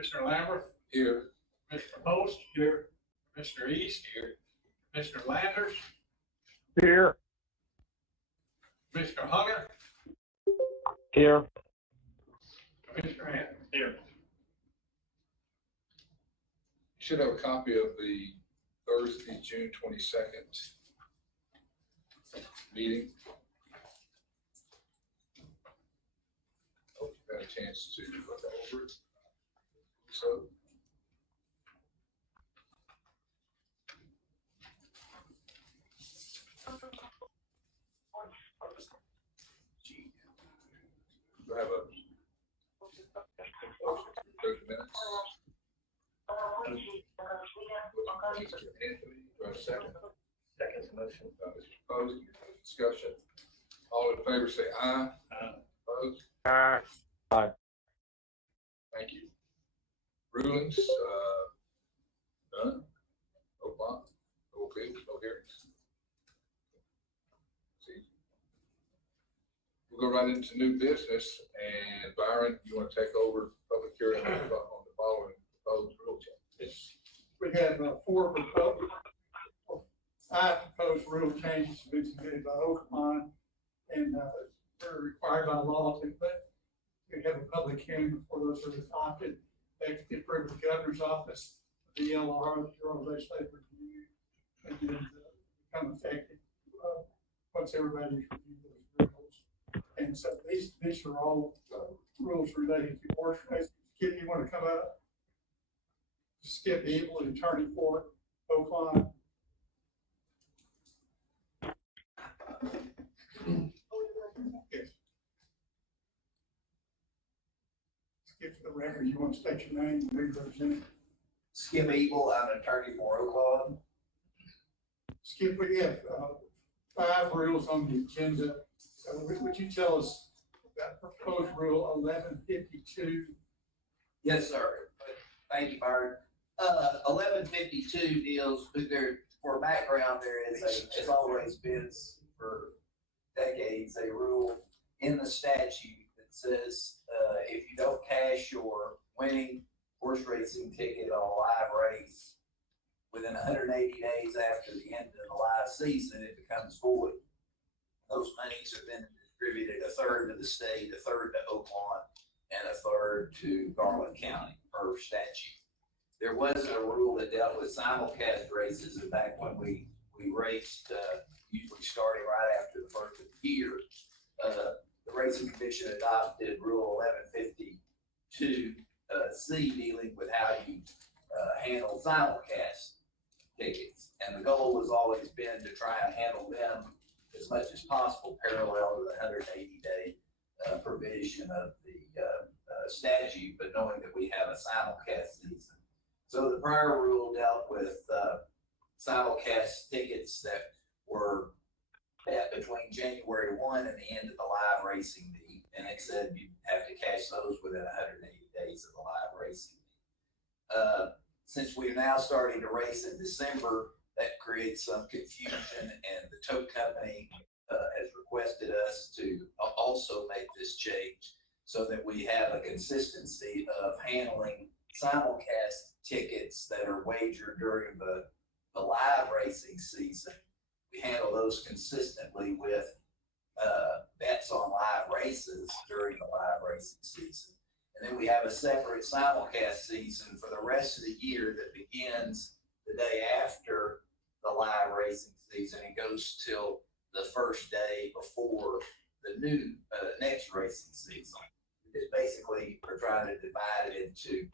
Commissioner Lambert, Here. Commissioner Post, here, Commissioner East, here, Commissioner Landers, Here. Commissioner Hunter, Here. Commissioner Hammond. Here. You should have a copy of the Thursday, June 22nd meeting. Hope you had a chance to look over it. So. Do I have a motion to approve the minutes? Anthony, do I have a second? Second motion. Mr. Posey, discussion. All in favor say aye. Opposed? Aye. Thank you. Rulings, none. No bond, no appeals, no hearings. See. We'll go right into new business, and Byron, you want to take over public hearing on the following proposed rule changes? We have five proposed rule changes to be submitted by Oakmont, and they're required by law to, but we have a public hearing before those are adopted. They have to get approved with the governor's office, the DLR, the Bureau of Legislative Review, and then become effective once everybody's reviewed those rules. And so these are all rules related to horse racing. Skip, you want to come up? Skip Evil, attorney for Oakmont. Skip, for the record, you want to state your name and who you represent? Skip Evil, I'm an attorney for Oakland. Skip, we have five rules on the agenda. So would you tell us about proposed rule 1152? Yes, sir. Thank you, Byron. 1152 deals with for background, has always been for decades, a rule in the statute that says, if you don't cash your winning horse racing ticket on a live race within 180 days after the end of the live season, it becomes void. Those monies are then distributed a third to the state, a third to Oakland, and a third to Garland County per statute. There was a rule that dealt with simulcast races, and back when we raced, usually starting right after the first of the year, the Racing Commission adopted Rule 1152 C, dealing with how you handle simulcast tickets. And the goal has always been to try and handle them as much as possible parallel to the 180-day provision of the statute, but knowing that we have a simulcast season. So the prior rule dealt with simulcast tickets that were between January 1 and the end of the live racing meet, and it said you have to cash those within 180 days of the live racing meet. Since we're now starting to race in December, that creates some confusion, and the tow company has requested us to also make this change so that we have a consistency of handling simulcast tickets that are wagered during the live racing season. We handle those consistently with bets on live races during the live racing season. And then we have a separate simulcast season for the rest of the year that begins the day after the live racing season and goes till the first day before the new next racing season. It's basically, we're trying to divide it into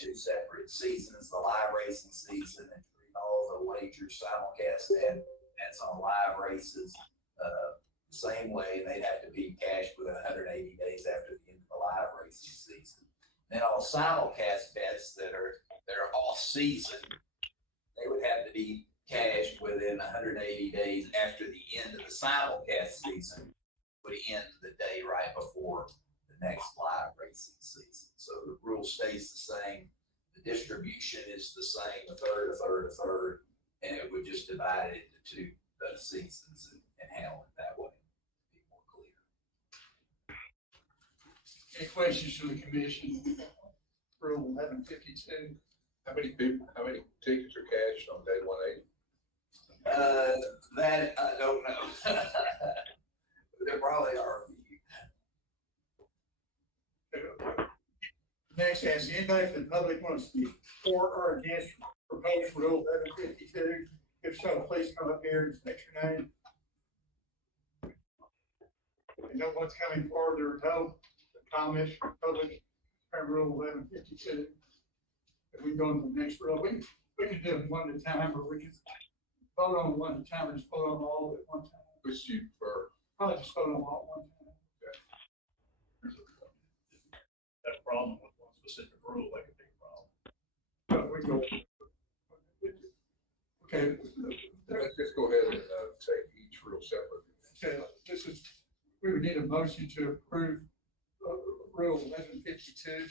two separate seasons, the live racing season, and treat all the wagers simulcast and bets on live races the same way, and they'd have to be cashed within 180 days after the end of the live racing season. Then all simulcast bets that are off season, they would have to be cashed within 180 days after the end of the simulcast season, would end the day right before the next live racing season. So the rule stays the same. The distribution is the same, a third, a third, a third, and it would just divide it into two seasons and handle it that way. Be more clear. Any questions from the commission Rule 1152. How many tickets are cashed on day 180? That I don't know. There probably are a few. Next, as anybody from the public wants to speak for or against proposed Rule 1152, if so, please come up here and state your name. And no one's coming forward, there are no comments from public on Rule 1152. If we go on to the next rule, we can do it one at a time, or we can vote on one at a time and just vote on all at one time. Which do you prefer? Probably just vote on all at one time. That problem with one specific rule, that could be a problem. But we go. Okay. Let's just go ahead and take each rule separately. Okay, we would need a motion to approve Rule 1152.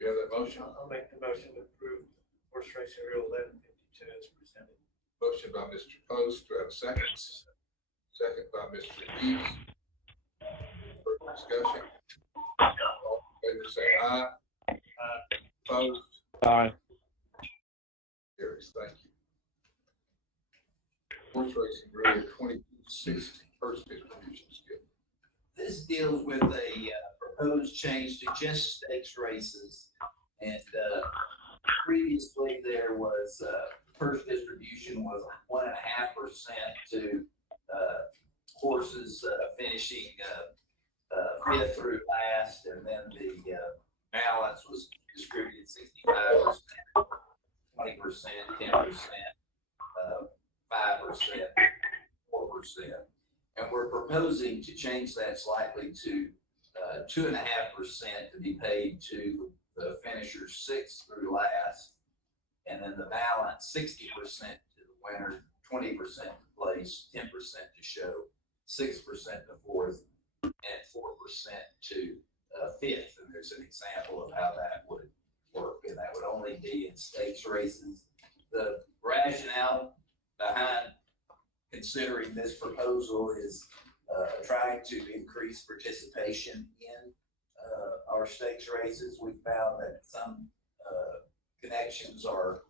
We have that motion. I'll make the motion to approve horse racing rule 1152 as presented. Motion by Mr. Post, do I have a second? Second by Mr. Eads. Further discussion? All in favor say aye. Opposed? Aye. Carries, thank you. Horse racing rule 2260, first distribution skill. This deals with a proposed change to just stakes races. And previously there was, first distribution was 1.5% to horses finishing fifth through last, and then the balance was distributed 65%, 20%, 10%, 5%, 4%. And we're proposing to change that slightly to 2.5% to be paid to the finishers sixth through last. And then the balance, 60% to the winner, 20% to place, 10% to show, 6% to fourth, and 4% to fifth. And there's an example of how that would work, and that would only be in stakes races. The rationale behind considering this proposal is trying to increase participation in our stakes races. We found that some connections are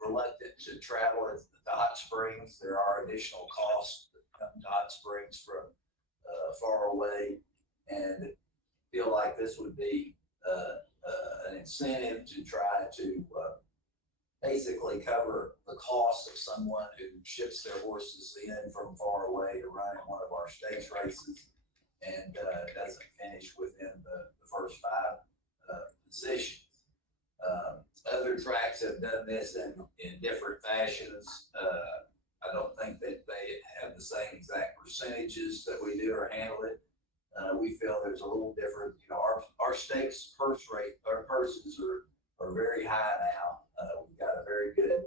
reluctant to travel at the hot springs. There are additional costs that come to hot springs from far away, and feel like this would be an incentive to try to basically cover the cost of someone who ships their horses in from far away to run in one of our stakes races and doesn't finish within the first 5 positions. Other tracks have done this in different fashions. I don't think that they have the same exact percentages that we do or handle it. We feel there's a little different, our stakes purse rate, our purses are very high now. We've got a very good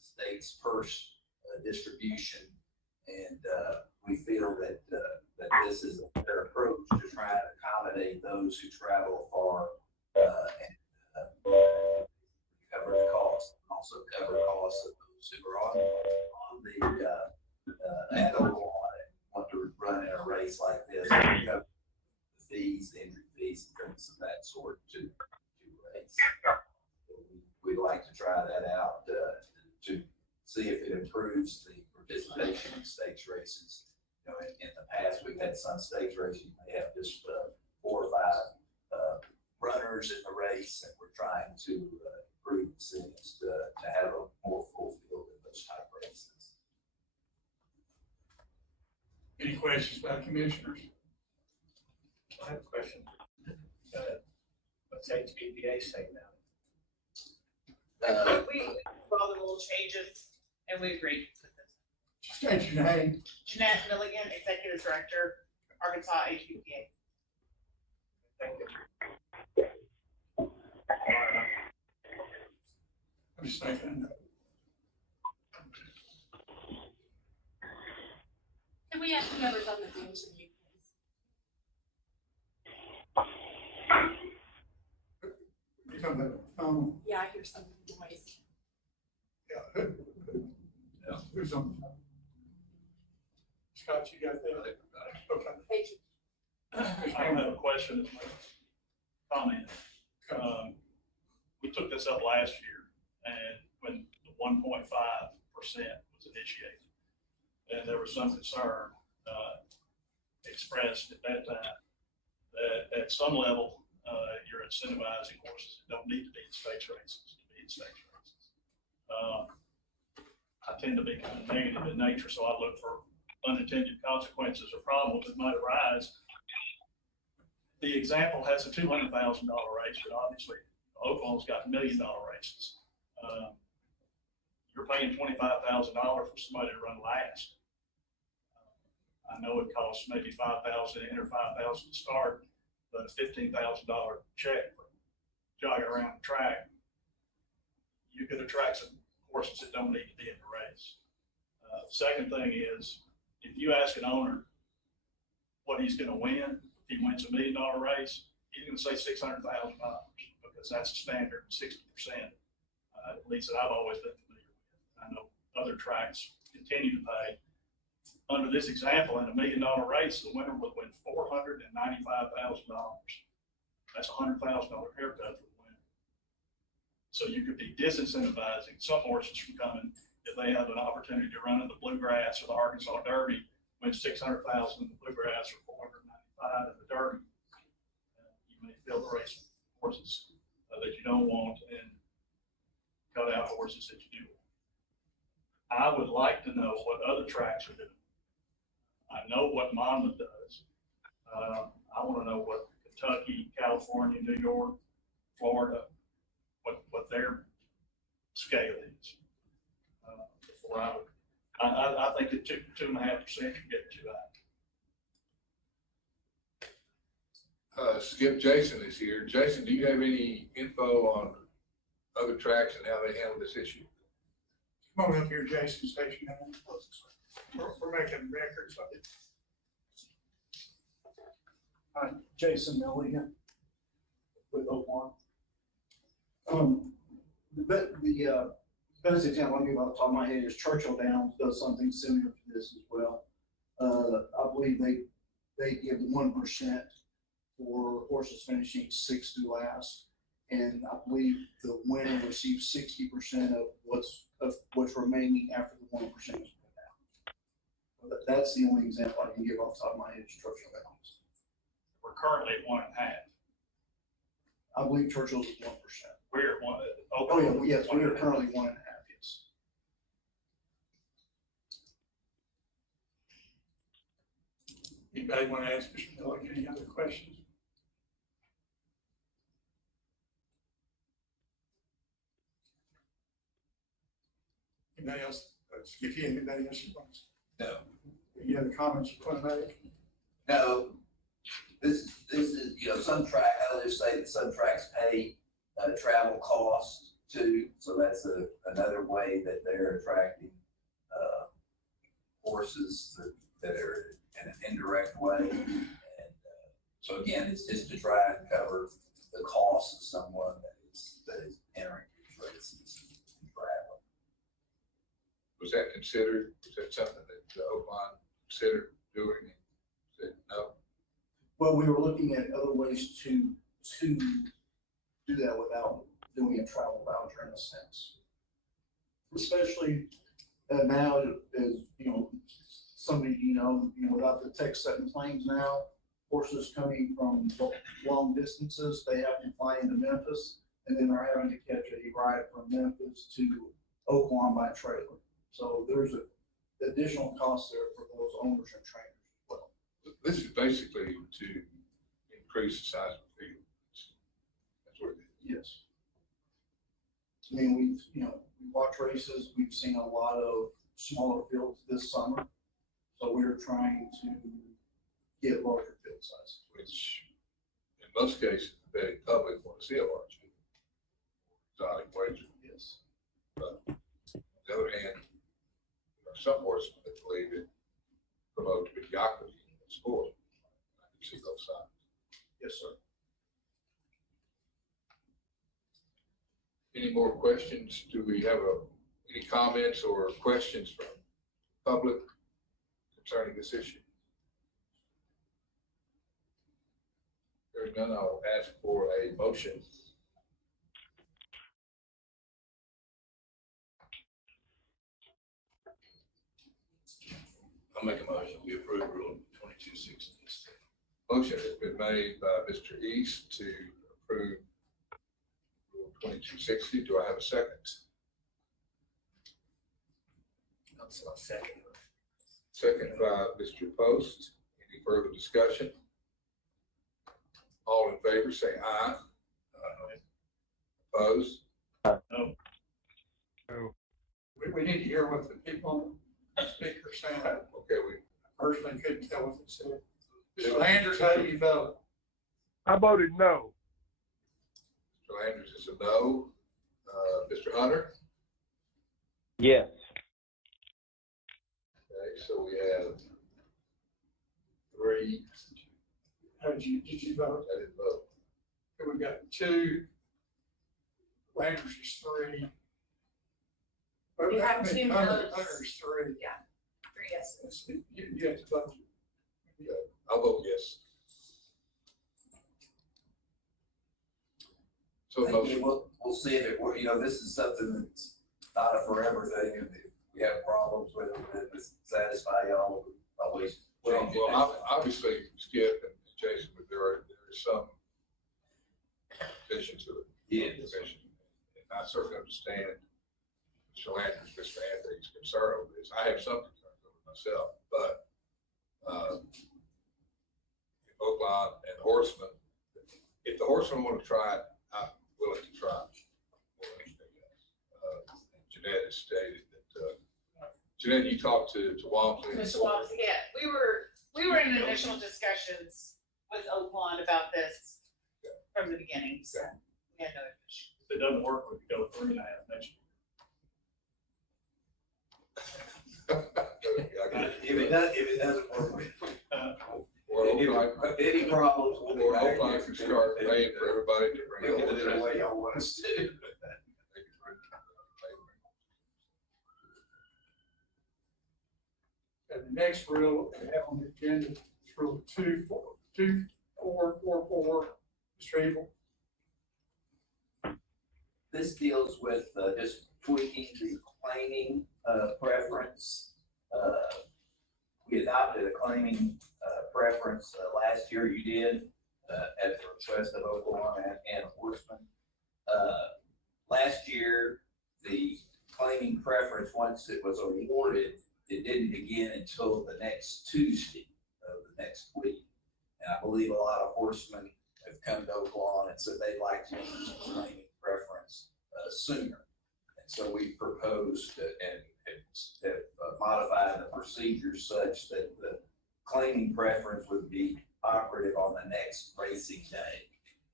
stakes purse distribution, and we feel that this is a better approach to try and accommodate those who travel far and cover the cost, and also cover costs of those who are on the animal want to run in a race like this. We have the fees, the entry fees, and things of that sort to race. We'd like to try that out to see if it improves the participation in stakes races. In the past, we've had some stakes races, they have just 4 or 5 runners in the race, and we're trying to improve incentives to have a more full field in those type races. Any questions by commissioners? I have a question. What's HBPA say now? We all the little changes, and we agreed with this. State your name. Jeanette Milligan, Executive Director, Arkansas HBPA. Thank you. I'm just thinking. Can we ask the members on the Zoom to mute, please? You're talking about the phone. Yeah, I hear some noise. Yeah. Who's on the phone? Scott, you got that? Okay. Thank you. I don't have a question. comment. We took this up last year, and when the 1.5% was initiated, and there was some concern expressed at that time that at some level, you're incentivizing horses that don't need to be in stakes races to be in stakes races. I tend to be kind of negative in nature, so I look for unintended consequences or problems that might arise. The example has a $200,000 race, but obviously Oklahoma's got $1 million races. You're paying $25,000 for somebody to run last. I know it costs maybe $5,000 to enter, $5,000 to start, but a $15,000 check for jogging around the track, you could attract some horses that don't need to be in the race. Second thing is, if you ask an owner what he's going to win, if he wins $1 million race, he's going to say $600,000 because that's the standard, 60%, at least that I've always been familiar with. I know other tracks continue to pay. Under this example, in $1 million race, the winner would win $495,000. That's a $100,000 haircut for the winner. So you could be disincentivizing some horses from coming if they have an opportunity to run in the Bluegrass or the Arkansas Derby, win $600,000 in the Bluegrass or $495,000 in the Derby. You may fill the race with horses that you don't want and cut out horses that you do. I would like to know what other tracks are doing. I know what Monmouth does. I want to know what Kentucky, California, New York, Florida, what their scale is. Before I think that 2.5% can get too high. Skip Jason is here. Jason, do you have any info on other tracks and how they handle this issue? Come on up here, Jason, station. We're making records of it. Jason Milligan with Oakmont. The best example I give off the top of my head is Churchill Downs does something similar to this as well. I believe they give 1% for horses finishing 6th to last, and I believe the winner receives 60% of what's remaining after the 1% is put out. But that's the only example I can give off the top of my head is Churchill Downs. We're currently at 1.5. I believe Churchill's is 1%. We're at 1. Oh yeah, yes, we are currently 1.5. Yes. Anybody want to ask Mr. Milligan any other questions? Anybody else? If you anybody else wants. No. Any other comments you want to make? No, this is, some I just say that some tracks pay travel costs too, so that's another way that they're attracting horses that are in an indirect way. And so again, it's just to try and cover the cost of someone that is entering these races and traveling. Was that considered? Was that something that Oakmont considered doing? Said no. Well, we were looking at other ways to do that without doing a travel voucher in a sense. Especially now, as somebody without the tech setting planes now, horses coming from long distances, they have to fly into Memphis, and then they're having to catch a ride from Memphis to Oakland by trailer. So there's an additional cost there for those owners and trainers as well. This is basically to increase the size of the field. That's what it is. Yes. I mean, we watch races. We've seen a lot of smaller fields this summer, so we're trying to get larger field sizes. Which, in most cases, the betting public want to see a large field. Exotic wager. Yes. But on the other hand, there are some horsemen that believe it promotes mediocrity in the sport. I can see both sides. Yes, sir. Any more questions? Do we have any comments or questions from the public concerning this issue? Hearing none, I'll ask for a motion. I'll make a motion, we approve Rule 2260. Motion has been made by Mr. East to approve Rule 2260. Do I have a second? I'll second. Second by Mr. Post. Any further discussion? All in favor, say aye. Opposed? We need to hear what the people on the speaker saying. Okay, we, Personally couldn't tell what they said. Mr. Landers, how do you vote? I voted no. Mr. Landers is a no. Mr. Hunter? Yes. Okay, so we have three. How did you vote? I didn't vote. Okay, we've got two. Landers is three. Well, You have two Hunter's votes. three. Three yeses. You have to vote. I'll vote yes. So I motion. think we'll see if it, you know, this is something that's not a forever thing, and if we have problems with it, that satisfy y'all, always Well, change it. obviously, Skip and Jason, but there is some addition to it. Yes. Division. And I certainly understand Mr. Landers, Mr. Anthony's concern over this. I have some concerns over it myself, but Oakland and Horseman, if the Horseman want to try it, I'm willing to try it. Jeanette has stated that, Jeanette, you talked to Walmsley. Mr. Wallace, yeah, we were in initial discussions with Oakland about this from the beginning, so we had no issue. If it doesn't work, we could go 3.5 next year. If it doesn't work, Or Oakland, any problems, we'll be or back Oakland here. can start paying for everybody to bring We'll it get it the way y'all want us to. And the next rule we have on the agenda is Rule 2444. Mr. Abel. This deals with just tweaking the claiming preference. We adopted a claiming preference last year. You did at the request of Oklahoma and Horseman. Last year, the claiming preference, once it was awarded, it didn't begin until the next Tuesday of the next week. And I believe a lot of horsemen have come to Oklahoma and said they'd like to use the claiming preference sooner. And so we proposed and have modified the procedures such that the claiming preference would be operative on the next racing day.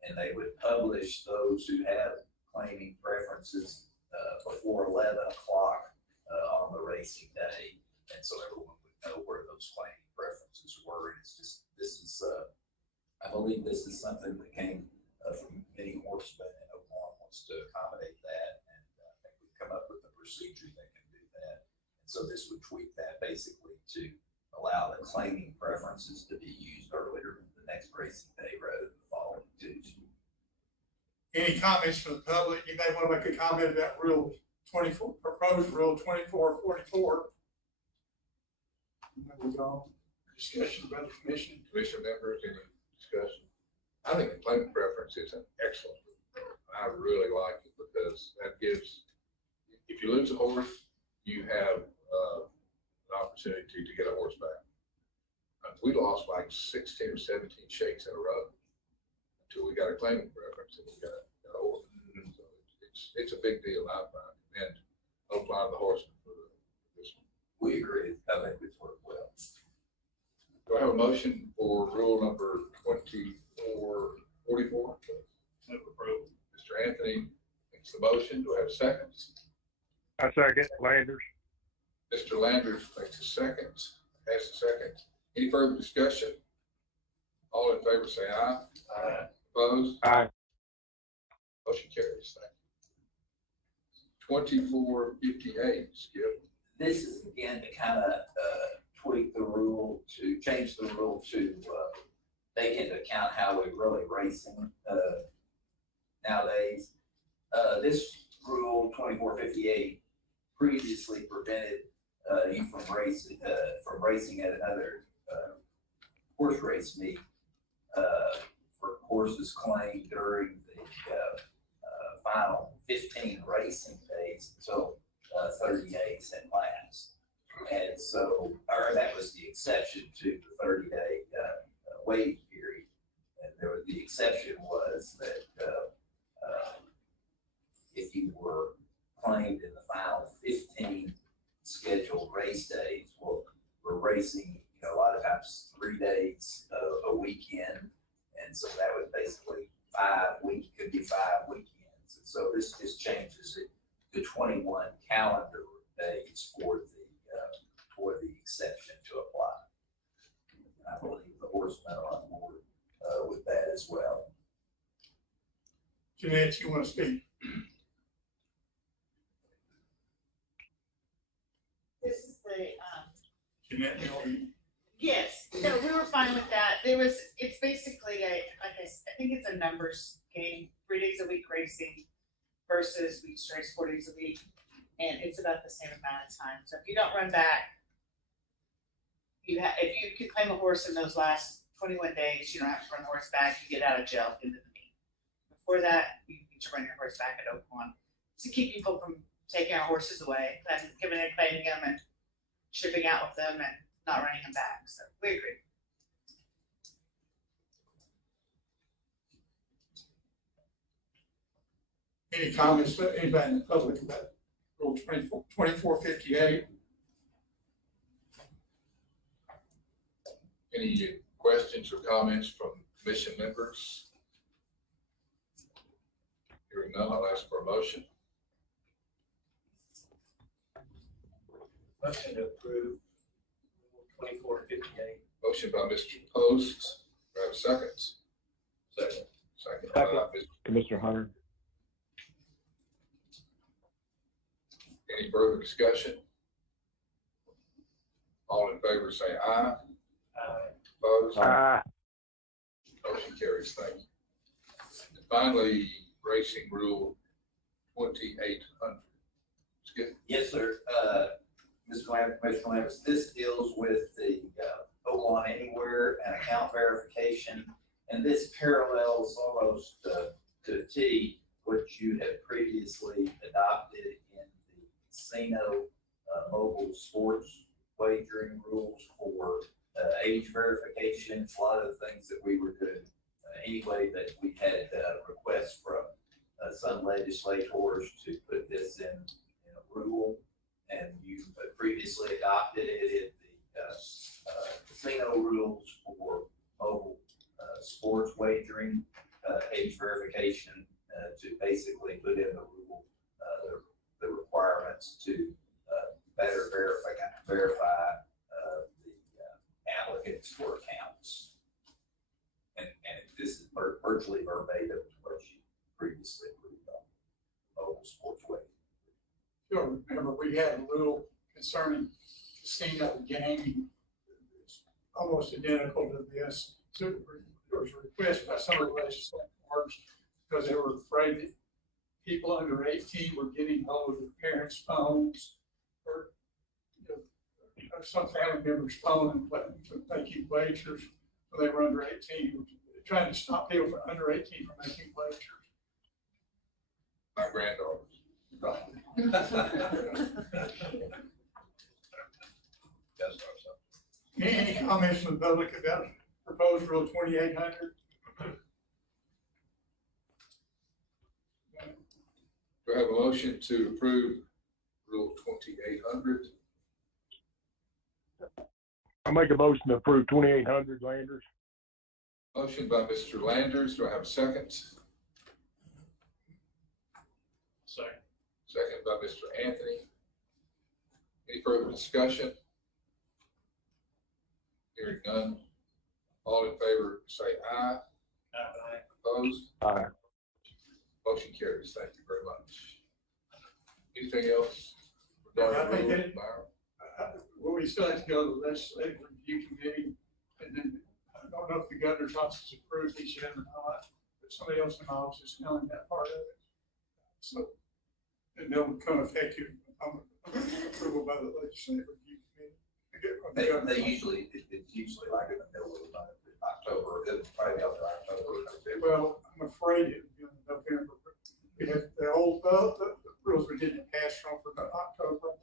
And they would publish those who have claiming preferences before 11 o'clock on the racing day. And so everyone would know where those claiming preferences were. And it's just, this is, I believe this is something that came from many horsemen, and Oklahoma wants to accommodate that. And I think we've come up with a procedure that can do that. And so this would tweak that basically to allow the claiming preferences to be used earlier the next racing day rather than the following Tuesday. Any comments from the public? You may want to make a comment about Rule 24, proposed Rule 2444. We'll go on. Discussion about the commission. Commission members, any discussion? I think the claiming preference is an excellent. I really like it because that gives, if you lose a horse, you have an opportunity to get a horse back. We lost like 16 or 17 shakes in a row until we got a claiming preference and we got a horse. So it's a big deal, I find. And Oakland, the horseman for this one. We agree. I think it's worked well. Do I have a motion for rule number 2444? Move approval. Mr. Anthony makes the motion. Do I have a second? I second. Landers. Mr. Landers makes a second. Has a second. Any further discussion? All in favor say aye. Aye. Opposed? Aye. Motion carries. Thank you. 2458, Skip. This is again to kind of tweak the rule to change the rule to take into account how we're really racing, nowadays. This rule 2458 previously prevented, you from racing at another, horse race meet, for horses claimed during the, final 15 racing days until 30 days had lapsed. And so, or that was the exception to the 30-day waiting period. And the exception was that if you were claimed in the final 15 scheduled race days, well, we're racing, a lot of times 3 days a weekend. And so that was basically could be 5 weekends. And so this just changes it to 21 calendar days for the exception to apply. And I believe the horsemen are on board with that as well. Jeanette, you want to speak? This is the, Jeanette, yes, no, we were fine with that. It's basically I think it's a numbers game, 3 days a week racing versus we just race 4 days a week. And it's about the same amount of time. So if you don't run back, if you can claim a horse in those last 21 days, you don't have to run the horse back, you get out of jail into the meet. Before that, you need to run your horse back at Oakland to keep people from taking our horses away and giving and claiming them and shipping out with them and not running them back. So we agree. any comments, anybody in the public about Rule 2458? Any questions or comments from commission members? Hearing none, I'll ask for a motion. Motion to approve 2458. Motion by Mr. Post. Do I have a second? Second. Second by Mr. Commissioner Hunter. Any further discussion? All in favor say aye. Opposed? Aye. Motion carries. Thank you. And finally, racing rule 2800. It's good. Yes, sir. Mr. Lambert, this deals with the go on anywhere and account verification. And this parallels almost to a T what you had previously adopted in the casino mobile sports wagering rules for age verification. A lot of the things that we were doing anyway, that we had requests from some legislators to put this in a rule. And you previously adopted it in the casino rules for mobile sports wagering age verification to basically put in the rule the requirements to better verify the applicants for accounts. And this is virtually verbatim to what you previously approved on mobile sports wagering. You'll remember we had a rule concerning casino gaming. It's almost identical to this. So there was a request by some of the legislators because they were afraid that people under 18 were getting hold of their parents' phones or, or some family member's phone and making wagers when they were under 18. Trying to stop people from under 18 from making wagers. My granddaughter. Right. That's not something. Any comments from the public about proposed rule 2800? Do I have a motion to approve rule 2800? I make a motion to approve 2800 Landers. Motion by Mr. Landers. Do I have a second? Second. Second by Mr. Anthony. Any further discussion? Hearing none. All in favor say aye. Aye. Opposed? Aye. Motion carries. Thank you very much. Anything else? I think Byron? that- Well, we still have to go to the legislative review committee and then don't know if the governor's office has approved these yet or not, but somebody else in my office is handling that part of it. So, and they'll become effective on approval by the legislative review committee. They usually, it's usually like in the middle of October, it's probably up to October. Well, I'm afraid it'll be in November. We have the old, the rules we didn't pass from for October.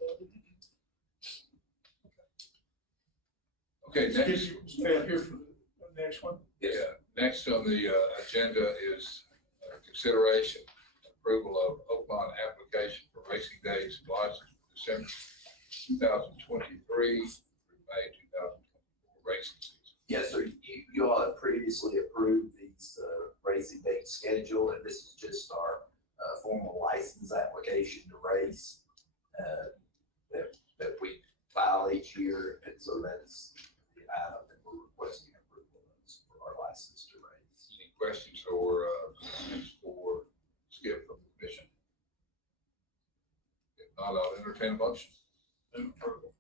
Okay, next, Stay up here for the next one. yeah, next on the agenda is consideration approval of Oakmont application for racing days and license for December 2023 through May 2024 racing season. Yes, sir. You all have previously approved these racing date schedule, and this is just our formal license application to race that we file each year, and so that's the item that we're requesting approval of for our license to race. Any questions or comments for Skip from the commission? If not, I'll entertain a motion. Move approval.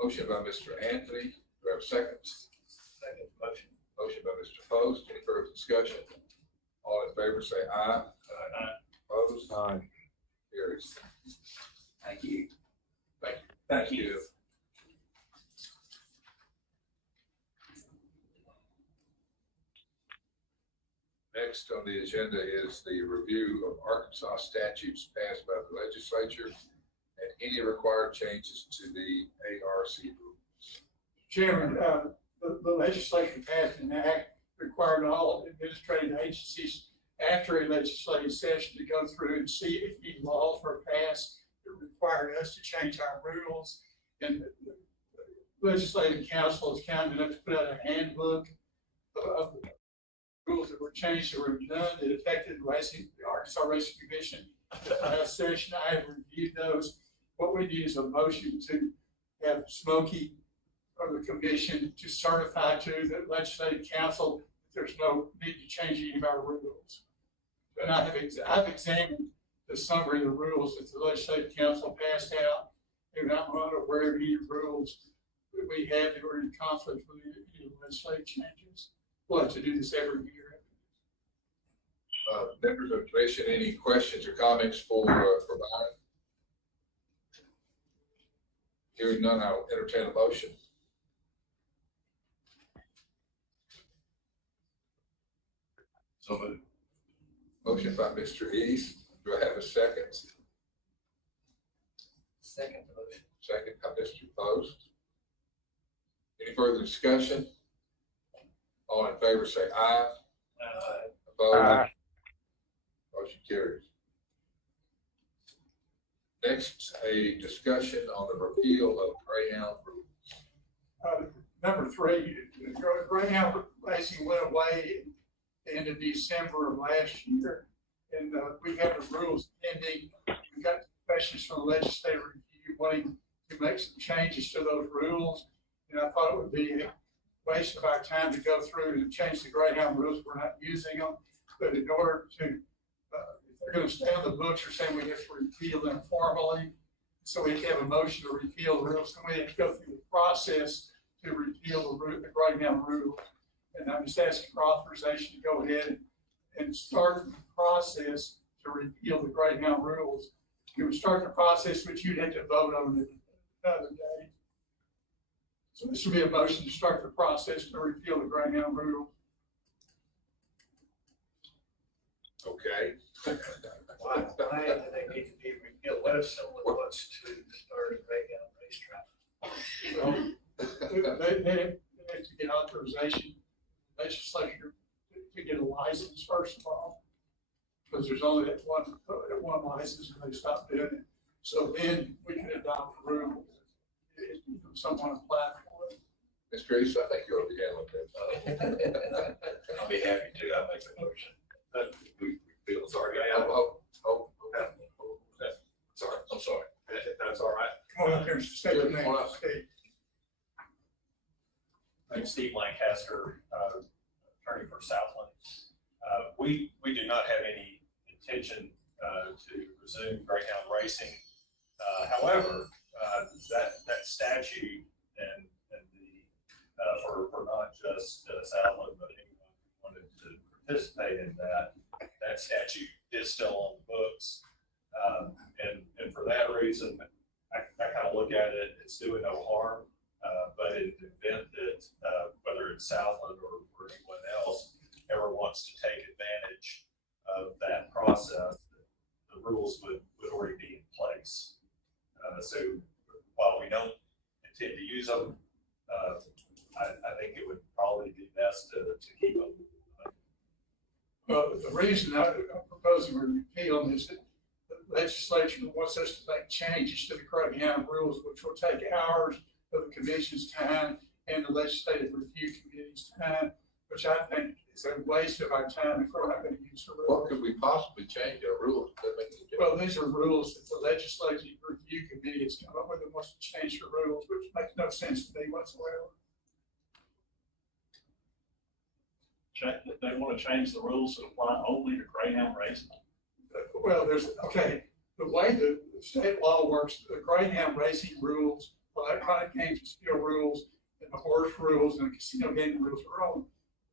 Motion by Mr. Anthony, do I have a second? Second motion. Motion by Mr. Post, any further discussion? All in favor say aye. Aye. Opposed? Aye. Carries. Thank you. Thank you. Next on the agenda is the review of Arkansas statutes passed by the legislature and any required changes to the ARC rules. Chairman, the legislature passed an act requiring all administrative agencies after a legislative session to go through and see if any laws were passed that required us to change our rules. And the legislative council is kind enough to put out a handbook of the rules that were changed that were done that affected the Arkansas Racing Commission. Session, I have reviewed those. What we need is a motion to have Smokey from the commission to certify to the legislative council that there's no need to change any of our rules. And I've examined the summary of the rules that the legislative council passed out, and I'm not aware of any rules that we have that were in conflict with any legislative changes. We'll have to do this every year. Members of the commission, any questions or comments for Byron? Hearing none, I'll entertain a motion. So moved. Motion by Mr. East. Do I have a second? Second motion. Second by Mr. Post. Any further discussion? All in favor say aye. Opposed? Aye. Motion carries. Next, a discussion on the repeal of greyhound rules. Number 3, greyhound racing went away at the end of December of last year, and we have the rules pending. We got questions from the legislative review wanting to make some changes to those rules, and I thought it would be a waste of our time to go through and change the greyhound rules. We're not using them, but in order to, if they're going to stay on the books, we're saying we have to repeal them formally. So we have to have a motion to repeal the rules, and we have to go through the process to repeal the greyhound rule. And I'm just asking for authorization to go ahead and start the process to repeal the greyhound rules. You would start the process, but you'd have to vote on it another day. So this would be a motion to start the process to repeal the greyhound rule. Okay. Why do they need to be repealed? What if someone wants to start a greyhound racetrack? Well, they have to get authorization, legislature, to get a license first of all, because there's only that one license and they stopped doing it. So then we can adopt the rule if someone applied for it. Mr. East, I think you ought to be handling that. I'll be happy to. I'll make the motion. We feel sorry. Sorry, I'm sorry. That's all right. Come on up here and state your name. Come on up. State. I'm Steve Lancaster, attorney for Southland. We do not have any intention to resume greyhound racing. However, that statute and the for not just Southland, but anyone who wanted to participate in that. That statute is still on the books. And for that reason, I kind of look at it, it's doing no harm. But in the event that, whether it's Southland or anyone else ever wants to take advantage of that process, the rules would already be in place. So while we don't intend to use them, I think it would probably be best to keep them. Well, the reason I'm proposing we repeal them is that the legislature wants us to make changes to the greyhound rules, which will take hours of the commission's time and the legislative review committee's time, which I think is a waste of our time if we're not going to use the rules. What could we possibly change our rules? That make any difference? Well, these are rules that the legislative review committee has come up with and wants to change the rules, which makes no sense to me whatsoever. They want to change the rules that apply only to greyhound racing. Well, okay, the way the state law works, the greyhound racing rules, electronic games and skill rules, and the horse rules and the casino gaming rules are on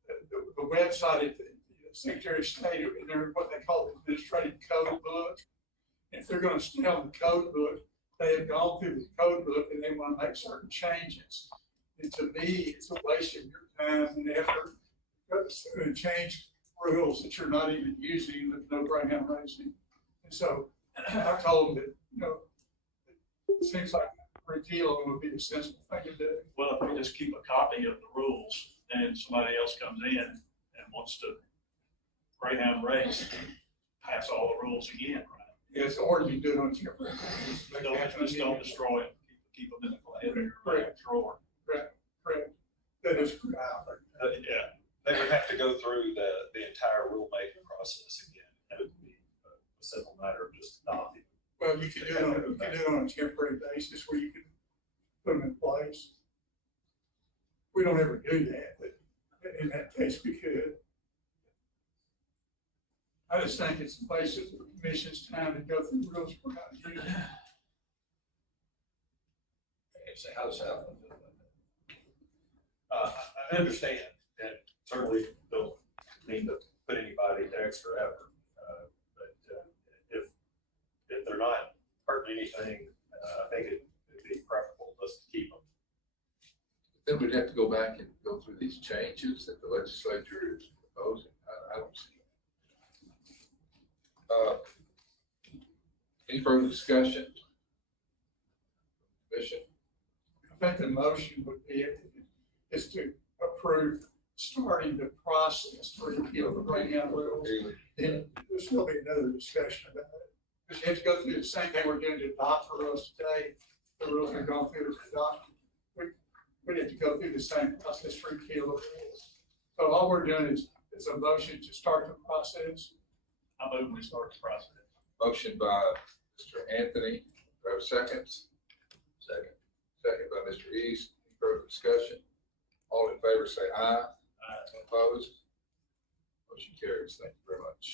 the website at the Secretary of State, and they're what they call the administrative code book. If they're going to stay on the code book, they have gone through the code book and they want to make certain changes. And to me, it's a waste of your time and effort to change rules that you're not even using with no greyhound racing. And so I told them that, it seems like repeal would be a sensible thing to do. Well, if we just keep a copy of the rules and somebody else comes in and wants to greyhound race, pass all the rules again, right? Yes, or you do it on temporary. Just don't destroy it, keep them in the drawer. Correct. That is correct. Yeah. They would have to go through the entire rulemaking process again. It would be a simple matter of just adopting. Well, you can do it on a temporary basis where you can put them in place. We don't ever do that, but in that case, we could. I just think it's a waste of the commission's time to go through rules we're not using. So how does that? I understand, and certainly don't mean to put anybody to extra effort. But if they're not hurting anything, I think it'd be preferable just to keep them. Then we'd have to go back and go through these changes that the legislature is proposing. I don't see that. Any further discussion? Commission? I think the motion would be is to approve starting the process to repeal the greyhound rules. And there'll still be another discussion about it. Because you have to go through the same thing we're doing to adopt the rules today. The rules are going through to adopt. We have to go through the same process to repeal the rules. So all we're doing is a motion to start the process. I move we start the process. Motion by Mr. Anthony. Do I have seconds? Second. Second by Mr. East. Any further discussion? All in favor say aye. Opposed? Motion carries. Thank you very much.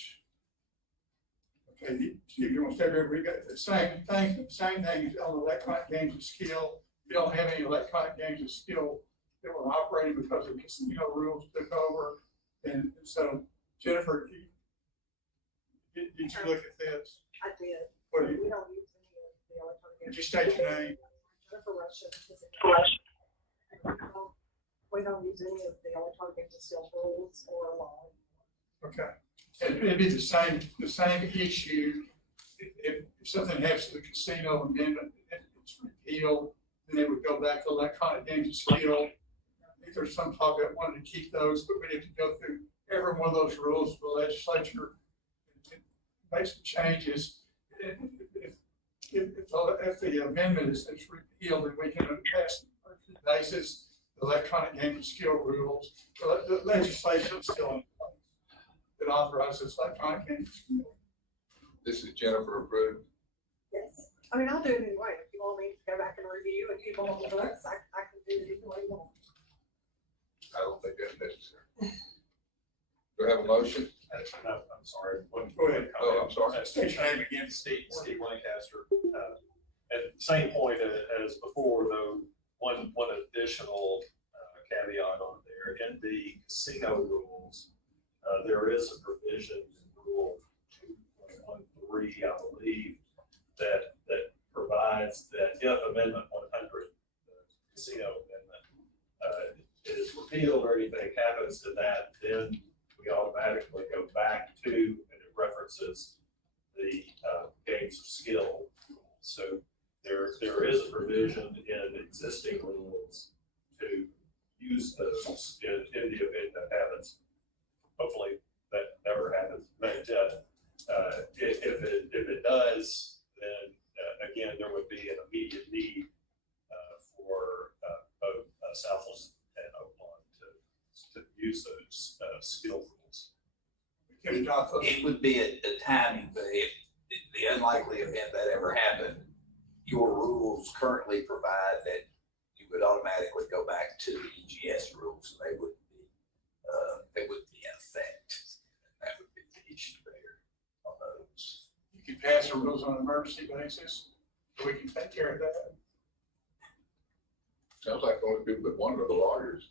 Okay, Steve, you want to stay there? We got the same thing on electronic games of skill. We don't have any electronic games of skill that were operating because the casino rules took over. And so, Jennifer, did you look at this? I did. What do you, We don't use any of the electronic. would you state your name? Jennifer Russian. We don't use any of the electronic games of skill rules or law. Okay. It'd be the same issue. If something happens to the casino amendment, it's repealed, then they would go back to electronic games of skill. I think there's some talk that wanted to keep those, but we have to go through every one of those rules for the legislature and make some changes. If the amendment is repealed, then we can pass the basis, the electronic games of skill rules. The legislation is still in place that authorizes electronic games of skill. This is Jennifer approved. Yes. I mean, I'll do it anyway. If you want me to go back and review and keep them on the books, I can do it any way you want. I don't think that's necessary. Do I have a motion? No, I'm sorry. Go ahead. Oh, I'm sorry. State your name again. Steve Lancaster. At the same point as before, though, one additional caveat casino rules, there is a provision in Rule 2.13, I believe, that provides that if Amendment 100, the casino amendment, is repealed or anything happens to that, then we automatically go back to, and it references the games of skill. So there is a provision in existing rules to use those in the event that happens. Hopefully that never happens, but if it does, then again, there would be an immediate need for both Southwest and Oakland to use those skill rules. It would be a timing thing. The unlikely event that ever happened, your rules currently provide that you would automatically go back to the EGS rules. They wouldn't be in effect. That would be the issue there on those. You can pass the rules on an emergency basis, so we can take care of that. Sounds like only people that wonder are the lawyers.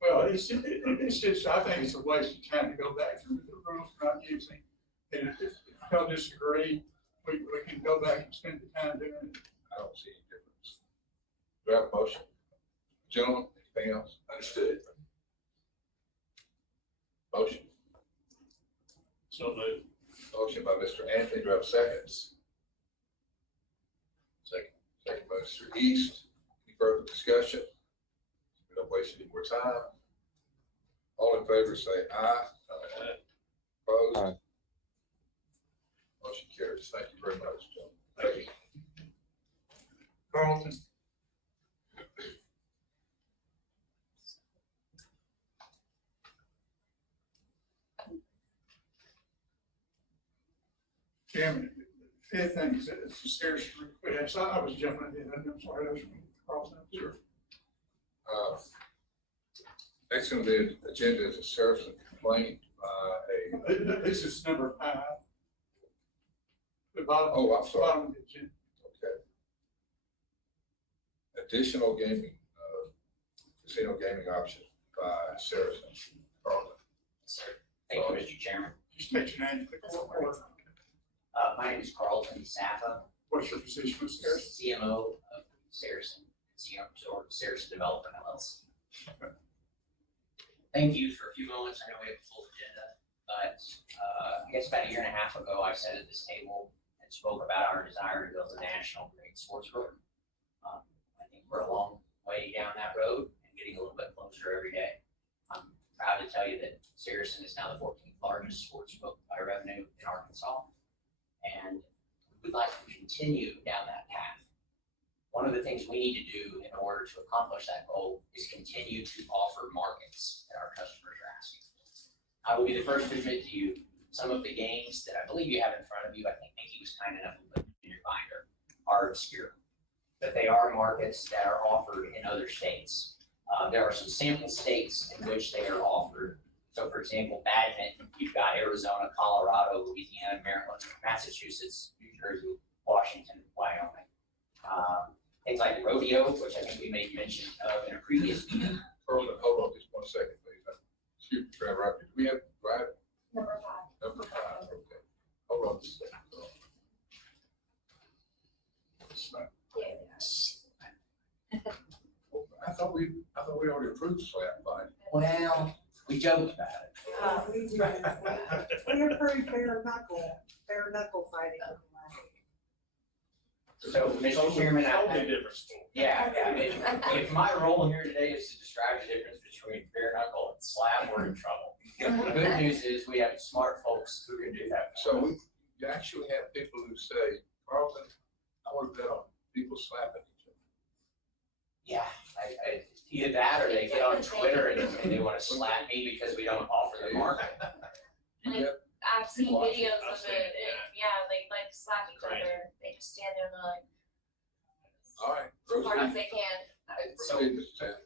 Well, it's just, I think it's a waste of time to go back through the rules we're not using. And if you don't disagree, we can go back and spend the time doing it. I don't see any difference. Do I have a motion? Gentlemen, anything else? Understood. Motion. So moved. Motion by Mr. Anthony. Do I have seconds? Second by Mr. East. Any further discussion? We don't waste any more time. All in favor say aye. Opposed? Aye. Motion carries. Thank you very much, gentlemen. Thank you. Carlton? Chairman, the fifth thing is that it's a serious request. I was jumping in, I'm sorry, I was Carlton, I'm sure. Next on the agenda is a service complaint by a, This is number 5. The bottom. Oh, I'm sorry. Bottom of the agenda. okay. Additional gaming, casino gaming option by Saracen. Carlton. Sir, thank you, Mr. Chairman. Just state your name, quick, or My name is Carlton Safa, what's your position with Saracen? CMO of Saracen, or Saracen Development LLC. Thank you for a few moments. I know we have a full agenda, but I guess about a year and a half ago, I sat at this table and spoke about our desire to build a national grade sportsbook. I think we're a long way down that road and getting a little bit closer every day. I'm proud to tell you that Saracen is now the 14th largest sportsbook by revenue in Arkansas, and we'd like to continue down that path. One of the things we need to do in order to accomplish that goal is continue to offer markets that our customers are asking for. I will be the first to admit to you, some of the games that I believe you have in front of you, I think Mickey was kind enough to put in your binder, are obscure. But they are markets that are offered in other states. There are some sample states in which they are offered. So for example, badminton, you've got Arizona, Colorado, Louisiana, Maryland, Massachusetts, New Jersey, Washington, Wyoming. Things like rodeo, which I think we made mention of in a previous meeting. Carlton, hold on just 1 second, please. Excuse me, Trevor. Do we have, right? Number 5. Number 5, okay. Hold on just a second. Yes. I thought we already approved slap fight. Well, we joked about it. We approved bare knuckle fighting. So, Mr. Chairman, Totally different sport. yeah, if my role here today is to describe the difference between bare knuckle and slab, we're in trouble. The good news is we have smart folks who can do that. So we you actually have people who say, Carlton, I want to bet on people slapping each other. Yeah, either that or they get on Twitter and they want to slap me because we don't offer the market. Yep. I've seen Watch videos I've of seen it, it, and yeah, they like slap each Crazy. other. They just stand there and they're like, All right. as hard as they can. So, Proceed, Mr. Tanner.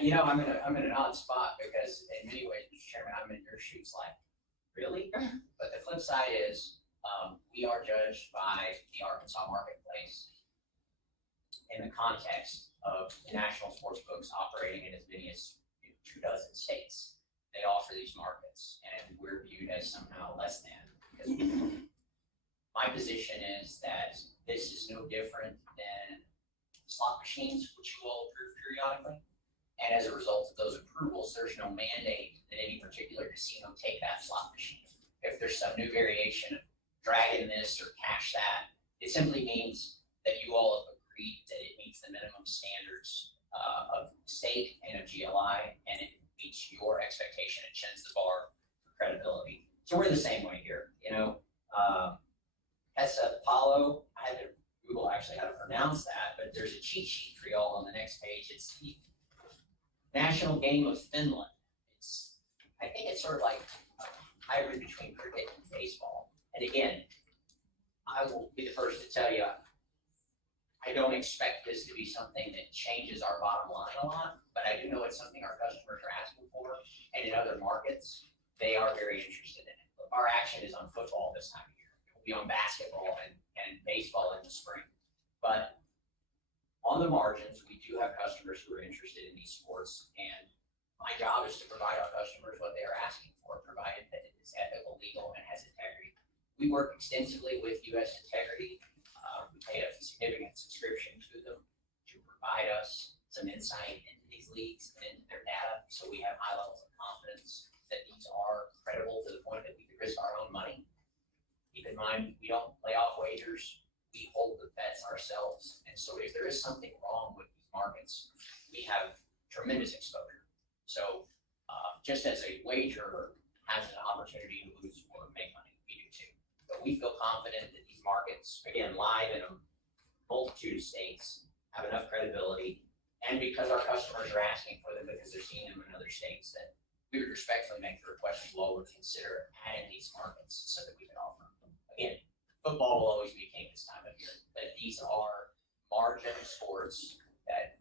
you know, I'm in an odd spot because in many ways, Mr. Chairman, I'm in your shoes like, really? But the flip side is, we are judged by the Arkansas marketplace in the context of national sports books operating in as many as 24 states. They offer these markets, and we're viewed as somehow less than. Because my position is that this is no different than slot machines, which you all approve periodically. And as a result of those approvals, there's no mandate that any particular casino take that slot machine. If there's some new variation of dragging this or cash that, it simply means that you all have agreed that it meets the minimum standards of state and of GLI, and it meets your expectation. It chins the bar for credibility. So we're the same way here. Apollo, I had to Google actually how to pronounce that, but there's a cheat sheet for y'all on the next page. It's the National Game of Finland. I think it's sort of like a hybrid between cricket and baseball. And again, I will be the first to tell you, I don't expect this to be something that changes our bottom line a lot, but I do know it's something our customers are asking for. And in other markets, they are very interested in it. Our action is on football this time of year. It will be on basketball and baseball in the spring. But on the margins, we do have customers who are interested in these sports, and my job is to provide our customers what they are asking for, provided that it is ethical, legal, and has integrity. We work extensively with U.S. Integrity. We pay a significant subscription to them to provide us some insight into these leagues and into their data, so we have high levels of confidence that these are credible to the point that we could risk our own money. Keep in mind, we don't lay off wagers. We hold the bets ourselves. And so if there is something wrong with these markets, we have tremendous exposure. So just as a wagerer has an opportunity to lose or make money, we do too. But we feel confident that these markets, again, live in a multitude of states, have enough credibility. And because our customers are asking for them because they're seeing them in other states, that we would respectfully make the request to Lowe to consider adding these markets so that we can offer them. Again, football will always be king this time of year, but these are margin sports that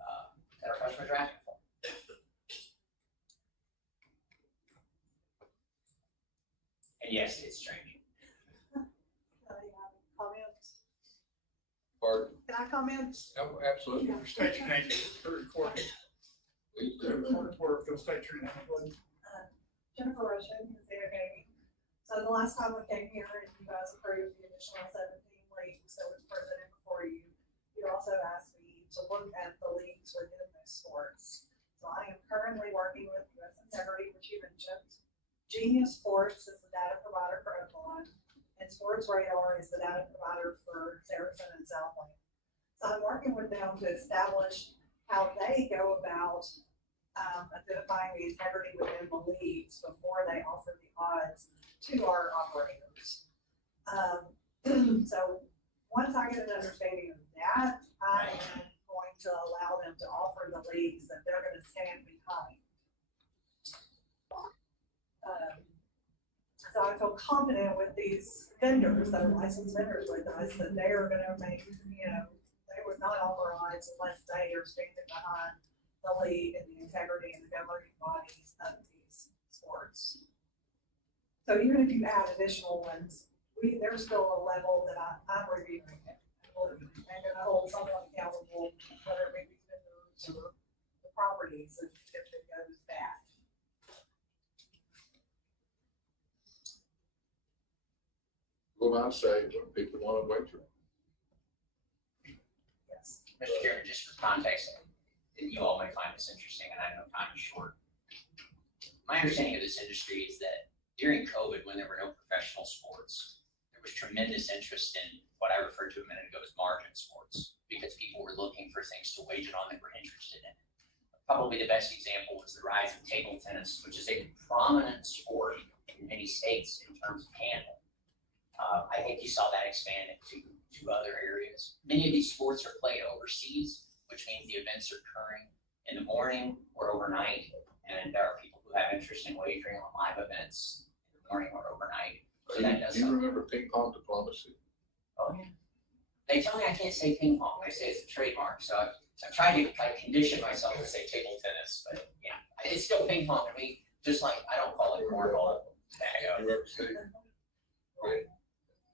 our customers are asking for. And yes, it's strange. Comment? Pardon? Can I comment? No, absolutely. State your name for the recording. Please do. Go state your name, please. Jennifer Russian, Zeta Gaming. So the last time we came here and you guys approved the additional 17 leagues that was presented before you, you also asked me to look at the leagues within those sports. So I am currently working with U.S. Integrity, which you mentioned. Genius Sports is the data provider for Oklahoma, and Sports Radar is the data provider for Saracen and Southland. So I'm working with them to establish how they go about identifying the integrity within the leagues before they offer the odds to our operators. So once I get an understanding of that, I am going to allow them to offer the leagues that they're going to stand behind. So I feel confident with these vendors that are licensed vendors with us that they are going to make, they would not offer odds unless they are standing behind the league and the integrity and the governing bodies of these sports. So even if you add additional ones, there's still a level that I'm reviewing it. And gonna hold someone accountable, whether it be these vendors or the properties if it goes bad. What I say when people want to wager. Yes. Mr. Chairman, just for context, and you all may find this interesting, and I know time is short. My understanding of this industry is that during COVID, when there were no professional sports, there was tremendous interest in what I referred to a minute ago as margin sports, because people were looking for things to wager on that were interested in. Probably the best example was the rise of table tennis, which is a prominent sport in many states in terms of handle. I think you saw that expand into other areas. Many of these sports are played overseas, which means the events are occurring in the morning or overnight, and there are people who have interest in wagering on live events in the morning or overnight. So that does Do you something. remember ping pong diplomacy? Oh, yeah. They tell me I can't say ping pong. They say it's a trademark, so I'm trying to condition myself to say table tennis, but yeah, it's still ping pong to me. Just like I don't call it cornhole. You ever see?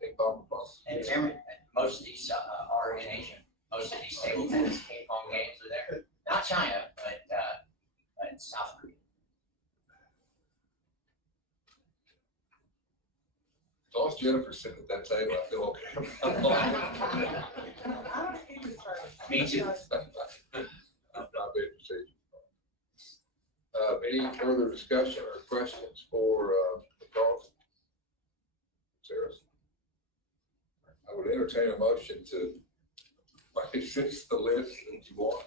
Ping pong diplomacy. And Jeremy, most of these are in Asia. Most of these table tennis ping pong games are there. Not China, but South Korea. As long as Jennifer's sitting at that table, I feel okay. I don't think it's hard. Me too. Not being facetious. Any further discussion or questions for, Carlton? Sarah? I would entertain a motion to, is this the list that you want?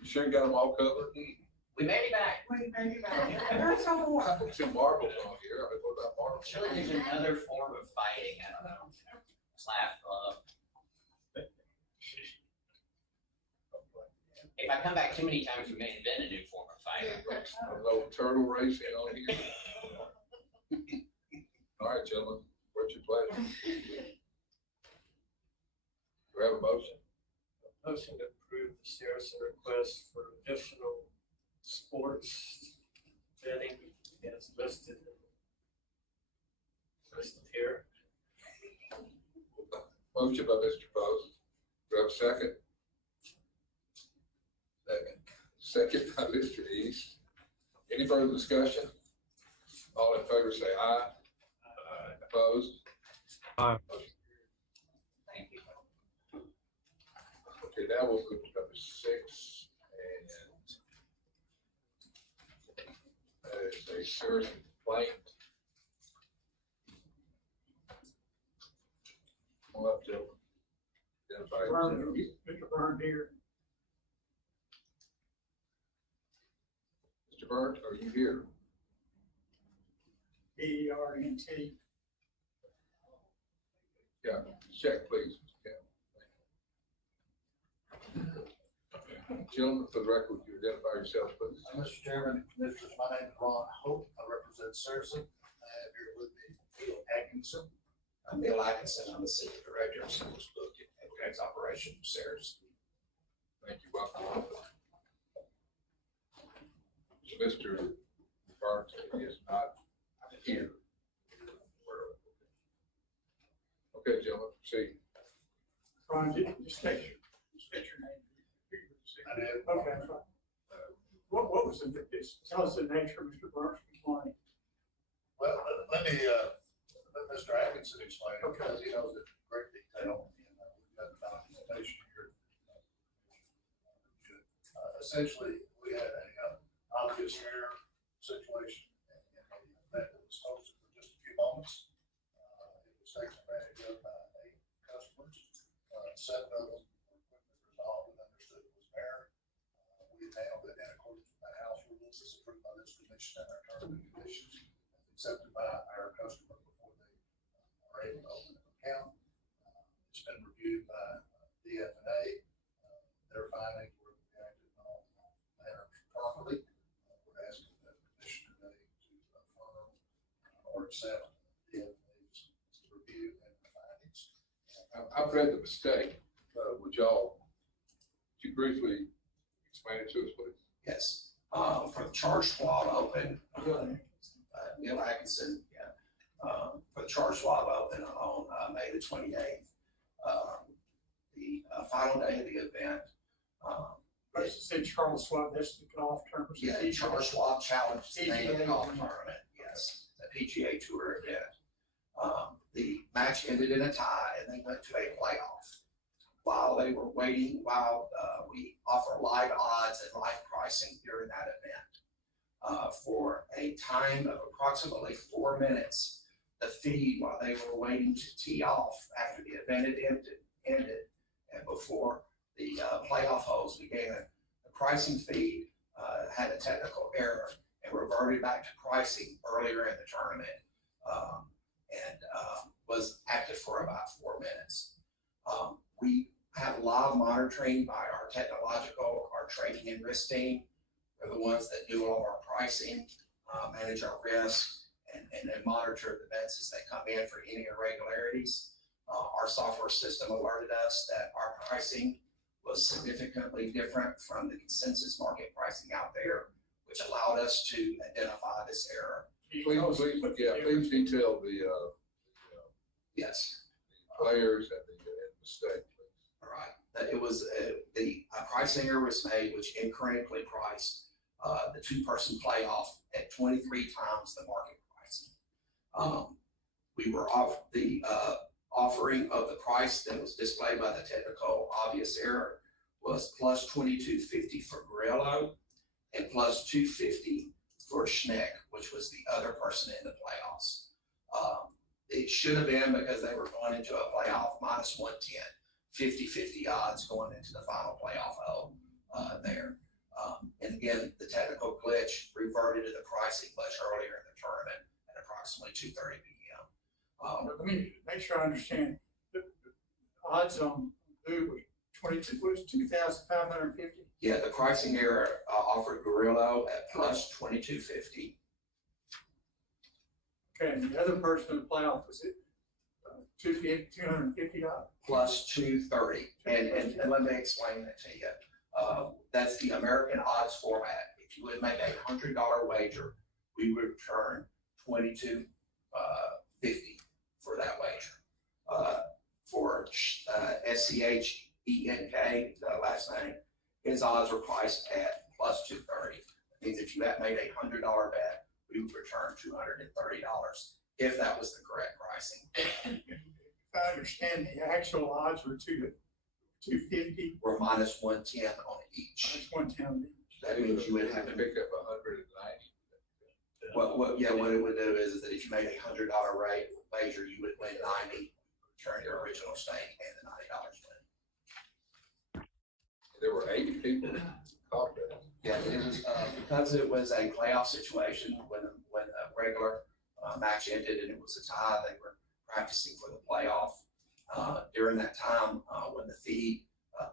You sure you got them all covered? We made it back. Wait, maybe about it. There's some more. I don't see marbles on here. I mean, what about marbles? Surely there's another form of fighting, I don't know. Slap club. If I come back too many times, we may invent a new form of fighting. A little turtle racing on here. All right, gentlemen, what's your pleasure? Do we have a motion? Motion to approve the Saracen request for additional sports betting as listed here. Motion by Mr. Post. Do we have a second? Second by Mr. East. Any further discussion? All in favor say aye. Opposed? Aye. Thank you. Okay, now we'll move to number 6, and that is a serious complaint. Come up to identify yourself. Mr. Byrne here. Mr. Burnt, are you here? BERNT. Yeah, check, please. Gentlemen, for the record, would you identify yourself, please? Mr. Chairman, Commissioners, my name is Ron Hope. I represent Saracen. I have here with me Neil Atkinson. I'm Bill Atkinson. I'm the City Director of Schools Book and Grants Operation for Saracen. Thank you, welcome. So Mr. Burnt is not here. Okay, gentlemen, proceed. Ron, just state your name. I did. Okay, that's right. What was tell us the nature of Mr. Burns' complaint? Well, let Mr. Atkinson explain it, Okay. because he knows it in great detail, and we've got the documentation here. Essentially, we had a obvious error situation in the event that was hosted for just a few moments. It was taken advantage of by 8 customers. 7 of them were quickly resolved and understood it was an error. We handled it in accordance with the house rules as approved by this commission and our terms and conditions, accepted by our customer before they are able to open an account. It's been reviewed by DFNA. Their findings were reacted in all manner properly. We're asking the commission today to affirm or accept DFNA's review and findings. I've read the mistake. Would you briefly explain it to us, please? Yes, for the charge swab open, Neil Atkinson, yeah. For the charge swab open on May the 28th, the final day of the event. Let's just say Charles Schwab, that's the golf term. Yeah, the Charles Schwab Challenge is the name of the golf tournament, yes, the PGA Tour event. The match ended in a tie and they went to a playoff. While they were waiting, we offer live odds and live pricing during that event. For a time of approximately 4 minutes, the fee while they were waiting to tee off after the event had ended and before the playoff holes began, the pricing feed had a technical error and reverted back to pricing earlier in the tournament and was active for about 4 minutes. We have live monitoring by our technological, our trading and risk team. They're the ones that do all of our pricing, manage our risk, and monitor the bets as they come in for any irregularities. Our software system alerted us that our pricing was significantly different from the consensus market pricing out there, which allowed us to identify this error. Please detail the Yes. the players and the mistake. All right. That it was the pricing error was made, which incorrectly priced the 2-person playoff at 23 times the market pricing. we were off the, offering of the price that was displayed by the technical obvious error was plus 22.50 for Grillo and plus 250 for Schneck, which was the other person in the playoffs. It should have been, because they were going into a playoff, minus 110, 50-50 odds going into the final playoff hole there. And again, the technical glitch reverted to the pricing much earlier in the tournament at approximately 2:30 p.m. Let me make sure I understand. The odds on who was 22, was 2,550? Yeah, the pricing error offered Gorillo at plus 22.50. Okay, and the other person in the playoff was it 250 dollars? Plus 230. And let me explain that to you. That's the American odds format. If you would make a $100 wager, we would return $22.50 for that wager. For SCHENK, the last name, his odds were priced at plus 230. That means if you had made a $100 bet, we would return $230 if that was the correct pricing. If I understand, the actual odds were 250. We're minus 110 on each. Minus 110 each. That means you would have to pick up 190. what it would do is that if you made a $100 wager, you would win 90, return your original stake and the $90 win. There were 80 people caught that. Yeah, it was, because it was a playoff situation when the regular match ended and it was a tie, they were practicing for the playoff. During that time, when the feed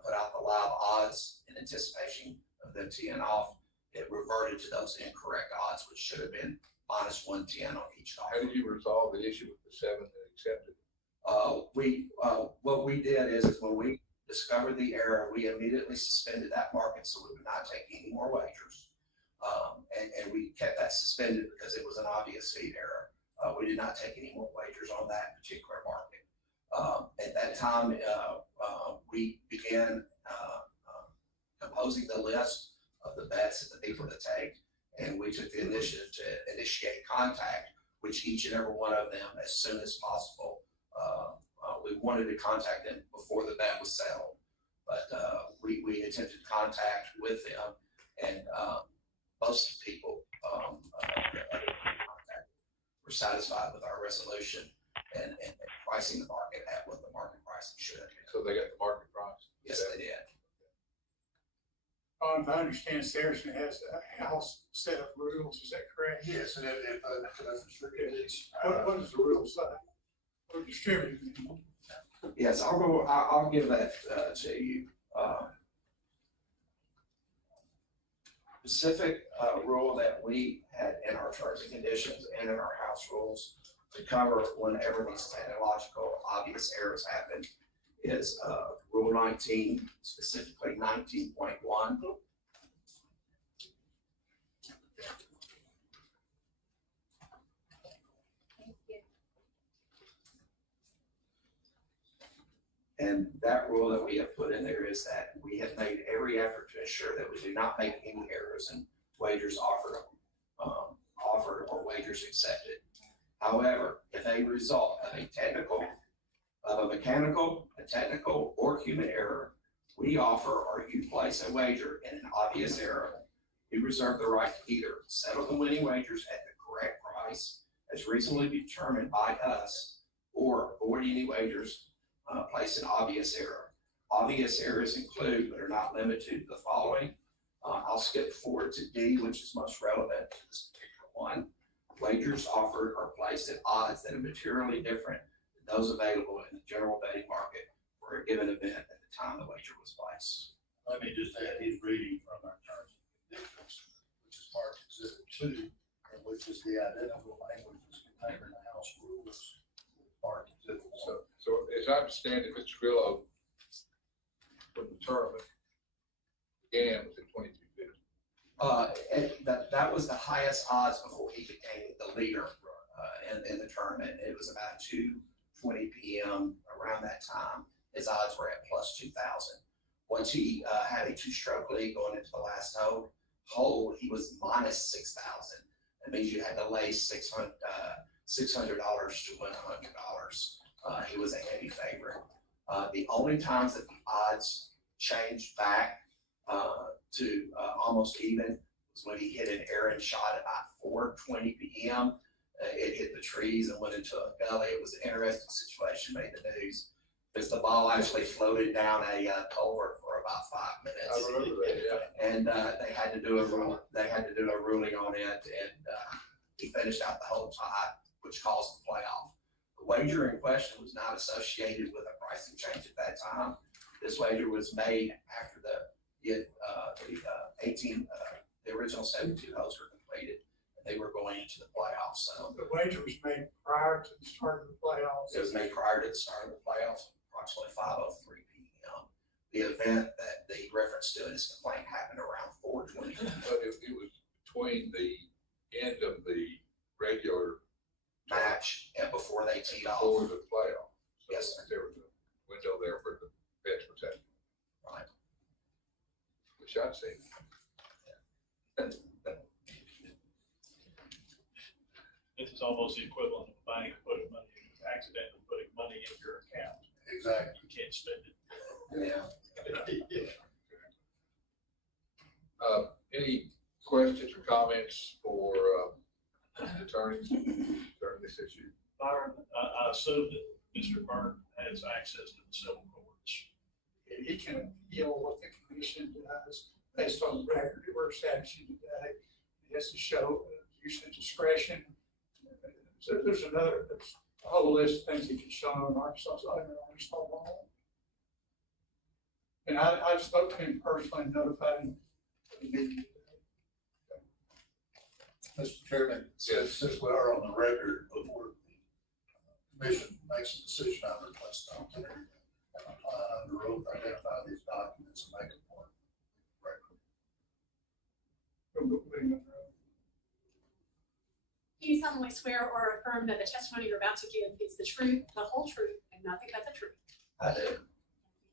put out the live odds in anticipation of them teeing off, it reverted to those incorrect odds, which should have been minus 110 on each offer. How did you resolve the issue with the 7 that accepted? What we did is when we discovered the error, we immediately suspended that market so we would not take any more wagers. And we kept that suspended because it was an obvious feed error. We did not take any more wagers on that particular market. At that time, we began composing the list of the bets that the people to take, and we took the initiative to initiate contact, which each and every one of them, as soon as possible, we wanted to contact them before the bet was settled, but we attempted contact with them, and most people were satisfied with our resolution and pricing the market at what the market pricing should have been. So they got the market price? Yes, they did. If I understand, Saracen has a house set of rules, is that correct? Yes, and that's restricted. What is the rule say? Or distributed? Yes, I'll give that to you. Specific rule that we had in our terms and conditions and in our house rules to cover whenever these technological obvious errors happen is Rule 19, specifically 19.1. And that rule that we have put in there is that we have made every effort to ensure that we do not make any errors in wagers offered or wagers accepted. However, if a result of a mechanical, a technical, or human error, we offer or you place a wager in an obvious error, we reserve the right to either settle the winning wagers at the correct price as reasonably determined by us, or avoid any wagers placed in obvious error. Obvious errors include, but are not limited to, the following. I'll skip forward to D, which is most relevant to this particular one. Wagers offered or placed at odds that are materially different than those available in the general betting market for a given event at the time the wager was placed. Let me just add, he's reading from our terms and conditions, which is part exhibit 2, and which is the identical language that's contained in the House rules. Part exhibit 1. So as I understand it, Mr. Grillo, when the tournament began, was at 22.50. That was the highest odds before he became the leader in the tournament. It was about 2:20 p.m. around that time. His odds were at plus 2,000. Once he had a 2-stroke lead going into the last hole, he was minus 6,000. That means you had to lay $600 to win $100. He was a heavy favorite. The only times that the odds changed back to almost even was when he hit an errant shot at about 4:20 p.m. It hit the trees and went into a gully. It was an interesting situation, made the news, because the ball actually floated down a culvert for about 5 minutes. I remember that, yeah. And they had to do a ruling on it, and he finished out the whole tie, which caused the playoff. The wager in question was not associated with a pricing change at that time. This wager was made after the original 72 holes were completed, and they were going into the playoffs. So The wager was made prior to the start of the playoffs. it was made prior to the start of the playoffs, approximately 5:03 p.m. The event that the reference to in this complaint happened around 4:20. But it was between the end of the regular match and before they teed off. before the playoff. So Yes, sir. there was a window there for the best protection. Right. Wish I'd seen it. This is almost the equivalent of a bank putting money, accidentally putting money in your account. Exactly. You can't spend it. Yeah. Any questions or comments for attorneys during this issue? Byron, I assume that Mr. Byrne has access to the civil courts. He can appeal what the commission does based on the record that we're establishing today. He has to show use of discretion. So there's a whole list of things he can show on Arkansas, Arkansas law. And I spoke to him personally, notified him. Mr. Chairman, since we are on the record, before the commission makes a decision, I request an opportunity to have a client under oath, identify these documents and make a point. Do you solemnly swear or affirm that the testimony you're about to give is the truth, the whole truth, and nothing but the truth? I do.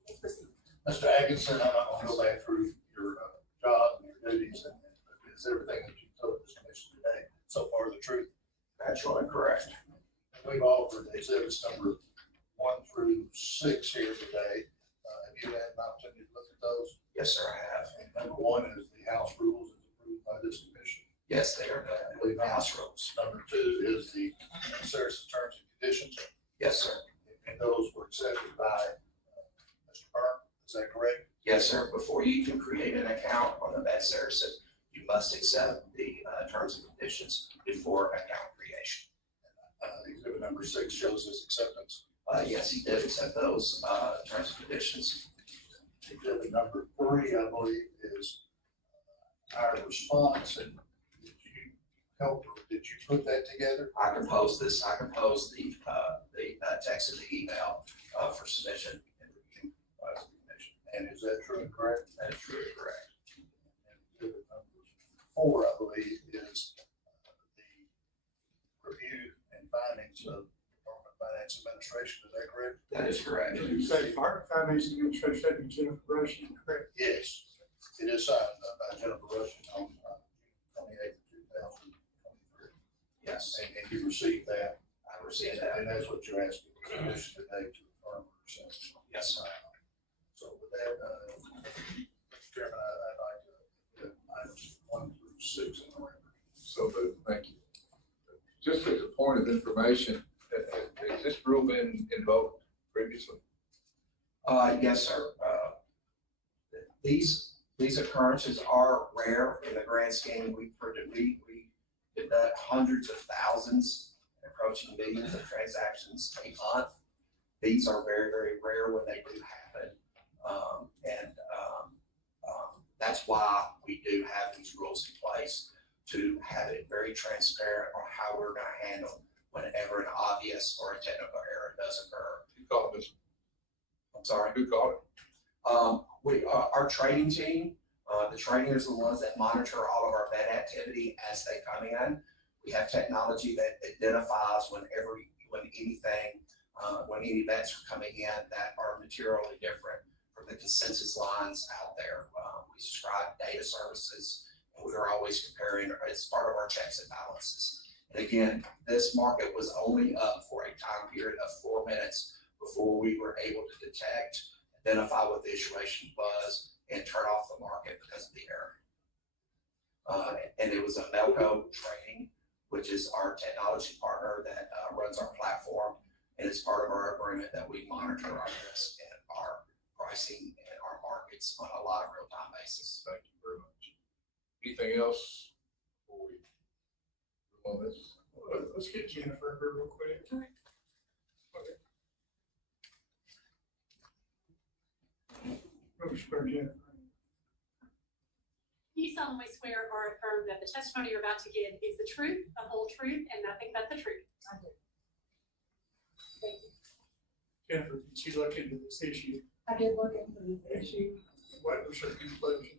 Please proceed. Mr. Atkinson, I'm not gonna go back through your job and your duties, and is everything that you told this commission today so far the truth? Actually, correct. We've offered exhibits number 1 through 6 here today. Have you had an opportunity to look at those? Yes, sir, I have. Number 1 is the House rules as approved by this commission. Yes, they are the house rules. Number 2 is the Saracen terms and conditions, Yes, sir. and those were accepted by Mr. Byrne. Is that correct? Yes, sir. Before you can create an account on the Best Saracen, you must accept the terms and conditions before account creation. Exhibit number 6 shows his acceptance. Yes, he did accept those terms and conditions. Exhibit number 3, I believe, is our response, and did you help, or did you put that together? I composed this. I composed the text of the email for submission and review by the commission. And is that true and correct? That is true and correct. And exhibit number 4, I believe, is the review and findings of Department of Finance Administration. Is that correct? That is correct. Did you say Finance Administration, Jennifer Rushing, correct? Yes, it is signed by Jennifer Rushing on 28th, 2023. Yes, And you received that? I received that. And that's what you're asking the commission today to affirm or accept? Yes, sir. So with that, Mr. Chairman, I'd like to put items 1 through 6 in the record. So moved. Thank you. Just as a point of information, has this rule been invoked previously? Yes, sir. These occurrences are rare in the grand scheme. We conduct hundreds of thousands, approaching millions of transactions a month. These are very, very rare when they do happen. That's why we do have these rules in place, to have it very transparent on how we're going to handle whenever an obvious or a technical error does occur. Who caught this? I'm sorry. Who caught it? Our trading team, the trainers are the ones that monitor all of our bet activity as they come in. We have technology that identifies when any bets are coming in that are materially different from the consensus lines out there. We subscribe data services, and we are always comparing as part of our checks and balances. And again, this market was only up for a time period of 4 minutes before we were able to detect, identify what the issue was, and turn off the market because of the error. And it was a Melco training, which is our technology partner that runs our platform. And it's part of our agreement that we monitor our risk and our pricing and our markets on a lot of real-time basis. Thank you very much. Anything else before we move on this? Let's get Jennifer here real quick. Okay. Commissioner Jennifer. You solemnly swear or affirm that the testimony you're about to give is the truth, the whole truth, and nothing but the truth. I do. Thank you. Jennifer, did you look into this issue? I did look into this issue. What was your conclusion?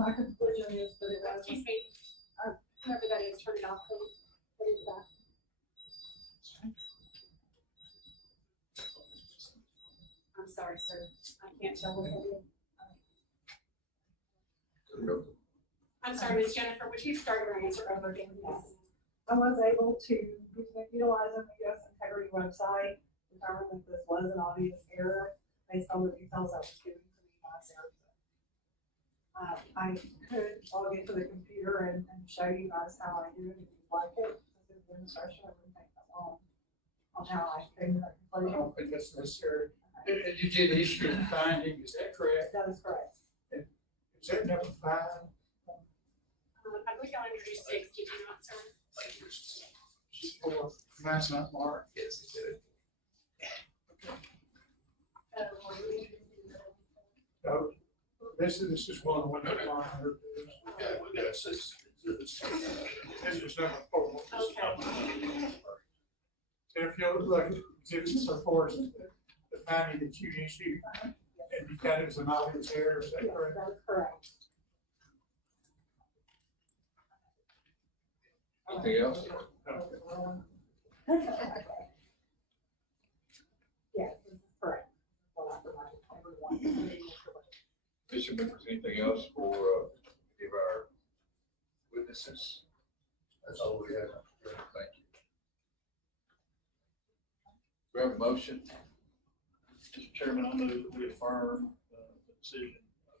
My conclusion is that it was. Excuse me, whoever that is, turn it off, please. What is that? I'm sorry, sir. I can't tell what that is. I'm sorry, Ms. Jennifer, would you start your answer over again, please? I was able to, utilizing the U.S. Integrity website, determine that this was an obvious error based on the details that was given to me by Sarah. I could log into the computer and show you guys how I do it if you'd like it. This is a demonstration. It wouldn't take that long on how I came to that I conclusion. don't think that's necessary. And you did issue a finding, is that correct? That is correct. Is that number 5? I believe y'all introduced 6, did you not, sir? 4. Mine's not marked. Yes, they did it. No, this is one of the ones I heard. Yeah, we got 6 exhibits. This was number 4. Okay. So if you look at exhibits so far as the finding that you issued, and you got it as an obvious error, is that Yes, correct? that is correct. Anything else? Yes, this is correct. What I provided everyone. Commission members, anything else for any of our witnesses? That's all we have. Thank you. Do we have a motion? Mr. Chairman, I move that we affirm the decision of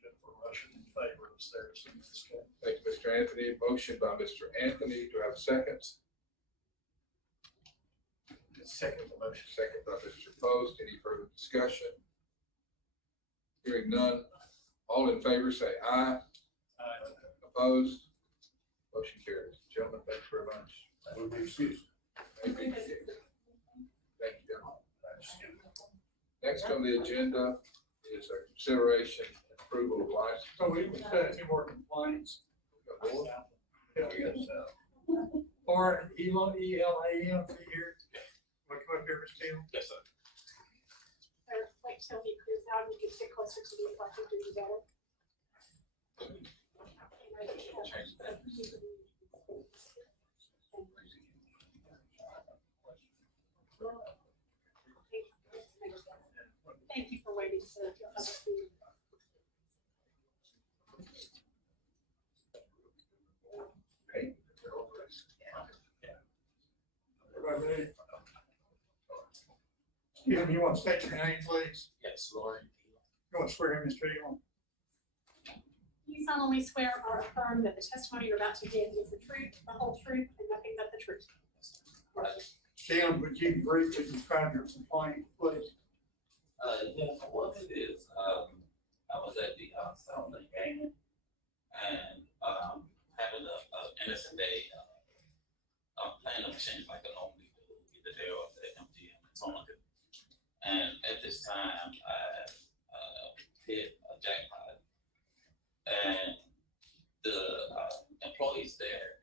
Jennifer Rushing in favor of Sarah's in this case. Thank you, Mr. Anthony. Motion by Mr. Anthony. Do I have a second? Second the motion. Second by Mr. Post. Any further discussion? Hearing none. All in favor say aye. Aye. Opposed? Motion carries. Gentlemen, thank you very much. We'll be excused. Thank you. Thank you, gentlemen. Next on the agenda is a consideration and approval of license. So we had 2 more complaints. Or Elam, E-L-A-M, here. Want to come up here, Mr. Taylor? Yes, sir. Or wait till he clears out and you can sit closer to me if I can do you better. Thank you for waiting, sir. Okay. Everybody ready? Stephen, you want to state your name, please? Yes, Lord. You want to swear in, Mr. Elam? You solemnly swear or affirm that the testimony you're about to give is the truth, the whole truth, and nothing but the truth. Tim, would you briefly describe your complaint, please? Yeah, what it is, I was at the Saturday game and having a innocent day, playing the machines like I normally do, get the day off at MGM and Tourniquet. And at this time, I hit a jackpot, and the employees there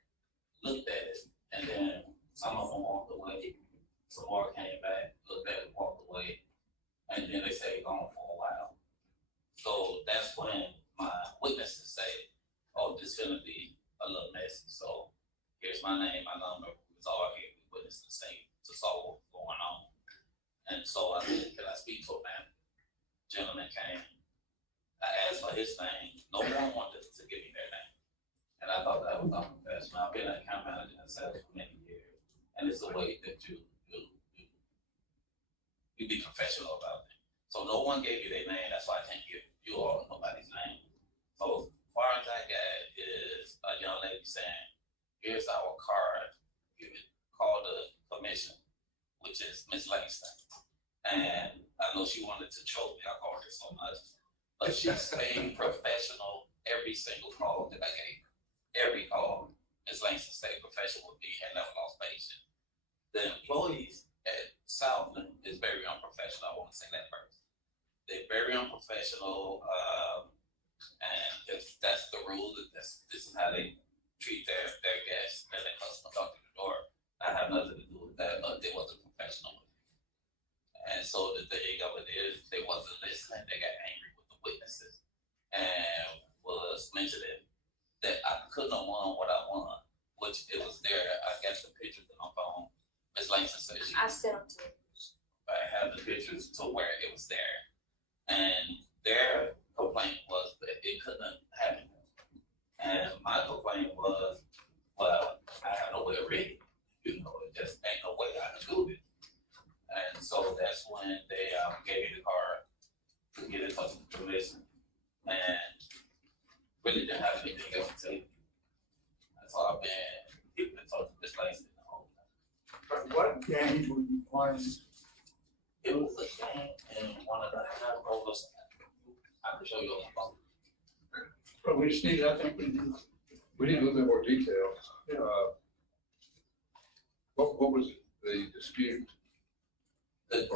looked at it, and then some of them walked away. Some more came back, looked at it, walked away. And then they say gone for a while. So that's when my witnesses say, oh, this is gonna be a little messy. So here's my name, my number, it's all here, we witness the same to solve what's going on. And so I said, can I speak to a man? Gentleman came. I asked for his name. No one wanted to give me their name. And I thought that was unprofessional. I've been an account manager in sales for many years, and it's a way that you be professional about it. So no one gave you their name, that's why I can't give you all nobody's name. So far as I got is a young lady saying, here's our card, you can call the commission, which is Miss Langston. And I know she wanted to choke me, I called her so much, but she stayed professional every single call that I gave her. Every call, Miss Langston stayed professional with me and never lost patience. The employees at Southland is very unprofessional. I want to say that first. They're very unprofessional, and if that's the rule, this is how they treat their guests and their customers out the door. I have nothing to do with that, but they wasn't professional. And so the thing of it is, they wasn't listening. They got angry with the witnesses and was mentioning that I couldn't have won what I won, which it was there. I got the pictures on my phone. Ms. Langston said I sent them to you. I have the pictures to where it was there. And their complaint was that it couldn't happen. And my complaint was, well, I have no way of reading. You know, it just ain't no way I can do it. And so that's when they gave me the card to get in touch with the commission. And really didn't have anything else to say. That's all I've been keeping in touch with Ms. Langston. What games were you playing? It was a game in one of the rollers. I can show you on the phone. But we just need, I think we need. We need a little bit more detail. What was the dispute? The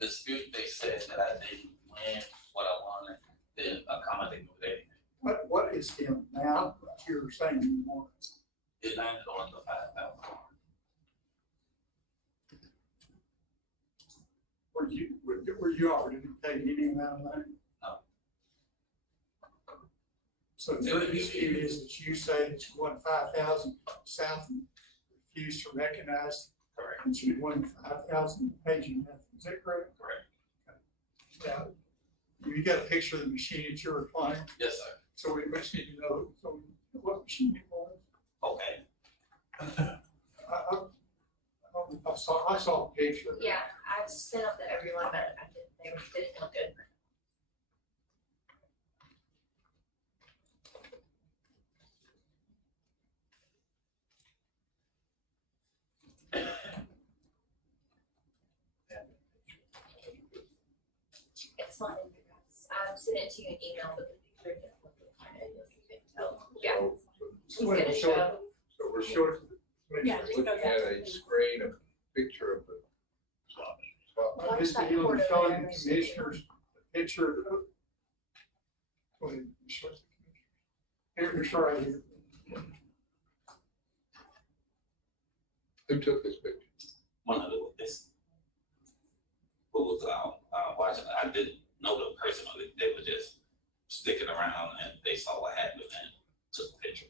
dispute, they said that I didn't win what I wanted, didn't accommodate with anything. What is the amount that you're saying you want? It landed on the 5,000. Were you already paid any amount of money? No. So the dispute is that you say that you won 5,000, South refused to recognize. Correct. That you won 5,000, paid you nothing. Is that correct? Correct. Now, you got a picture of the machine that you were playing? Yes, sir. So we must need to know what machine it was. Okay. I saw a picture. Yeah, I sent them to everyone, but they didn't look good. It's not in your guys. I sent it to you in email, but the picture didn't look good. I don't know if you can tell. Yeah. He's gonna show. So we're short. Yeah, Looking at a screen, a picture of the spot. This video is showing the commissioners, the picture of the. Go ahead, show us the commissioners. Here, it's right here. Who took this picture? One of the witnesses who was watching. I didn't know them personally. They were just sticking around and they saw what happened and took a picture.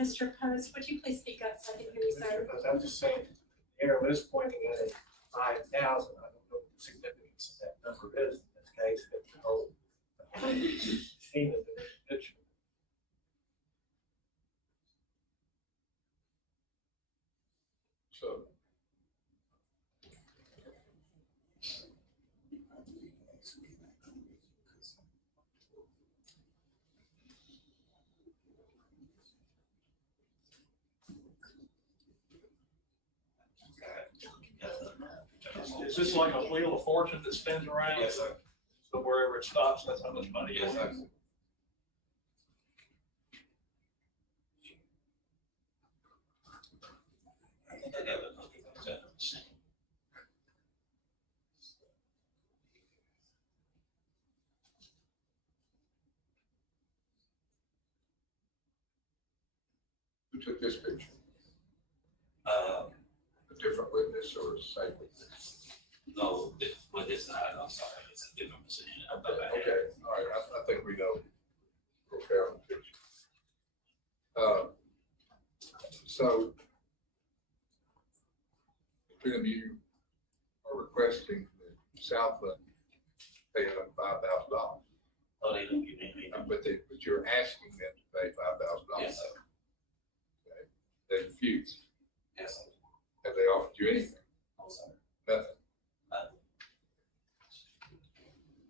Mr. Post, would you please speak up so I can hear you, sir? I'm just saying, the arrow is pointing at a 5,000. I don't know what the significance of that number is in this case, but the whole scene of the picture. So. Is this like a wheel of fortune that spins around? Yes, sir. So wherever it stops, that's how much money it Yes, sir. is. I think I got another machine. Who took this picture? Uh, A different witness or the same witness? no, but it's not. I'm sorry, it's a different machine. I thought I had. Okay, all right, I think we know. Okay, on the picture. So, Jim, you are requesting that Southland pay them $5,000. Oh, they didn't give me anything. But you're asking them to pay $5,000. Yes, sir. Okay. They refused. Yes, sir. Have they offered you anything? No, sir. Nothing. Nothing.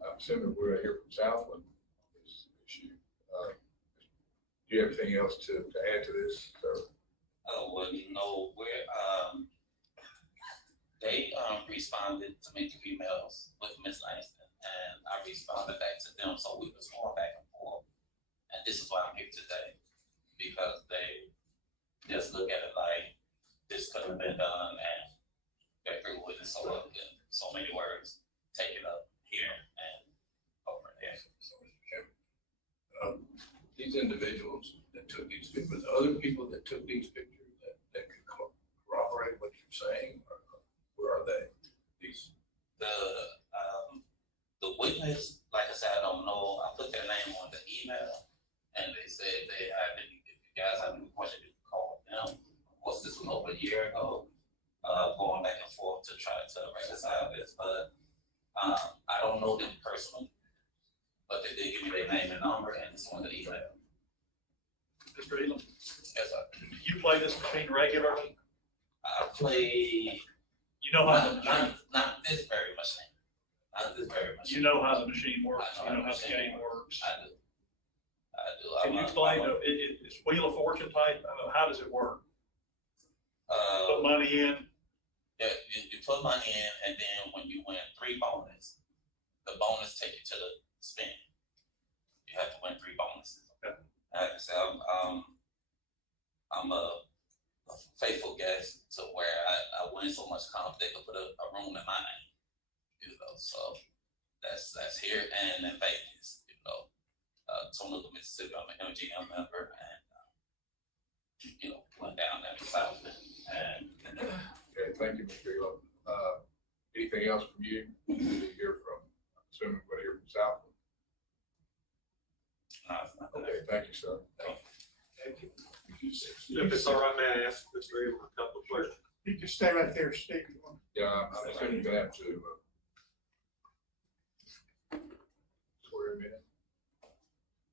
I'm assuming we're here from Southland on this issue. Do you have anything else to add to this, sir? Well, you know, they responded to me through emails with Ms. Langston, and I responded back to them, so we was going back and forth. And this is why I'm here today, because they just look at it like this could have been done, and they agree with it so many words, take it up here and over there. These individuals that took these pictures, other people that took these pictures that could corroborate what you're saying, or where are they? These. The witness, like I said, I don't know. I put their name on the email, and they said if you guys have any questions, you can call them. Of course, this was over a year ago, going back and forth to try to reconcile this, but I don't know them personally, but they did give me their name and number, and it's on the email. Mr. Elam, Yes, sir. you play this machine regularly? I play. You know how the Not this very machine. Not this very machine. you know how the machine works. I You know know how how the the game machine works. I do. Can you explain? It's Wheel of Fortune type. How does it work? Put money in. Yeah, you put money in, and then when you win 3 bonus, the bonus take you to the spin. You have to win 3 bonuses. Okay. Like I said, I'm a faithful guest to where I win so much comp they could put a room in my name. You know, so that's here and in Vegas. You know, Tonga, Mississippi. I'm an MGM member, and you know, went down there to South and. Okay, thank you, Mr. Elam. Anything else from you? Did you hear from, I'm assuming we're here from Southland. Okay, thank you, sir. Thank you. If it's all right, may I ask Mr. Elam a couple of questions? You can stay right there, Steve. Yeah, I'm assuming you're gonna have to swear him in.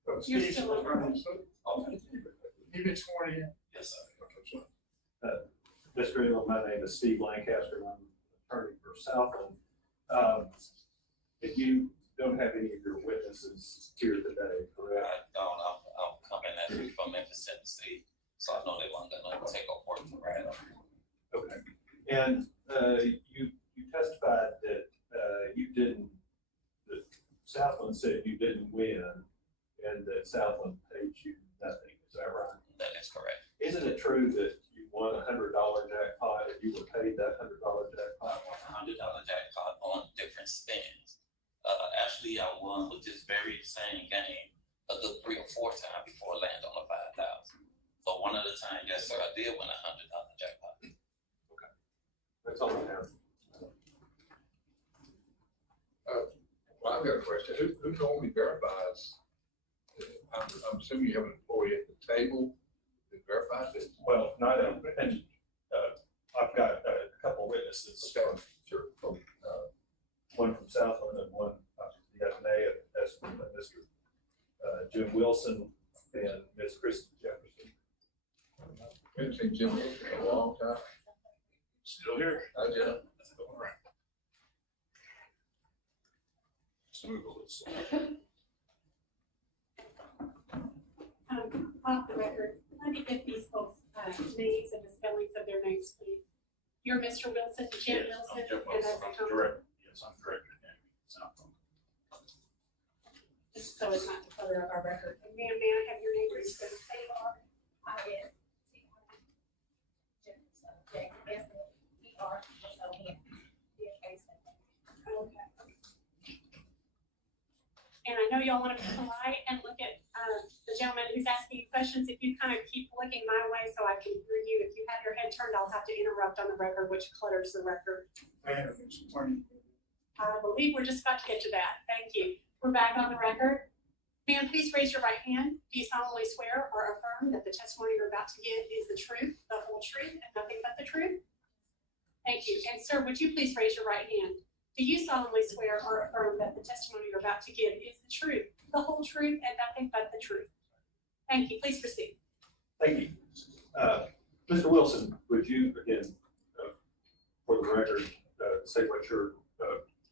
You're Steve's still on. running, so Okay. you've been sworn in. Yes, sir. Mr. Elam, my name is Steve Lancaster, and I'm an attorney for Southland. If you don't have any of your witnesses here today, correct? I don't. I'm coming at you from Memphis, Tennessee, so I know they weren't gonna take off work from right over. Okay. And you testified that that Southland said you didn't win, and that Southland paid you nothing. Is that right? That is correct. Isn't it true that you won $100 jackpot and you were paid that $100 jackpot? $100 jackpot on different spins. Actually, I won with this very same game a good 3 or 4 times before I landed on the 5,000. So one of the times, yes, sir, I did win $100 jackpot. Okay, that's all I have. Well, I've got a question. Who normally verifies? I'm assuming you have an employee at the table that verifies it. Well, not, and I've got a couple witnesses. Okay, sure. One from Southland and one, the other day, that's Mr. Jim Wilson and Ms. Kristen Jefferson. We haven't seen Jim Wilson in a long time. Still here. Hi, Jim. Off the record, let me get these folks' names and the spellings of their names, please. You're Mr. Wilson, Jim Wilson, and that's the company. Yes, I'm director of Southland. Just so it's not to clutter up our record. And ma'am, may I have your name, please? Okay. And I know y'all want to be polite and look at the gentleman who's asking you questions. If you kind of keep looking my way so I can hear you. If you have your head turned, I'll have to interrupt on the record, which clutters the record. I believe we're just about to get to that. Thank you. We're back on the record. Ma'am, please raise your right hand. Do you solemnly swear or affirm that the testimony you're about to give is the truth, the whole truth, and nothing but the truth? Thank you. And sir, would you please raise your right hand? Do you solemnly swear or affirm that the testimony you're about to give is the truth, the whole truth, and nothing but the truth? Thank you. Please proceed. Thank you. Mr. Wilson, would you, again, for the record, say what your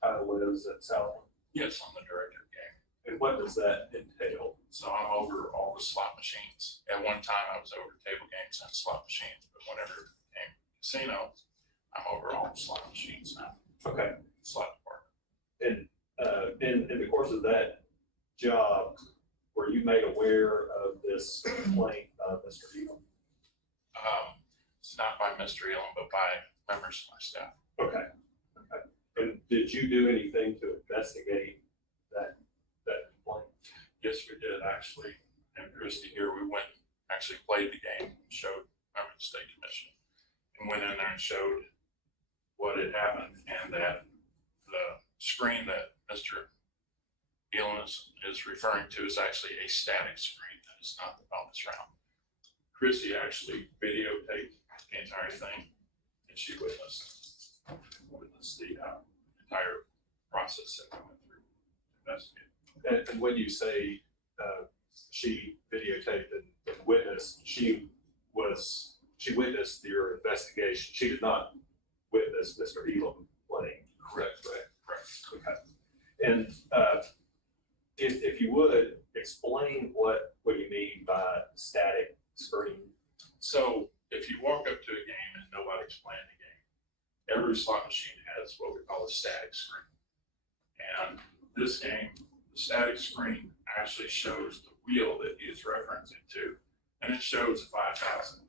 title is at Southland? Yes, I'm the director of game. And what does that entail? So I'm over all the slot machines. At one time, I was over table games and slot machines, but whenever it became casino, I'm over all the slot machines now. Okay. Slot department. And in the course of that job, were you made aware of this complaint by Mr. Elam? It's not by Mr. Elam, but by members of my staff. Okay. Okay. And did you do anything to investigate that complaint? Yes, we did actually. And Christie here, we went, actually played the game, showed members of the state commission, and went in there and showed what had happened, and that the screen that Mr. Elam is referring to is actually a static screen. That is not the bonus round. Christie actually videotaped the entire thing, and she witnessed the entire process that we went through to investigate. And when you say she videotaped and witnessed, she witnessed your investigation. She did not witness Mr. Elam playing. Correct. Okay. And if you would explain what you mean by static screen. So if you walk up to a game and nobody's playing the game, every slot machine has what we call a static screen. And this game, the static screen actually shows the wheel that he is referencing to, and it shows 5,000.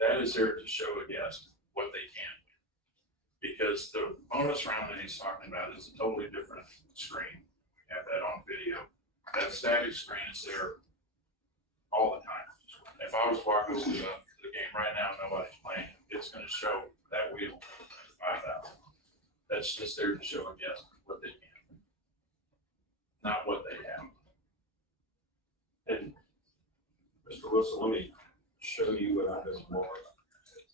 That is there to show a guest what they can win. Because the bonus round that he's talking about is a totally different screen. We have that on video. That static screen is there all the time. If I was walking to the game right now, nobody's playing, it's going to show that wheel 5,000. That's just there to show a guest what they can, not what they have. And Mr. Wilson, let me show you what I have marked.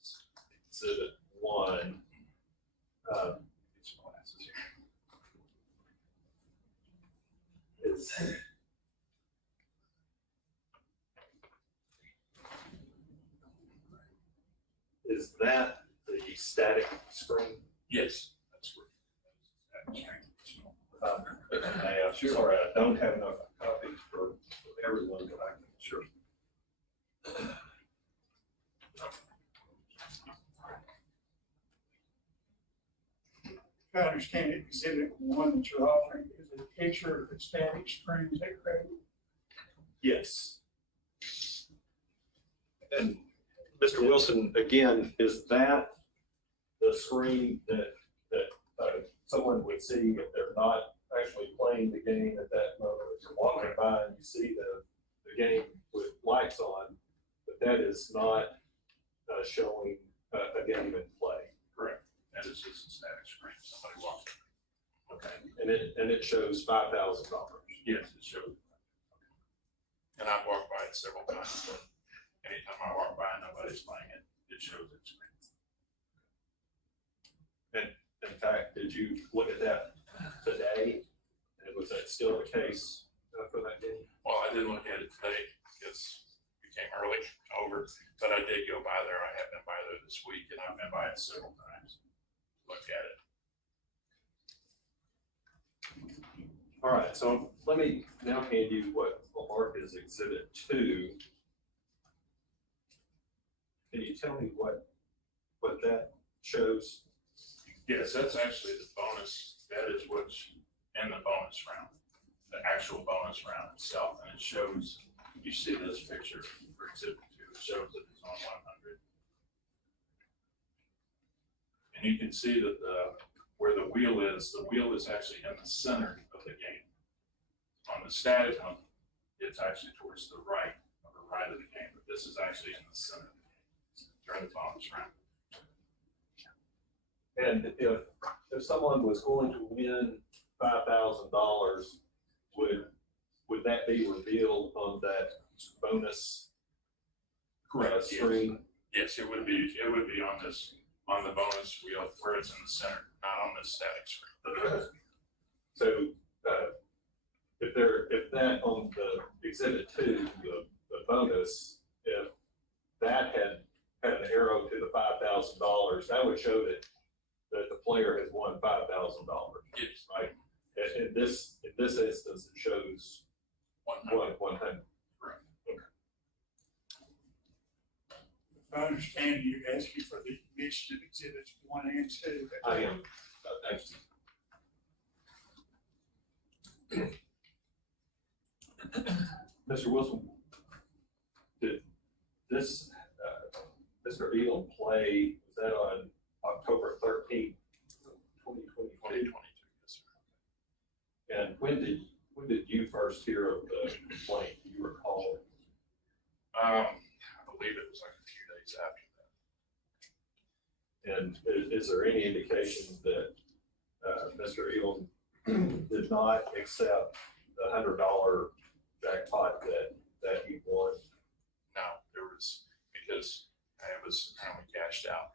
It's Exhibit 1. Get some glasses here. Is that the static screen? Yes, that's where. Sorry, I don't have enough copies for everyone, but I can sure. If I understand it, exhibit 1 that you're offering is a picture of the static screen, is that correct? Yes. And Mr. Wilson, again, is that the screen that someone would see if they're not actually playing the game at that moment? If you're walking by and you see the game with lights on, but that is not showing a game in play. Correct. That is just a static screen. Somebody walks. Okay. And it shows $5,000. Yes, it shows. And I've walked by it several times, but anytime I walk by and nobody's playing it, it shows its screen. And in fact, did you look at that today? And was that still the case for that game? Well, I didn't look at it today because we came early over, but I did go by there. I have been by there this week, and I've been by it several times. Look at it. All right, so let me now hand you what I'll mark as Exhibit 2. Can you tell me what that shows? Yes, that's actually the bonus. That is what's in the bonus round, the actual bonus round itself. And it shows, you see this picture for Exhibit 2, it shows that it's on 100. And you can see that where the wheel is actually in the center of the game. On the static one, it's actually towards the right of the game, but this is actually in the center of the game during the bonus round. And if someone was going to win $5,000, would would that be revealed on that bonus Correct, yes. screen? Yes, it would be on this, on the bonus wheel where it's in the center, not on the static screen. So, if that on the exhibit 2, the bonus, if that had an arrow to the $5,000, that would show that the player has won $5,000. Yes. Right? In this instance, it shows 100. Correct. If I understand you, asking for the mixed exhibits 1 and 2. I am. Thanks. Mr. Wilson, did this, Mr. Elam play, was that on October 13th, 2022? 2022, yes, sir. And when did you first hear of the complaint? Do you recall? I believe it was like a few days after that. And is there any indication that Mr. Elam did not accept the $100 jackpot that he won? No, there was, because it was apparently cashed out.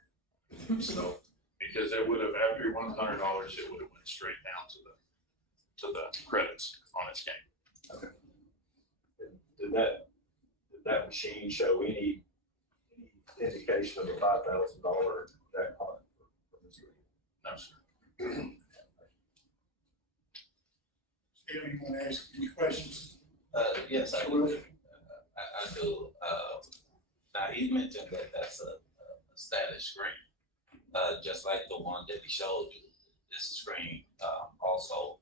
So, because it would have, after he won $100, it would have went straight down to the credits on his game. Okay. Did that machine show any indication of a $5,000 jackpot for Mr. Elam? No, sir. Still, you want to ask any questions? Yes, I do. I do. Now, he mentioned that that's a static screen, just like the one that he showed you. This screen also.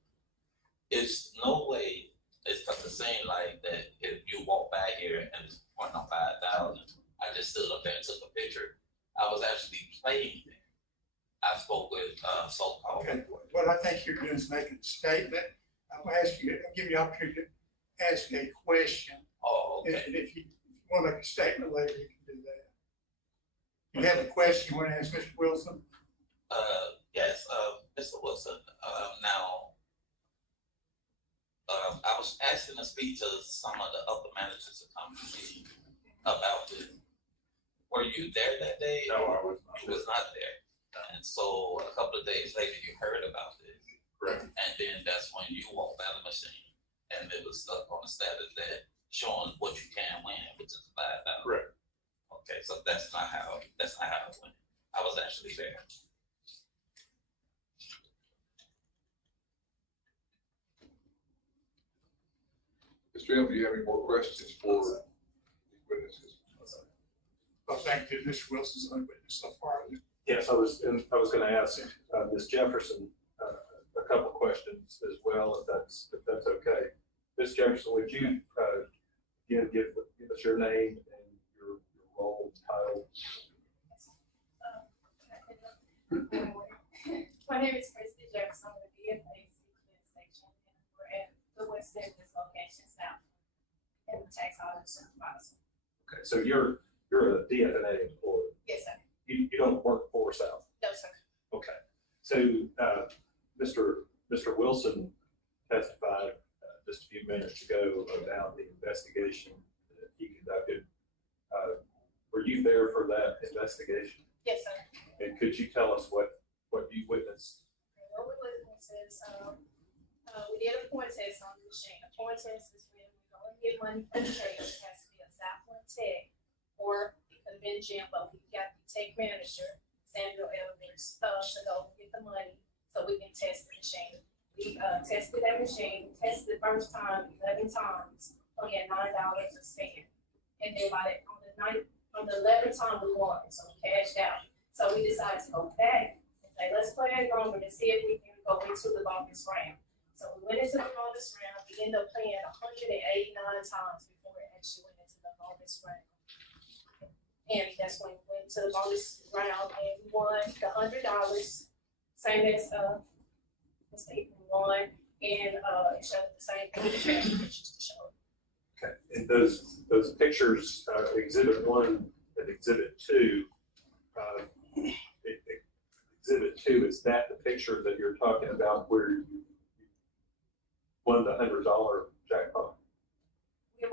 It's no way, it's the same like that if you walk back here and it's pointing on 5,000, I just stood up there and took a picture. I was actually playing there. I spoke with so-called. Okay, what I think you're doing is making a statement. I'll give you the opportunity to ask a question. Oh, okay. And if you want to make a statement later, you can do that. You have a question you want to ask Mr. Wilson? Yes, Mr. Wilson, now, I was asking to speak to some of the upper managers of the company about this. Were you there that day? No, I was not. You was not there. And so a couple of days later, you heard about this. Correct. And then that's when you walked out of the machine and it was stuck on the status that showing what you can win, which is 5,000. Correct. Okay, so that's not how it went. I was actually there. Mr. Elam, do you have any more questions for the witnesses? Well, thank you, Mr. Wilson's only witness so far. Yes, I was going to ask Ms. Jefferson a couple questions as well, if that's okay. Ms. Jefferson, would you give us your name and your role, title? My name is Christy Jefferson with the DFA section, and we're at the West Memphis location now, and the tax audit supervisor. Okay, so you're a DFNA employee. Yes, sir. You don't work for South. No, sir. Okay, so Mr. Wilson testified just a few minutes ago about the investigation that he conducted. Were you there for that investigation? Yes, sir. And could you tell us what you witnessed? What we witnessed is, we did a point test on the machine. A point test is when we go and get money from the table. It has to be a Southland Tech, or it could have been Jimbo. We got the tech manager, Samuel Elmer's, to go get the money so we can test the machine. We tested that machine, tested the first time 11 times. We had $9 to spend. And then on the 11th time we won, so we cashed out. So we decided to go back and say, let's play it longer to see if we can go into the bonus round. So we went into the bonus round. We ended up playing 189 times before we actually went into the bonus round. And that's when we went to the bonus round and we won the $100, same as Mr. Ethan won, and it showed the same pictures to show. Okay, and those pictures, Exhibit 1 and Exhibit 2, Exhibit 2, is that the picture that you're talking about where you won the $100 jackpot?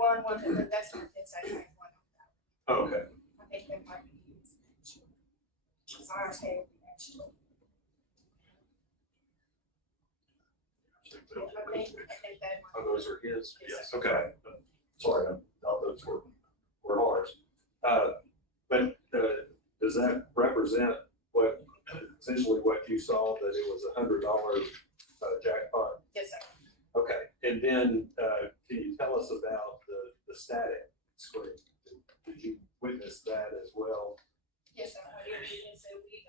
run one, but that's not the exact one. Okay. I think that might be used. It's our table, actually. I think that might. Oh, those are his? Yes. Okay. Sorry, I thought those were ours. Does that represent what, essentially what you saw, that it was $100 jackpot? Yes, sir. Okay, and then, can you tell us about the static screen? Did you witness that as well? Yes, sir. What it is, so we,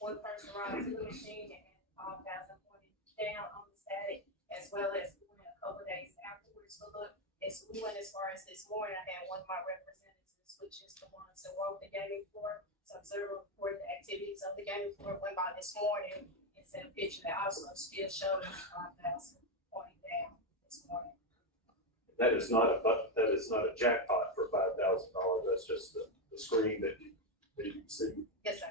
one person arrived to the machine and got them pointed down on the static, as well as we went a couple days afterwards to look. As we went as far as this morning, I had one of my representatives, which is the one to walk the gaming floor, to observe and report the activities of the gaming floor, went by this morning and sent a picture that also still showed 5,000 pointing down this morning. That is not a jackpot for $5,000. That's just the screen that you can see. Yes, sir.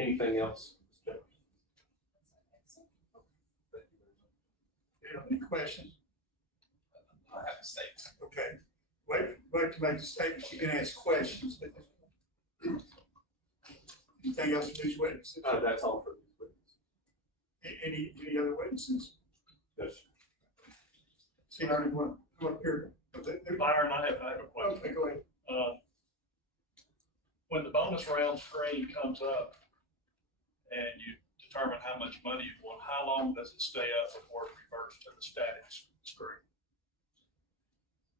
Anything else? Any questions? I have a statement. Okay, wait to make the statement, you can ask questions. Anything else from these witnesses? That's all for these witnesses. Any other witnesses? Yes. See, I already want to come up here. Byron, I have a question. Okay, go ahead. When the bonus round screen comes up and you determine how much money you won, how long does it stay up before it reverts to the static screen?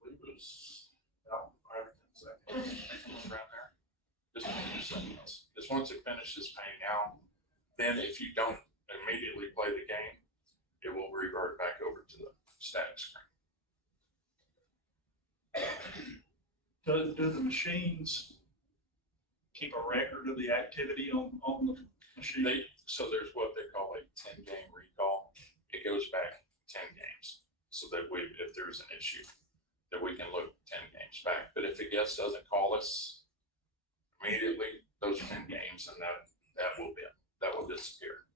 It was about 5 or 10 seconds, around there. Just a few seconds. Just once it finishes paying out, then if you don't immediately play the game, it will revert back over to the static screen. Do the machines keep a record of the activity on the machine? So there's what they call a 10-game recall. It goes back 10 games, so that if there's an issue, that we can look 10 games back. But if the guest doesn't call us immediately, those 10 games, and that will disappear.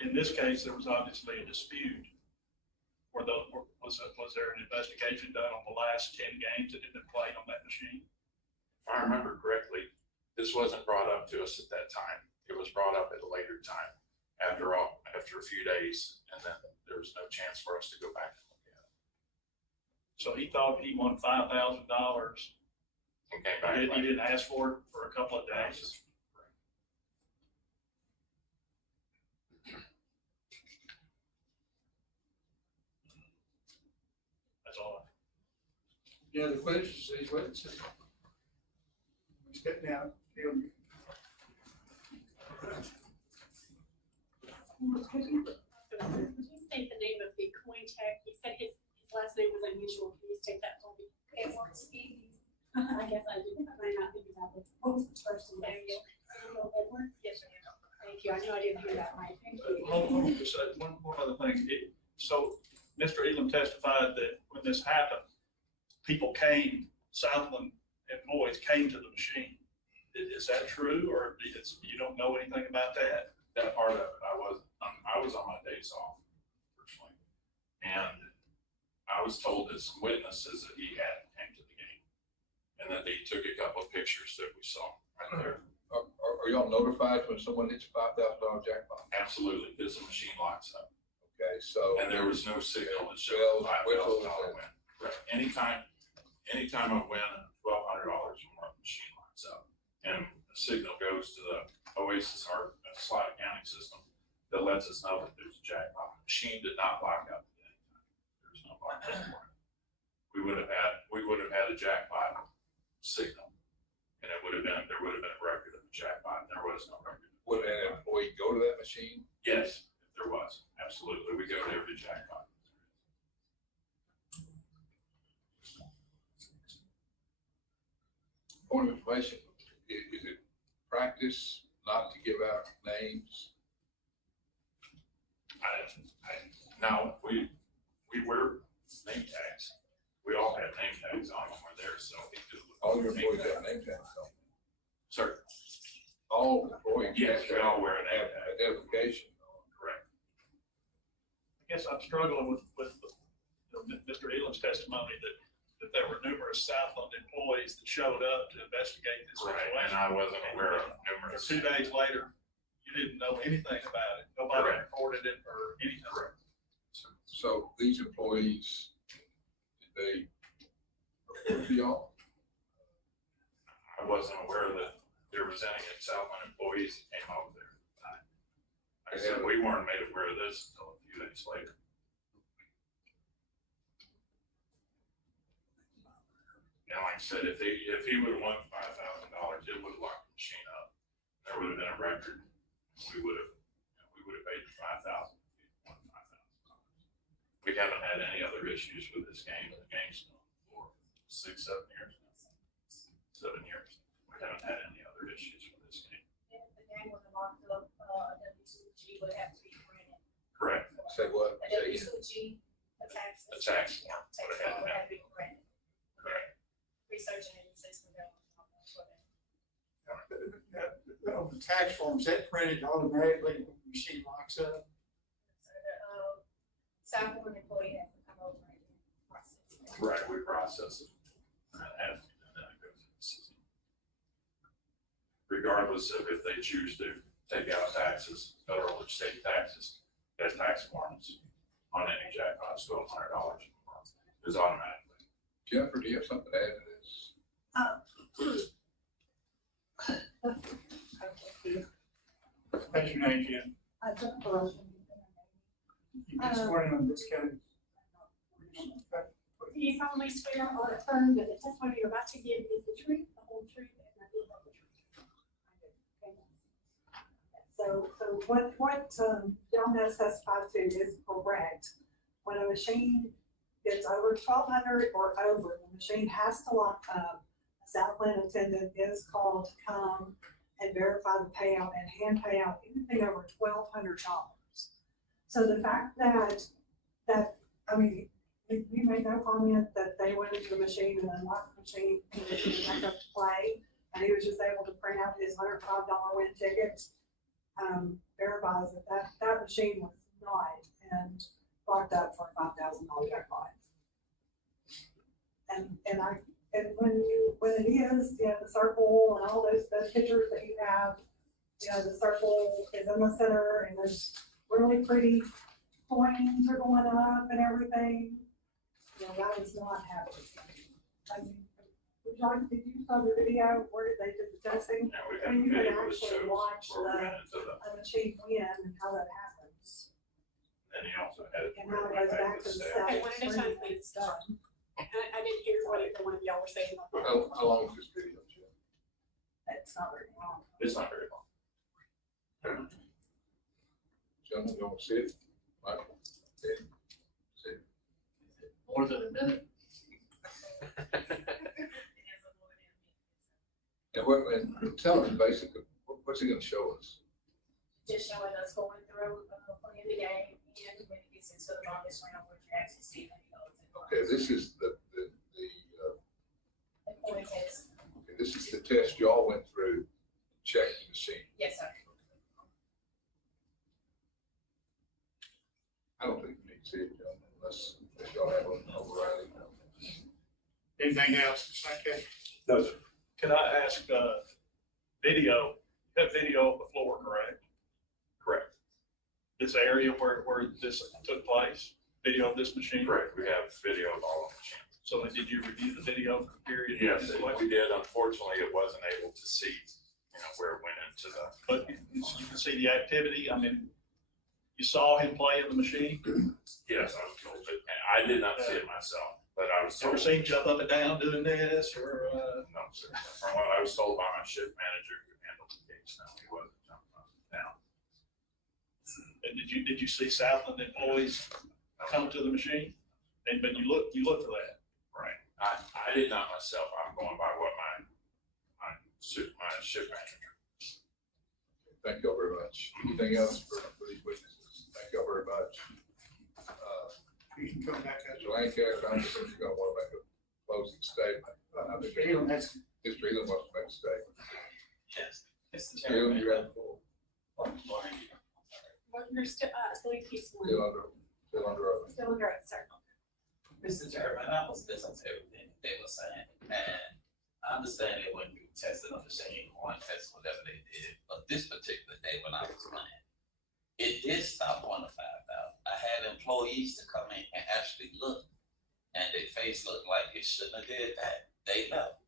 In this case, there was obviously a dispute. Was there an investigation done on the last 10 games that had been played on that machine? If I remember correctly, this wasn't brought up to us at that time. It was brought up at a later time, after a few days, and then there was no chance for us to go back and look at it. So he thought he won $5,000. And came back. He didn't ask for it for a couple of days. That's all. Any other questions, these witnesses? Step down. Could you state the name of the coin tech? He said his last name was unusual. Can you state that for me? Edwards. I guess I do. I might not think about it. What was the first name? Edwards? Yes, ma'am. Thank you. I knew I didn't hear that right. Thank you. Hold on just a second. One other thing. So Mr. Elam testified that when this happened, people came, Southland employees came to the machine. Is that true, or you don't know anything about that? That part of it, I was on my days off, personally. And I was told that some witnesses that he had came to the game, and that they took a couple of pictures that we saw right there. Are y'all notified when someone hits a $5,000 jackpot? Absolutely, because the machine lights up. Okay, so. And there was no signal that showed Bells, $5,000 whistles, win. Right. Anytime I win $1,200 or more, the machine lights up. And the signal goes to the Oasis, our slot accounting system, that lets us know that there's a jackpot. The machine did not lock up at any time. There's no lock up for it. We would have had a jackpot signal, and there would have been a record of the jackpot. There was no record. Would an employee go to that machine? Yes, if there was, absolutely. We go to every jackpot. Point of information, is it practice not to give out names? No, we wear name tags. We all have name tags on when we're there, so we do. All your employees have name tags on? Sir? All employees? Yes, we all wear a name tag. Identification. Correct. I guess I'm struggling with Mr. Elam's testimony that there were numerous Southland employees that showed up to investigate this Right, situation. and I wasn't aware of numerous. 2 days later, you didn't know anything about it. Nobody Correct. reported it or anything. So these employees, did they report to y'all? I wasn't aware that there was any Southland employees that came over there. Like I said, we weren't made aware of this until a few days later. And like I said, if he would have won $5,000, it would have locked the machine up. There would have been a record. We would have paid the $5,000. We haven't had any other issues with this game. The game's been on for 6, 7 years now. 7 years. We haven't had any other issues with this game. If the game was locked up, W2G would have to be printed. Correct. Say what? A Say again. W2G, a tax. A tax. Yeah, tax Would have would had have to be printed. Correct. Researching any system that The tax forms, that printed automatically when the machine locks up. Southland employee has to come over and process it. Right, we process it. And then it goes in the system. Regardless of if they choose to take out taxes, federal or state taxes, that tax forms on any jackpots go $100. It's automatically. Jennifer, do you have something to add to this? State your name, Jim. You can swear in on this case. Do you solemnly swear or affirm that the testimony you're about to give is the truth, the whole truth, and nothing but the truth? So what John has testified to is correct. When a machine gets over 1,200 or over, the machine has to lock up. A Southland attendant is called to come and verify the payout and hand pay out anything over $1,200. So the fact that I mean, we made no comment that they went into the machine and unlocked the machine and it was back up to play, and he was just able to print out his $105 win ticket. Verifies that machine was not and locked up for a $5,000 jackpot. And when it is, you know, the circle and all those pictures that you have, you know, the circle is in the center and there's really pretty coins are going up and everything. You know, that is not happening. I mean, John, did you saw the video where they did the testing? Yeah, we have And a you can video that actually shows watch where we went into the, a machine win and how that happens. and he also had it. And how it goes back to the Okay, one at a time, static screen when please. it's done. I didn't hear what either one of y'all were saying. How long is this video, Jim? It's not very long. It's not very long. Gentlemen, you want to see it? Michael? Okay. See it? More than a minute. And tell me basically, what's he gonna show us? Just showing us going through, playing the game, and when it gets into the longest round, where you actually see when it goes. Okay, this is the Point test. okay, this is the test y'all went through, to check the machine. Yes, sir. I don't think you need to see it, gentlemen, unless y'all have an overriding. Anything else, Mr. Sankey? No, sir. Can I ask, video, you have video of the floor, correct? Correct. This area where this took place, video of this machine? Correct. We have video of all of the machines. So did you review the video for the period? Yes, we did. Unfortunately, it wasn't able to see, where it went into the. But you can see the activity, I mean, you saw him play in the machine? Yes, I was told it. And I did not see it myself, but I was told. Ever seen him jump up and down doing this, or, No, sir. From what I was told by my shift manager who handled the case, no, he wasn't jumping up and down. And did you see Southland employees come to the machine? But you look for that? Right. I did not myself. I'm going by what my shift manager. Thank y'all very much. Anything else for these witnesses? Thank y'all very much. You can come back as Mr. Lancaster, I'm sure you're gonna want to make a closing statement. Mr. Elam has. Mr. Elam wants to make a statement. Yes. Mr. Elam, you have the floor. You're still, still in case one. Still under oath. Still under oath, sir. Mr. Chairman, I was listening to everything they were saying, and I understand they went through testing of the machine, one test, whatever they did, but this particular day when I was playing, it did stop on the 5,000. I had employees to come in and actually look, and their face looked like it shouldn't have did that. They left.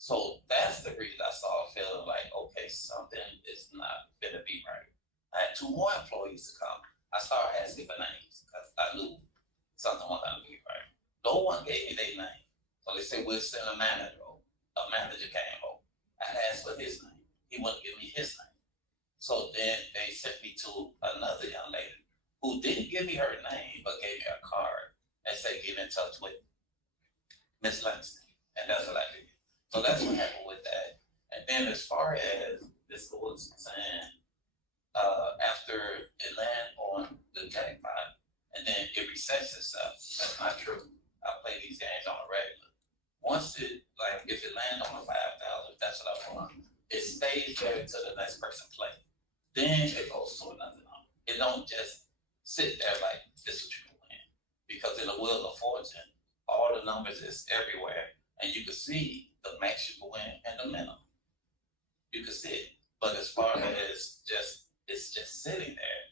So that's the reason I started feeling like, okay, something is not gonna be right. I had 2 more employees to come. I started asking for names because I knew something wasn't gonna be right. No one gave me their name. So they said, we'll send a manager over. A manager came over. I asked for his name. He wouldn't give me his name. So then they sent me to another young lady who didn't give me her name, but gave me a card and said, get in touch with Miss Langston. And that's what I did. So that's what happened with that. And then as far as this was saying, after it landed on the jackpot, and then it resets itself, that's not true. I play these games on a regular. Once it, like, if it lands on the 5,000, that's what I want. It stays there until the next person plays. Then it goes to another number. It don't just sit there like, this is what you can win. Because in the Wheel of Fortune, all the numbers is everywhere, and you can see the max you can win and the minimum. You can see it. But as far as just, it's just sitting there,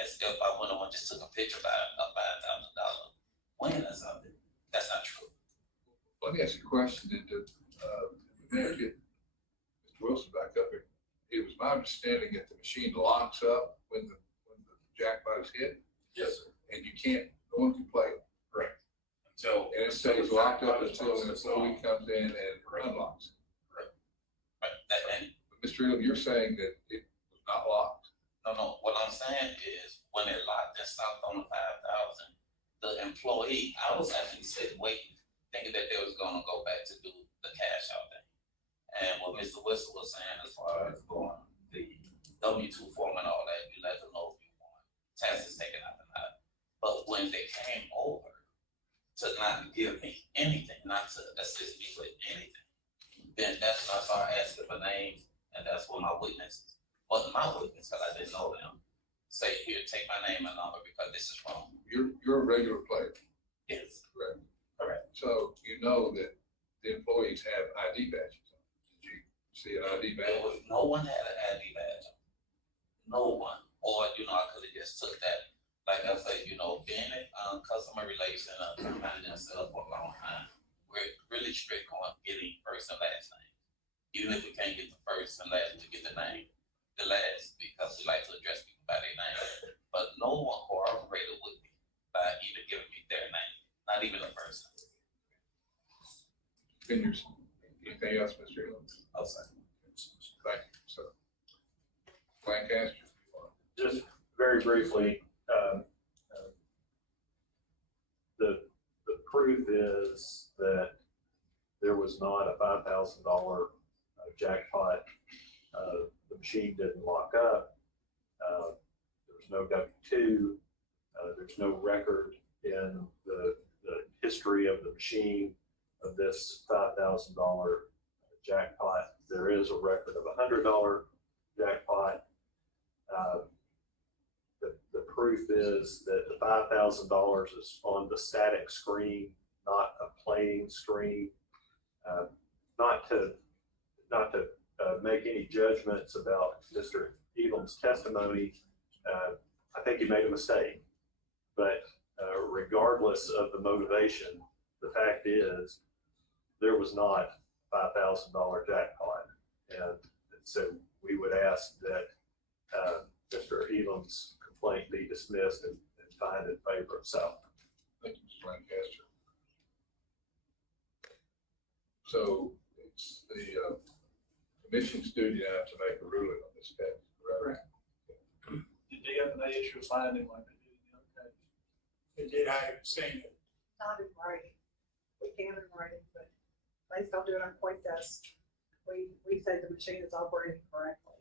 as if I went on just took a picture about a $5,000 win or something, that's not true. Let me ask you a question. Did get Mr. Wilson back up here? It was my understanding that the machine locks up when the jackpot is hit. Yes, sir. And you can't, no one can play it. Correct. Until. And it stays locked up until an employee comes in and unlocks it. Correct. And But Mr. Elam, you're saying that it was not locked? no, what I'm saying is when it locked and stopped on the 5,000, the employee, I was actually sitting waiting, thinking that they was gonna go back to do the cash out thing. And what Mr. Whistle was saying as far as going the W-2 form and all that, you let them know if you want taxes taken out or not. But when they came over to not give me anything, not to assist me with anything, then that's when I started asking for names, and that's when my witnesses, wasn't my witness, because I didn't know them, say, here, take my name and number because this is wrong. You're a regular player. Yes. Correct. Correct. So you know that the employees have ID badges on. Did you see an ID badge? No one had an ID badge. No one. Or, I could have just took that. Like I say, being in customer relation, managing sales for a long time, we're really strict on getting first and last name. Even if we can't get the first and last, to get the name, the last, because we like to address people by their name. But no one cooperated with me by even giving me their name, not even the first name. Anything else, Mr. Elam? Oh, sorry. Thank you, sir. Lancaster. Just very briefly, the proof is that there was not a $5,000 jackpot. The machine didn't lock up. There was no W-2. There's no record in the history of the machine of this $5,000 jackpot. There is a record of a $100 jackpot. The proof is that the $5,000 is on the static screen, not a playing screen. Not to make any judgments about Mr. Elam's testimony. I think he made a mistake, but regardless of the motivation, the fact is there was not a $5,000 jackpot. And so we would ask that Mr. Elam's complaint be dismissed and find in favor of South. Thank you, Mr. Lancaster. So it's the commission's duty now to make a ruling on this case, correct? Did DFNA issue a finding like they did in the other case? It did, I haven't seen it. Not in writing. We can in writing, but they still do it on point test. We say the machine is operating correctly.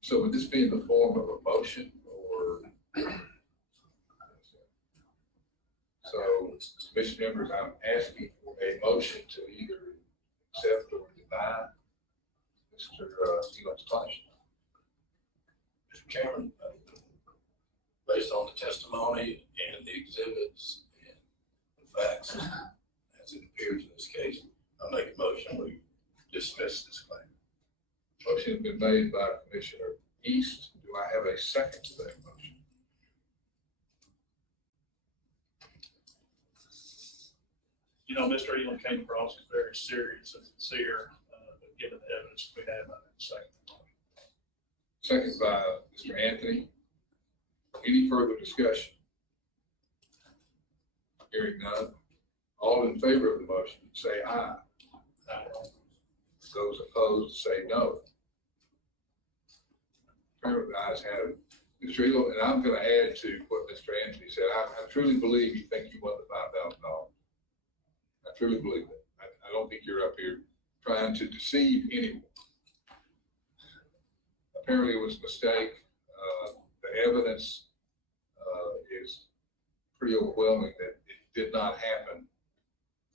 So would this be in the form of a motion or? So, commission members, I'm asking for a motion to either accept or deny Mr. Elam's claim. Mr. Chairman, based on the testimony and the exhibits and the facts as it appears in this case. I make a motion, we dismiss this claim. Motion has been made by Commissioner East. Do I have a second to that motion? You know, Mr. Elam came across as very serious and sincere, but given the evidence we have, I second. Second by Mr. Anthony. Any further discussion? Hearing none. All in favor of the motion, say aye. Those opposed, say no. Apparently, the ayes have it. Mr. Elam, and I'm going to add to what Mr. Anthony said. I truly believe you think you won the $5,000. I truly believe that. I don't think you're up here trying to deceive anyone. Apparently, it was a mistake. The evidence is pretty overwhelming that it did not happen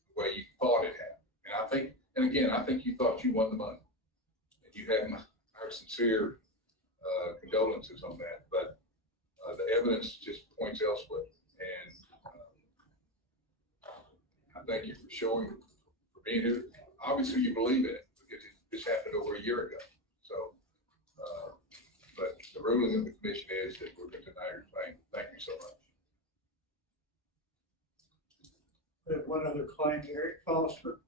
the way you thought it happened. And I think, and again, I think you thought you won the money. And you have our sincere condolences on that. But the evidence just points elsewhere. And I thank you for showing, for being here. Obviously, you believe in it because this happened over a year ago. So, but the ruling of the commission is that we're going to deny your claim. Thank you so much. We have one other claim, Eric Foster.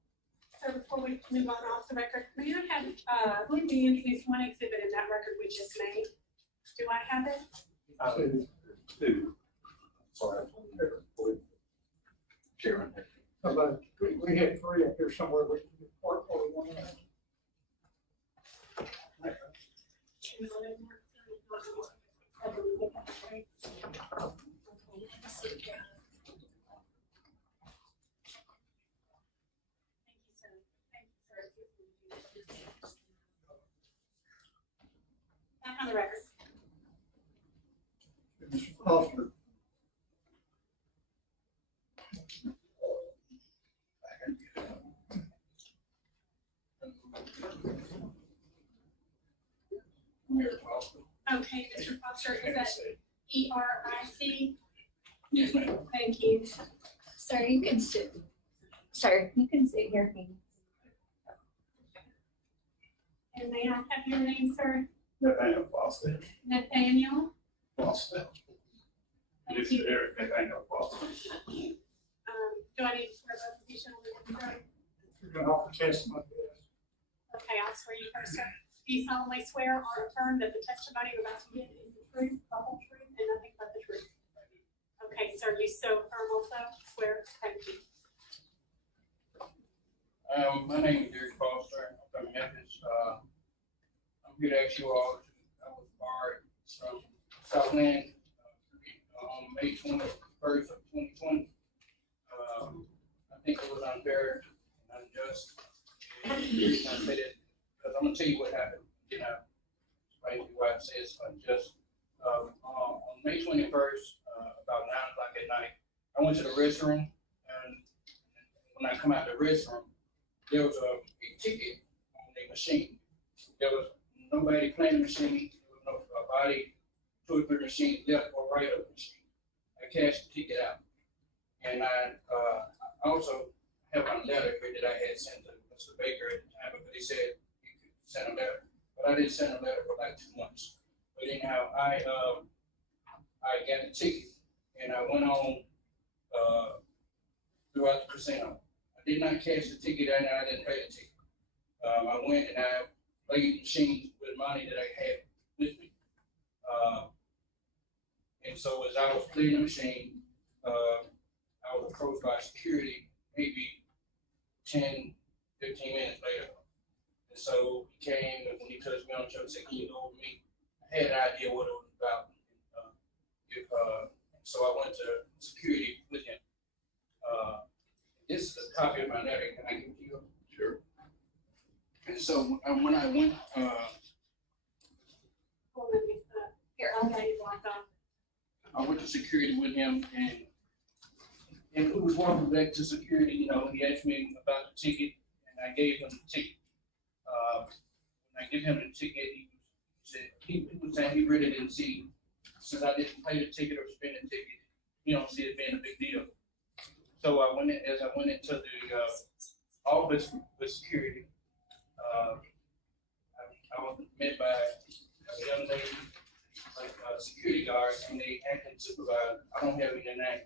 So before we move on off the record, may I have, I believe we introduced one exhibit in that record we just made. Do I have it? Two. Sorry. Chairman. We had three up here somewhere. We can report what we want to have. Back on the record. Mr. Foster. Okay, Mr. Foster, is that ERIC? Yes, ma'am. Thank you. Sir, you can sit. Sir, you can sit here. And may I have your name, sir? Nathaniel Foster. Nathaniel? Foster. Thank This you. is Eric Nathaniel Foster. Do I need to swear both of you gentlemen? You're going to offer testimony. Okay, I'll swear you first, sir. Do you solemnly swear or affirm that the testimony you're about to give is the truth, the whole truth, and nothing but the truth? Okay, sir, you so affirm also, swear, thank you. My name is Eric Foster. I'm from Memphis. I'm here to ask you all, I was barred from Southland on May 21st of 2020. I think it was unfair and unjust. And the reason I say that, because I'm gonna tell you what happened, explain to you why I say it's unjust. On May 21st, about 9 o'clock at night, I went to the restroom, and when I come out the restroom, there was a ticket on the machine. There was nobody playing the machine. There was no body, 2 or 3 machines left or right of the machine. I cashed the ticket out. And I also have a letter here that I had sent to Mr. Baker at the time, because he said you could send a letter. But I didn't send a letter for like 2 months. But anyhow, I got the ticket and I went on throughout the casino. I did not cash the ticket and I didn't pay the ticket. I went and I played machines with money that I had with me. And so as I was playing the machine, I was approached by security maybe 10, 15 minutes later. And so he came, and when he touched me on the shoulder, said, "Can you go over me?" I had an idea what it was about. So I went to security with him. This is a copy of my letter. Can I give it to you? Sure. And so when I went, Here, I'll get you blocked off. I went to security with him, and we was walking back to security. You know, he asked me about the ticket, and I gave him the ticket. When I gave him the ticket, he said he was saying he really didn't see since I didn't pay the ticket or spend the ticket, he don't see it being a big deal. So I went into the office with security. I was met by a young lady, like security guards, and they acting supervisor. I don't have any name.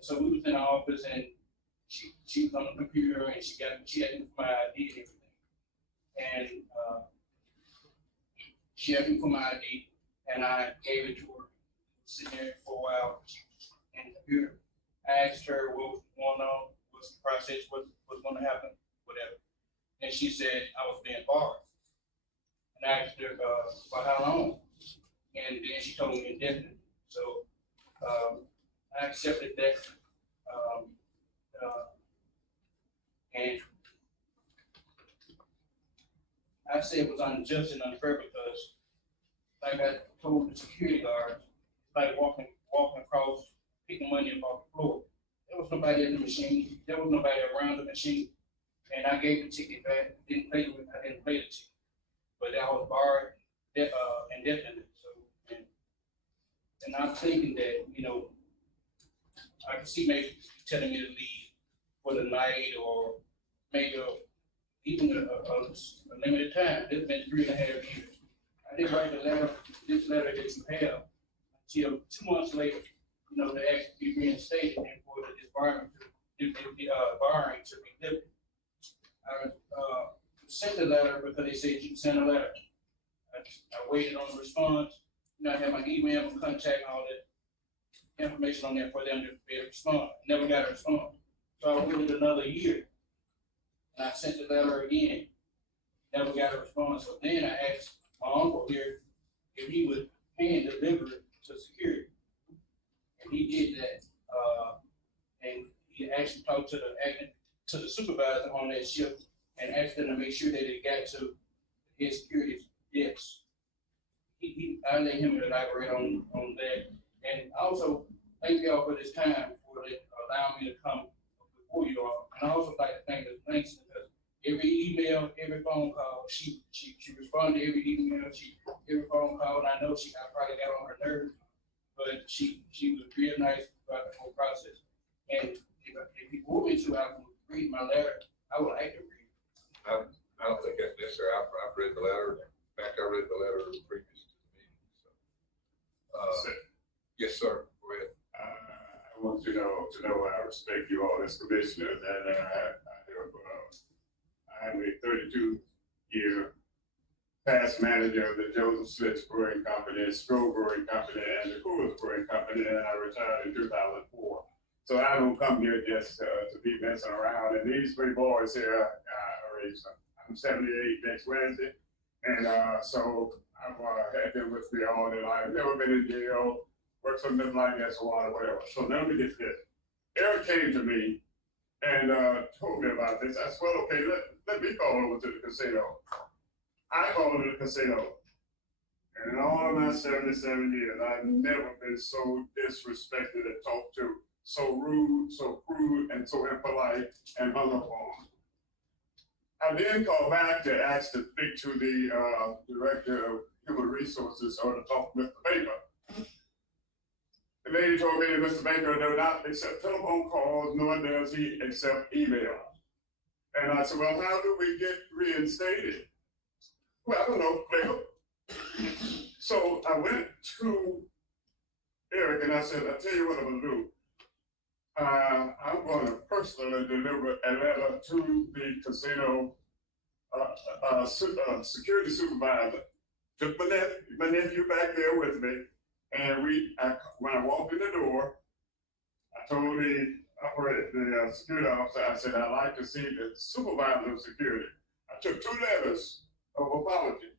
So we was in the office, and she was on the computer, and she had my ID and everything. And she asked me for my ID, and I gave it to her. Sitting there for a while in the computer. I asked her what was going on, what's the process, what's going to happen, whatever. And she said I was being barred. And I asked her for how long, and then she told me indefinitely. So I accepted that. And I said it was unjust and unfair because, like I told the security guards, like walking across, picking money up off the floor. There was nobody at the machine. There was nobody around the machine. And I gave the ticket back. I didn't pay the ticket. But I was barred indefinitely. So, and I'm thinking that, you know, I can see maybe telling me to leave for the night or maybe even a limited time. It's been 3.5 years. I didn't write the letter, this letter that you have, until 2 months later, you know, to actually be reinstated and for the barring to be lifted. I sent the letter because they said you sent a letter. I waited on the response. You know, I had my email, my contact, all that information on there for them to be able to respond. Never got a response. So I waited another year. And I sent the letter again. Never got a response. So then I asked my uncle here if he would hand deliver it to security. And he did that. And he actually talked to the supervisor on that shift and asked them to make sure that it got to his security's desk. I let him elaborate on that. And also, thank y'all for this time for allowing me to come before you all. And I also like to thank the thanks because every email, every phone call, she responded to every email, every phone call, and I know I probably got on her nerves, but she was real nice about the whole process. And if you want me to, I can read my letter. I would like to read. I don't think that's necessary. I've read the letter. In fact, I read the letter previous to the meeting. So, yes, sir. Go ahead. I want you to know I respect you all as commissioners, and I am a 32-year past manager of the Joseph Slits Brewing Company, Stroh Brewing Company, and the Coors Brewing Company, and I retired in 2004. So I don't come here just to be messing around. And these three boys here, I'm 78 next Wednesday, and so I've had them with me all their life. Never been in jail, worked for them like that, or whatever. So let me get this. Eric came to me and told me about this. I said, well, okay, let me call over to the casino. I called to the casino. And in all of my 77 years, I've never been so disrespected and talked to, so rude, so crude, and so impolite and hung up on. I then called back to ask to speak to the director of human resources or to talk to Mr. Baker. The lady told me that Mr. Baker does not accept telephone calls, nor does he accept email. And I said, well, how do we get reinstated? Well, I don't know, Baker. So I went to Eric and I said, I'll tell you what I'm gonna do. I'm gonna personally deliver a letter to the casino security supervisor. Took my nephew back there with me. And when I walked in the door, I told the security officer, I said, I'd like to see the supervisor of security. I took 2 letters of apology.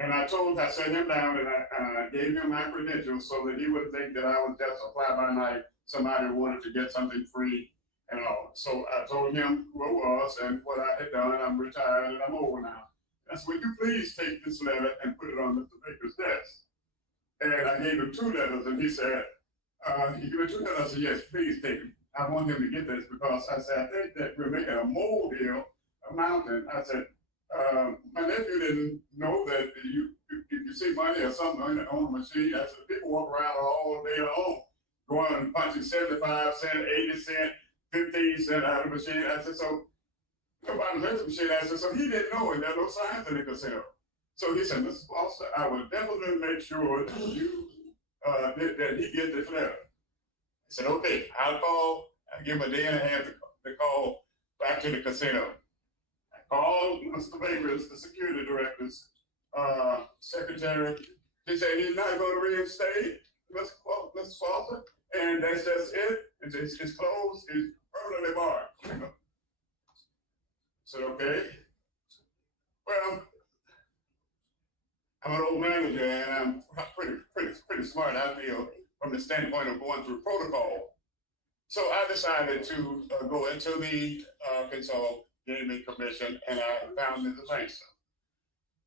And I sat him down and I gave him my credentials so that he wouldn't think that I was just a fly-by-night, somebody who wanted to get something free and all. So I told him who I was and what I had done. I'm retired and I'm over now. I said, would you please take this letter and put it on Mr. Baker's desk? And I gave him 2 letters, and he said, he gave me 2 letters. I said, yes, please take them. I want him to get this because I said, I think that we're making a molehill, a mountain. I said, My nephew didn't know that if you see money or something on the machine, I said, people walk around all day long, going and punching 75 cents, 80 cents, 15 cents out of the machine. I said, so nobody left the machine. I said, so he didn't know, and there are no signs in the casino. So he said, Mr. Foster, I will definitely make sure that you, that he gets this letter. I said, okay, I'll give him a day and a half to call back to the casino. I called Mr. Baker's, the security director's secretary. He said he's not going to reinstate Mr. Foster, and that's just it. It's closed. It's permanently barred. I said, okay. Well, I'm an old manager, and I'm pretty smart, I feel, from the standpoint of going through protocol. So I decided to go into the Arkansas Gaming Commission, and I found Mrs. Langston.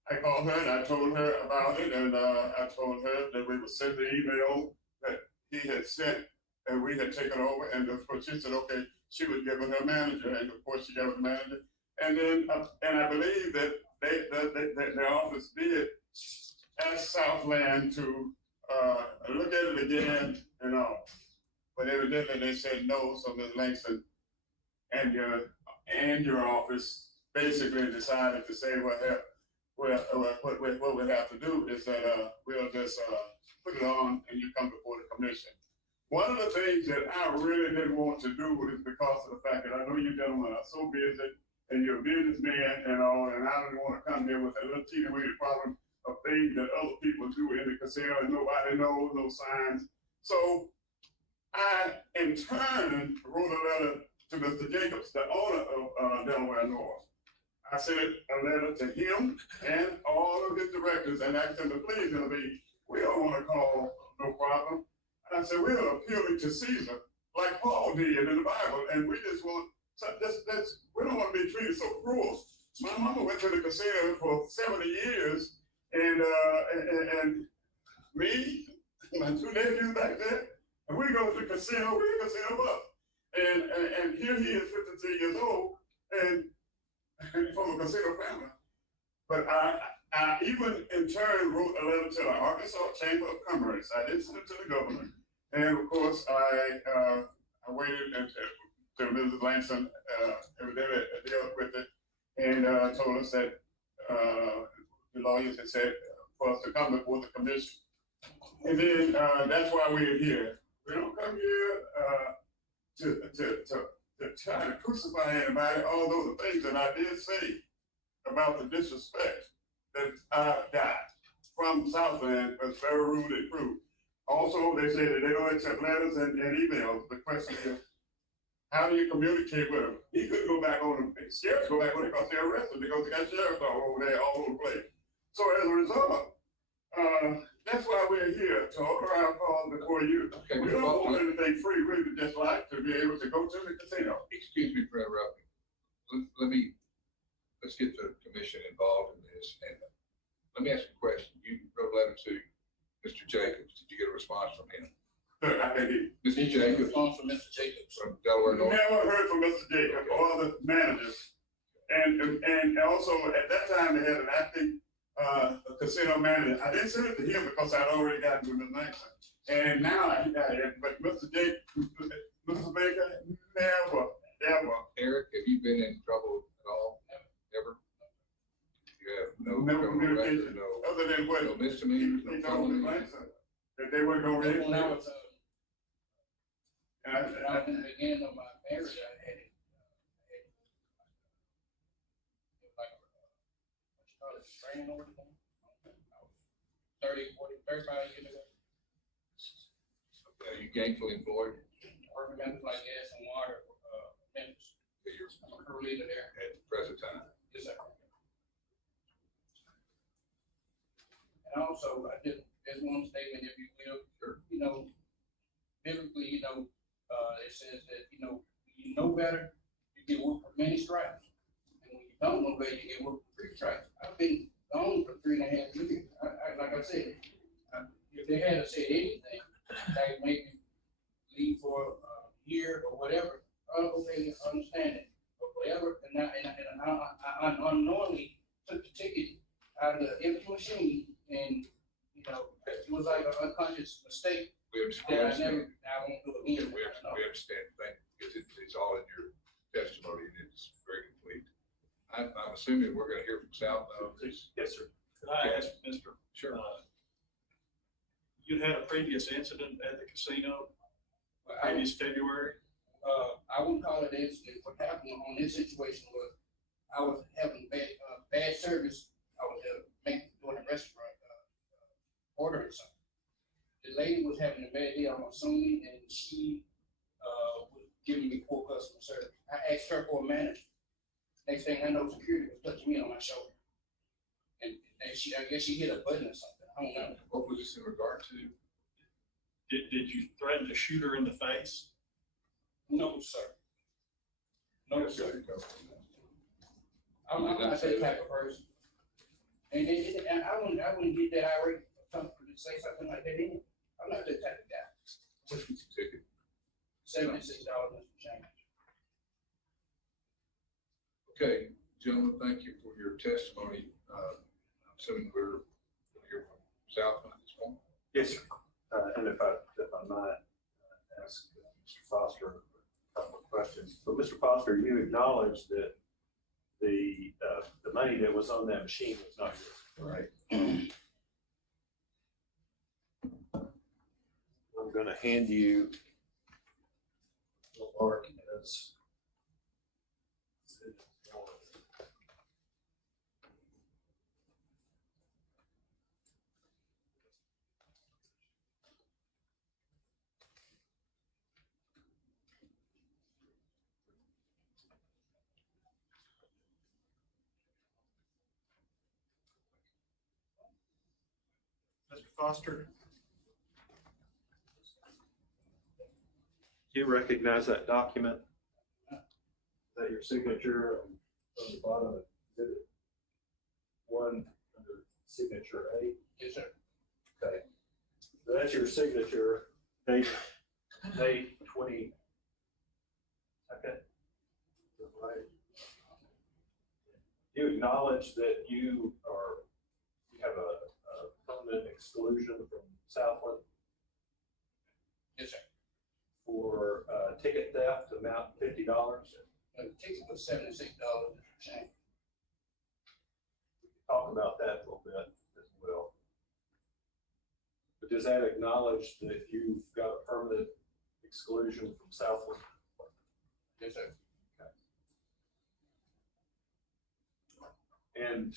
I called her and I told her about it, and I told her that we would send the email that he had sent and we had taken over, and of course she said, okay, she would give it her manager, and of course she gave it her manager. And then, and I believe that their office did ask Southland to look at it again and all. But evidently they said no, so Ms. Langston and your office basically decided to say, what we have to do is that we'll just put it on and you come before the commission. One of the things that I really didn't want to do is because of the fact that I know you gentlemen are so busy and you're a businessman and all, and I didn't want to come here with a little teeny-weeny problem of things that other people do in the casino and nobody knows, no signs. So I, in turn, wrote a letter to Mr. Jacobs, the owner of Delaware North. I sent a letter to him and all of his directors and asked them to please intervene. We don't want to call, no problem. I said, we're appealing to Caesar, like Paul did in the Bible, and we just want, we don't want to be treated so cruel. My mama went to the casino for 70 years, and me, my two nephews back there, and we go to the casino, we casino up. And here he is, 53 years old, and from a casino family. But I even in turn wrote a letter to the Arkansas Chamber of Commerce. I did send it to the governor. And of course, I waited until Mrs. Langston evidently dealt with it and told us that the lawyers had said for us to come before the commission. And then that's why we're here. We don't come here to try to crucify anybody, although the things that I did say about the disrespect that I got from Southland was very rude and crude. Also, they say that they don't accept letters and emails. The question is, how do you communicate with them? He couldn't go back on the sheriffs go back on it because they're arrested because they got sheriffs all over there, all over the place. So as a result, that's why we're here, to order our cause before you. Okay, we don't want anything free, we would just like to be able to go to the casino. Excuse me for interrupting. Let's get the commission involved in this. And let me ask you a question. You wrote a letter to Mr. Jacobs. Did you get a response from him? I think Mr. Jacobs. Response from Mr. Jacobs. From Delaware North. Never heard from Mr. Jacobs or the managers. And also at that time they had an acting casino manager. I didn't send it to him because I'd already gotten to the next one. And now I got it, but Mr. Mr. Baker, never. Eric, have you been in trouble at all? Ever? You have no communication, no, other than what no misdemeanors, no felonies. That they weren't gonna raise. When I was, at the beginning of my marriage, I had it was like what you call it, training or something. I was 30, 40, 35 years ago. Are you gainfully employed? Working members like gas and water, members. I'm a crew leader there. At the present time? Yes, sir. And also, I did, there's one statement, if you will, you know, biblically, you know, it says that, you know better, you get work for many stripes. And when you don't know better, you get work for 3 stripes. I've been gone for 3.5 years. Like I said, if they hadn't said anything, like maybe leave for a year or whatever, okay, understand it. But whatever, and I unknowingly took the ticket out of the empty machine and, you know, it was like an unconscious mistake. We That I understand. won't do it again. We understand, thank you, because it's all in your testimony, and it's very complete. I'm assuming we're gonna hear from South now. Yes, sir. Could I ask, Mr. Sure. You had a previous incident at the casino, I previous February? I wouldn't call it an incident. What happened on this situation was I was having bad service. I was doing a restaurant, ordering something. The lady was having a bad day, I'm assuming, and she, was giving me poor customer service. I asked her for a manager. Next thing I know, security was touching me on my shoulder. And I guess she hit a button or something. I don't know. What was this in regard to? Did you threaten to shoot her in the face? No, sir. No, Yes, sir. go. I'm not that type of person. And I wouldn't get that irate for something to say something like that in. I'm not that type of guy. What's your ticket? $76 and change. Okay, gentlemen, thank you for your testimony. I'm assuming we're gonna hear from Southland at this point. Yes, sir. And if I might ask Mr. Foster a couple of questions. So, Mr. Foster, you acknowledge that the money that was on that machine was not yours, right? I'm gonna hand you the mark as Mr. Foster? Do you recognize that document? Is that your signature on the bottom of exhibit 1 under signature A? Yes, sir. Okay. So that's your signature, date 22nd. Right. You acknowledge that you have a permanent exclusion from Southland? Yes, sir. For ticket theft amount $50. The ticket was $76 and change. We can talk about that a little bit as well. But does that acknowledge that you've got a permanent exclusion from Southland? Yes, sir. Okay. And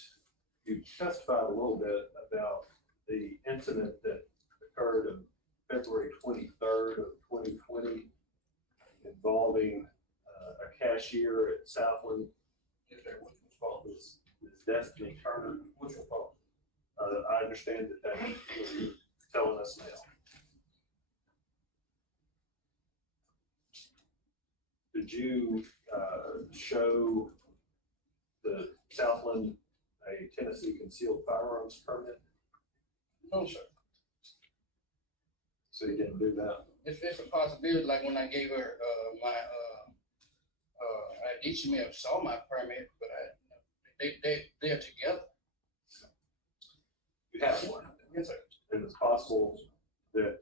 you testified a little bit about the incident that occurred on February 23rd of 2020 involving a cashier at Southland. Yes, sir. Which was false. Ms. Destiny Turner. Which was false. I understand that's what you're telling us now. Did you show the Southland a Tennessee concealed firearms permit? No, sir. So you didn't do that? It's a possibility, like when I gave her, my, ID, she may have saw my permit, but they're together. You have one? Yes, sir. And it's possible that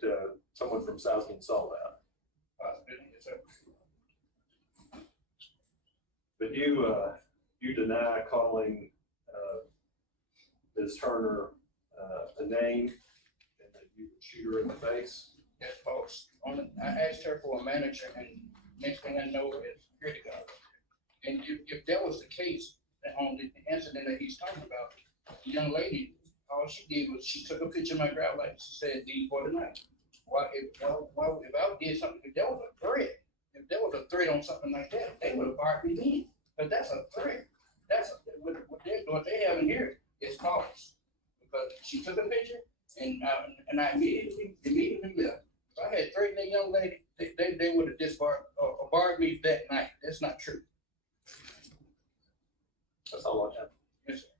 someone from Southland saw that? Possibility, yes, sir. But you deny calling Ms. Turner a name and that you would shoot her in the face? That's false. I asked her for a manager, and next thing I know, it's security guard. And if that was the case, on the incident that he's talking about, the young lady, all she did was she took a picture of my driver's license, she said D49. If I did something, if there was a threat on something like that, they would have barred me in. But that's a threat. What they have in here is false. Because she took a picture and I immediately left. If I had threatened that young lady, they would have disbarred or barred me that night. That's not true. That's all I have. Yes, sir.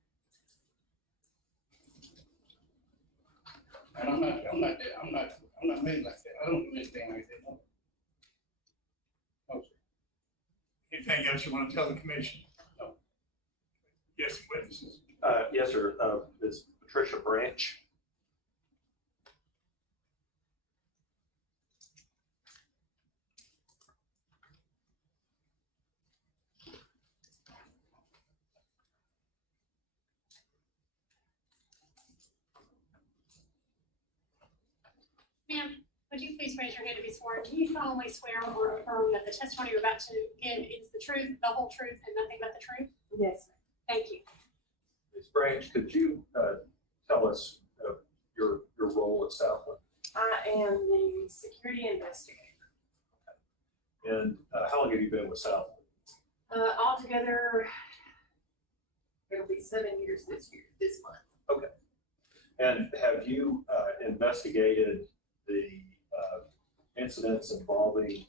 And I'm not made like that. I don't do anything like that. No, sir. Anything else you want to tell the commission? No. Yes, witnesses. Yes, sir. Ms. Patricia Branch. Ma'am, would you please raise your hand to be sworn? Do you solemnly swear or affirm that the testimony you're about to give is the truth, the whole truth, and nothing but the truth? Yes. Thank you. Ms. Branch, could you tell us your role at Southland? I am the security investigator. And how long have you been with Southland? Altogether, it'll be 7 years this month. Okay. And have you investigated the incidents involving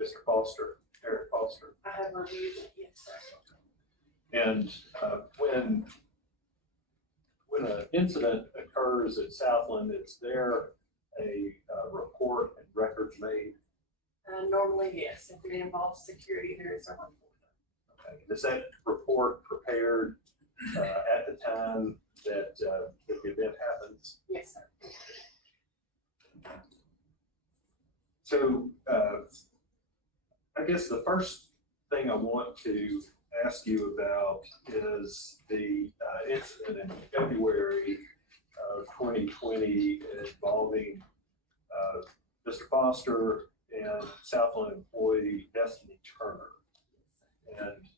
Mr. Foster, Eric Foster? I have reviewed it, yes, sir. And when an incident occurs at Southland, is there a report and records made? Normally, yes. If it involves security, there is a report. Okay. Is that report prepared at the time that the event happens? Yes, sir. So I guess the first thing I want to ask you about is the incident in February of 2020 involving Mr. Foster and Southland employee Destiny Turner. And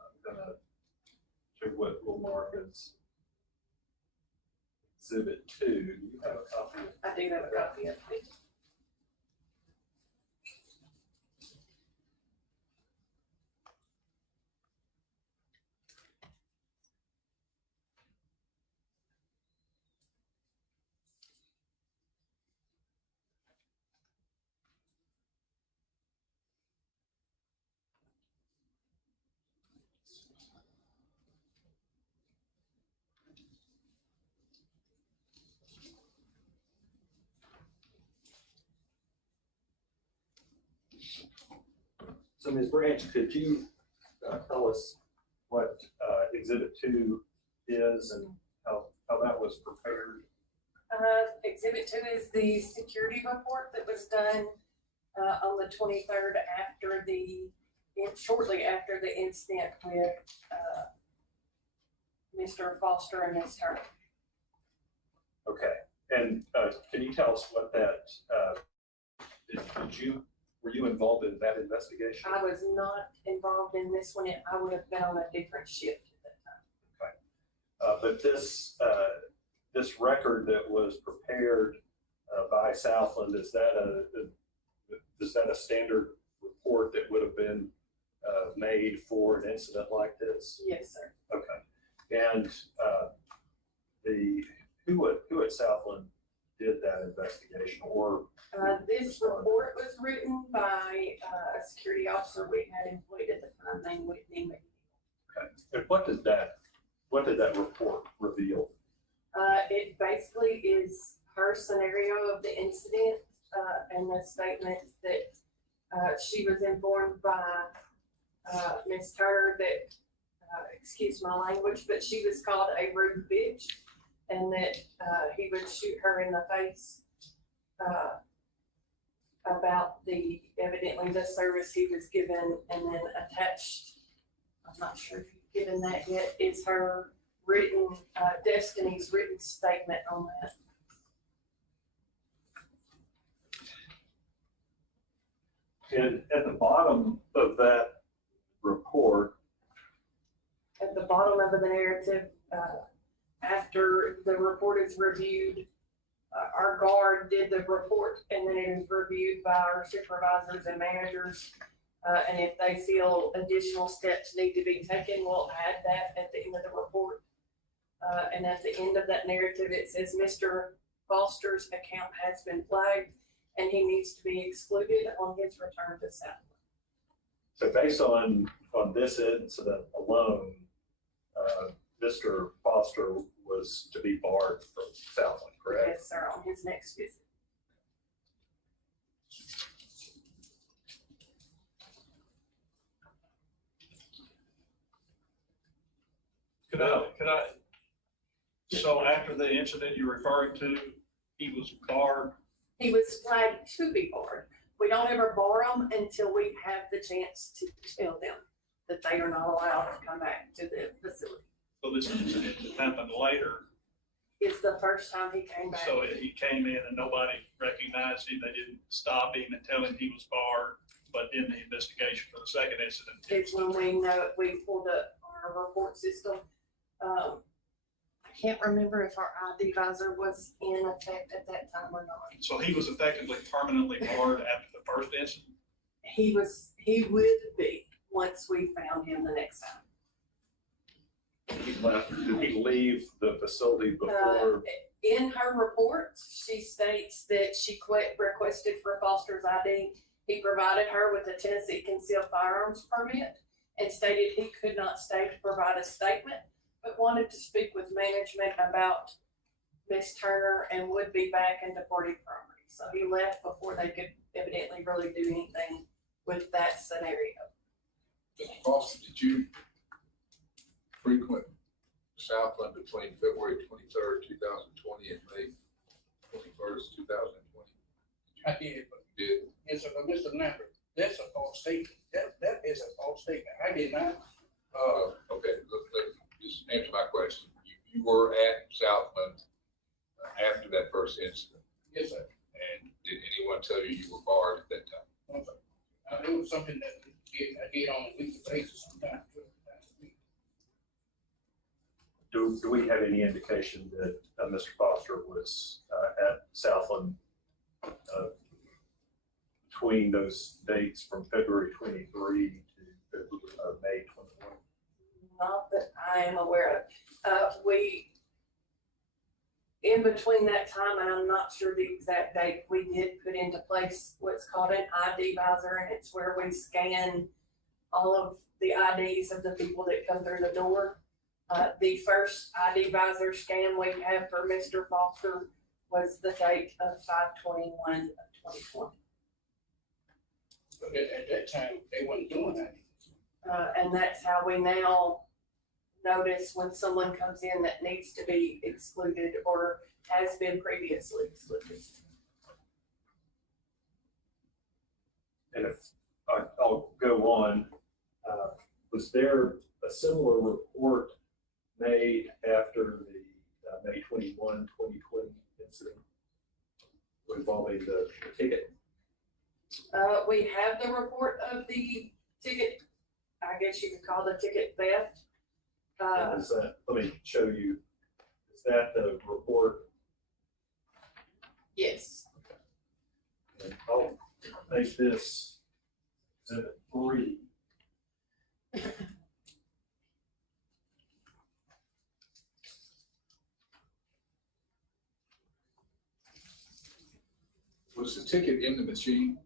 I'm gonna show what we'll mark as Exhibit 2. Do you have a copy? I do have a copy of it. So Ms. Branch, could you tell us what Exhibit 2 is and how that was prepared? Exhibit 2 is the security report that was done on the 23rd shortly after the incident with Mr. Foster and Ms. Turner. Okay, and can you tell us what that, were you involved in that investigation? I was not involved in this one. I would have been on a different shift at that time. But this record that was prepared by Southland, is that a standard report that would have been made for an incident like this? Yes, sir. Okay. And who at Southland did that investigation, or? This report was written by a security officer we had employed at the time named Whitney. Okay. And what did that report reveal? It basically is her scenario of the incident and the statement that she was informed by Ms. Turner that, excuse my language, but she was called a rude bitch and that he would shoot her in the face about evidently the service he was given, and then attached, I'm not sure if you've given that yet, is her written, Destiny's written statement on that. And at the bottom of that report, at the bottom of the narrative, after the report is reviewed, our guard did the report, and then it is reviewed by our supervisors and managers. And if they feel additional steps need to be taken, we'll add that at the end of the report. And at the end of that narrative, it says Mr. Foster's account has been flagged and he needs to be excluded on his return to Southland. so based on this incident alone, Mr. Foster was to be barred from Southland, correct? Yes, sir, on his next visit. Could I, so after the incident you're referring to, he was barred? He was flagged to be barred. We don't ever bar them until we have the chance to tell them that they are not allowed to come back to the facility. So this incident that happened later, It's the first time he came back. so he came in and nobody recognized him, they didn't stop him and tell him he was barred, but in the investigation for the second incident. It's when we pulled up our report system. I can't remember if our ID visor was in effect at that time or not. So he was effectively permanently barred after the first incident? He would be once we found him the next time. He left, did he leave the facility before? In her report, she states that she requested for Foster's ID. He provided her with a Tennessee concealed firearms permit and stated he could not stay to provide a statement, but wanted to speak with management about Miss Turner and would be back in departed property. So he left before they could evidently really do anything with that scenario. Mr. Foster, did you frequent Southland between February 23rd, 2020 and May 21st, 2020? I did, but. You did? Yes, sir, but Mr. Lambert, that's a false statement. That is a false statement. I did not. Okay, just answer my question. You were at Southland after that first incident, Yes, sir. and did anyone tell you you were barred at that time? No, sir. It was something that I did on a weekly basis sometimes. Do we have any indication that Mr. Foster was at Southland between those dates from February 23 to May 21? Not that I am aware of. In between that time, and I'm not sure the exact date, we did put into place what's called an ID visor, and it's where we scan all of the IDs of the people that come through the door. The first ID visor scan we had for Mr. Foster was the date of 5/21/2020. But at that time, they wasn't doing that. And that's how we now notice when someone comes in that needs to be excluded or has been previously excluded. And if I'll go on, was there a similar report made after the May 21, 2020 incident involving the ticket? We have the report of the ticket, I guess you could call the ticket theft. Is that, let me show you, is that the report? Yes. And I'll make this exhibit 3. Was the ticket in the machine?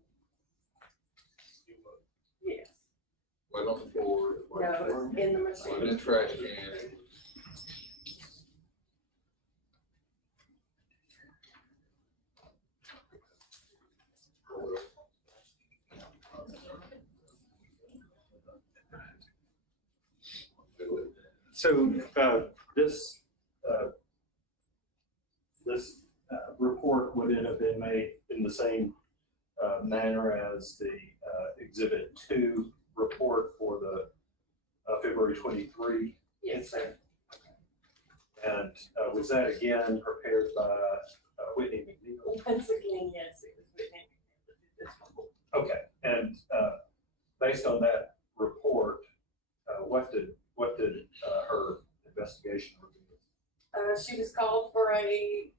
Yes. Went on the floor? No, it's in the machine. Went in the trash can? So this report would then have been made in the same manner as the Exhibit 2 report for the February 23 Yes, sir. And was that again prepared by Whitney McNeil? Once again, yes, it was Whitney. Okay, and based on that report, what did her investigation reveal? She was called for a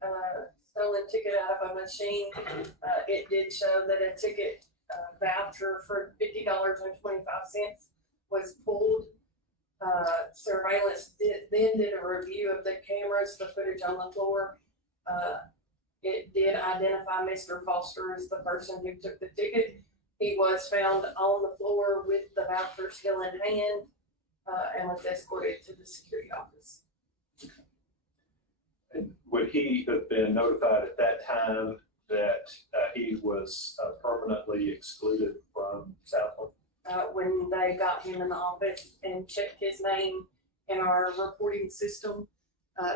stolen ticket out of a machine. It did show that a ticket voucher for $50.25 was pulled. Surveillance then did a review of the cameras, the footage on the floor. It did identify Mr. Foster as the person who took the ticket. He was found on the floor with the voucher still in hand and was escorted to the security office. And would he have been notified at that time that he was permanently excluded from Southland? When they got him in the office and checked his name in our reporting system,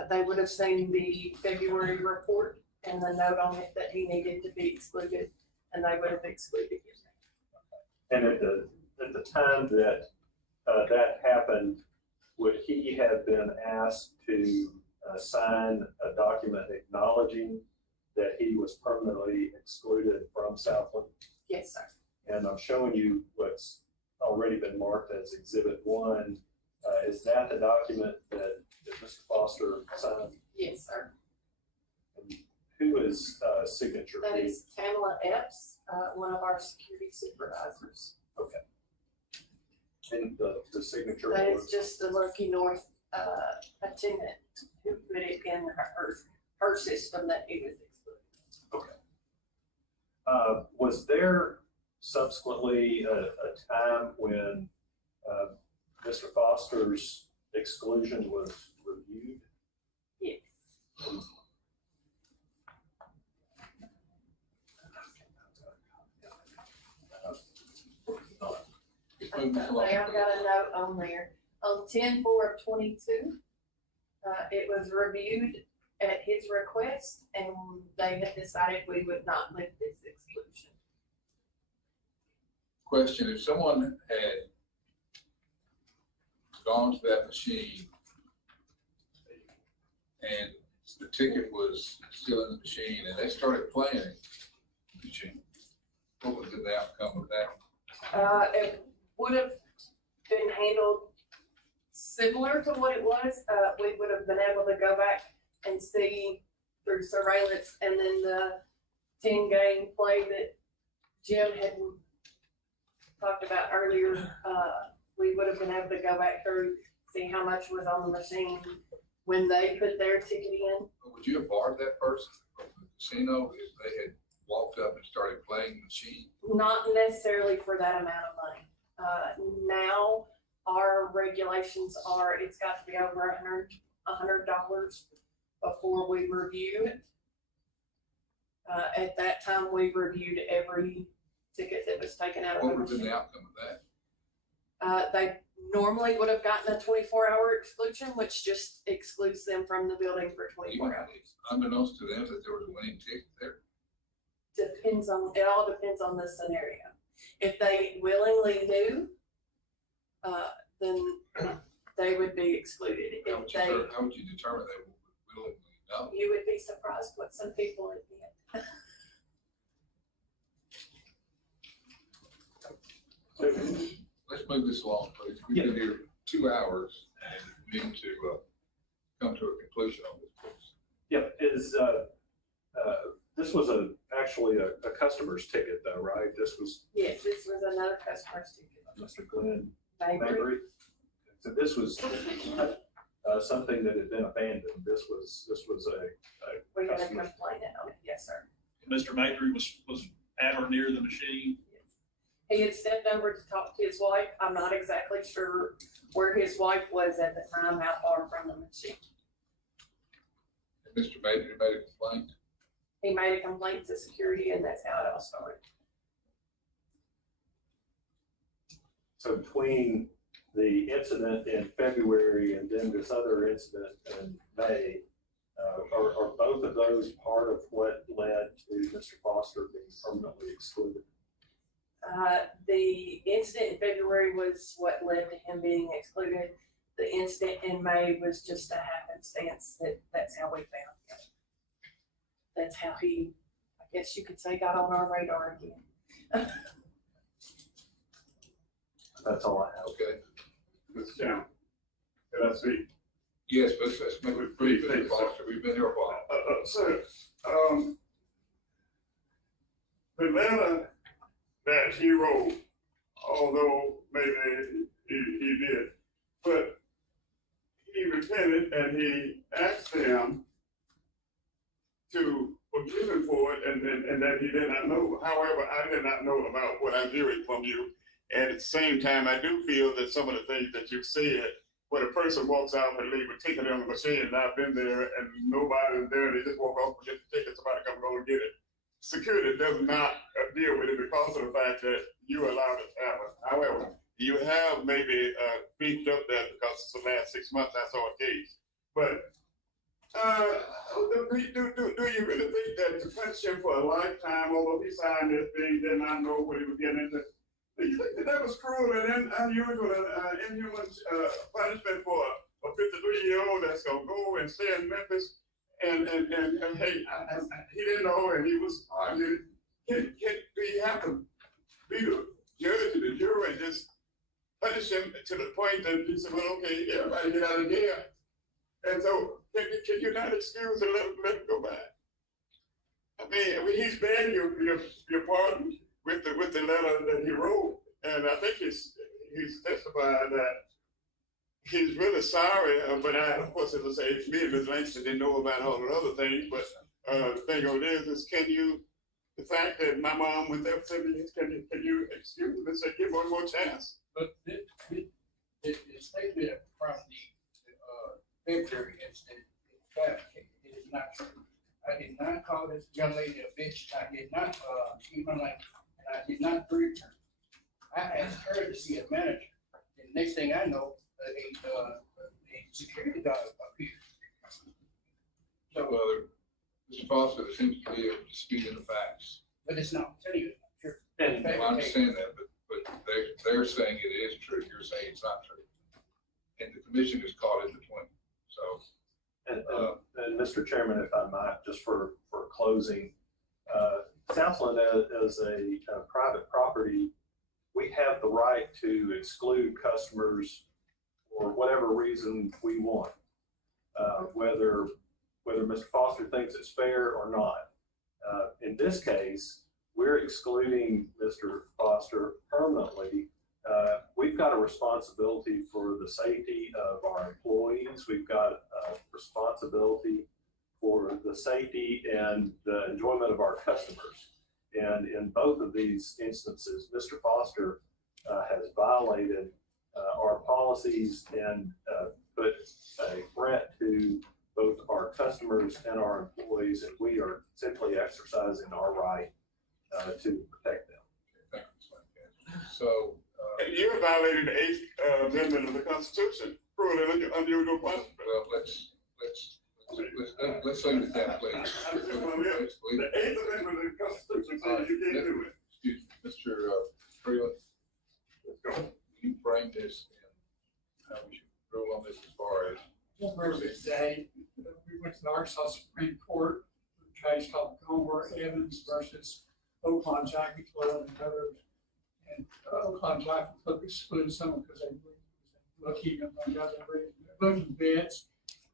they would have seen the February report and the note on it that he needed to be excluded, and they would have excluded him. And at the time that, that happened, would he have been asked to sign a document acknowledging that he was permanently excluded from Southland? Yes, sir. And I'm showing you what's already been marked as Exhibit 1. Is that the document that Mr. Foster signed? Yes, sir. And who is signature? That is Tamala Epps, one of our security supervisors. Okay. And the signature That was? is just the Lucky North attendant who put it in her system that he was excluded. Okay. Was there subsequently a time when Mr. Foster's exclusion was reviewed? Yes. I've got a note on there. On 10/4/22, it was reviewed at his request, and they had decided we would not lift this exclusion. Question, if someone had gone to that machine and the ticket was still in the machine and they started playing the machine, what would the outcome of that? It would have been handled similar to what it was. We would have been able to go back and see through surveillance, and then the 10-game play that Jim had talked about earlier, we would have been able to go back through, see how much was on the machine when they put their ticket in. Would you have barred that person from the casino if they had walked up and started playing the machine? Not necessarily for that amount of money. Now, our regulations are, it's got to be over $100 before we review it. At that time, we reviewed every ticket that was taken out of the What would have been machine. the outcome of that? They normally would have gotten a 24-hour exclusion, which just excludes them from the building for 24 hours. Unbeknownst to them that there was a winning ticket there? It all depends on the scenario. If they willingly knew, then they would be excluded. How would you determine they would willingly know? You would be surprised what some people admit. Let's move this along, please. We've been here 2 hours and we need to come to a conclusion on this, please. Yeah, this was actually a customer's ticket though, right? This was Yes, this was another customer's ticket. Mr. Glenn Mabry. Mabry. So this was not something that had been abandoned. This was a We had a customer's. complaint on it, yes, sir. Mr. Mabry was at or near the machine. He had stepped over to talk to his wife. I'm not exactly sure where his wife was at the time, how far from the machine. And Mr. Mabry made a complaint? He made a complaint to security, and that's how it all started. So between the incident in February and then this other incident in May, are both of those part of what led to Mr. Foster being permanently excluded? The incident in February was what led to him being excluded. The incident in May was just a happenstance that's how we found him. That's how he, I guess you could say, got on our radar again. That's all I have. Okay. Mr. Chairman, can I speak? Yes, but let's make it brief, Mr. Foster. We've been here a while. Sir, the letter that he wrote, although maybe he did, but he repented and he asked them to forgive him for it, and that he did not know. However, I did not know about what I'm hearing from you. And at the same time, I do feel that some of the things that you said, when a person walks out and leave a ticket on the machine, and I've been there and nobody's there, they just walk off and get the ticket, somebody come go and get it. Security does not deal with it because of the fact that you allowed it to happen. However, you have maybe, beefed up that because it's the last 6 months I saw a case. But, do you really think that to punish him for a lifetime, although he signed this thing, did not know what he was getting into? Do you think that was cruel and unusual and inhuman punishment for a 53-year-old that's gonna go and stay in Memphis and hey, he didn't know and he was arguing. Do you have to be the judge or the jury and just punish him to the point that you say, well, okay, everybody get out of here? And so, can you not excuse and let him go back? I mean, he's begging your pardon with the letter that he wrote, and I think he's testified that he's really sorry. But of course, as I say, me and Ms. Langston didn't know about all the other things. But the thing of it is the fact that my mom went there for 7 years, can you excuse him and say, give one more chance? But it stated from the February incident, fabricated. It is not true. I did not call this young lady a bitch. I did not keep her language. And I did not brief her. I asked her to see a manager. And next thing I know, a security guard appeared. So, Mr. Foster, there seems to be a dispute in the facts. but it's not, tell you, true. Well, I understand that, but they're saying it is true, you're saying it's not true. And the commission is caught in between, so. And Mr. Chairman, if I might, just for closing, Southland as a private property, we have the right to exclude customers for whatever reason we want, whether Mr. Foster thinks it's fair or not. In this case, we're excluding Mr. Foster permanently. We've got a responsibility for the safety of our employees. We've got a responsibility for the safety and the enjoyment of our customers. And in both of these instances, Mr. Foster has violated our policies and put a threat to both our customers and our employees, and we are simply exercising our right to protect them. So. You violated the 8th Amendment of the Constitution, cruel and unusual punishment. Well, let's leave it that way. The 8th Amendment of the Constitution says you can't do it. Excuse me, Mr. Freeland. Let's go. You frame this and how we should rule on this as far as. Remember this day, we went to the Arkansas Supreme Court, a case called Gomer Evans versus Oakland Jockey Club and others. And Oakland Jockey Club excluded someone because they were looking among other reasons, looking bids.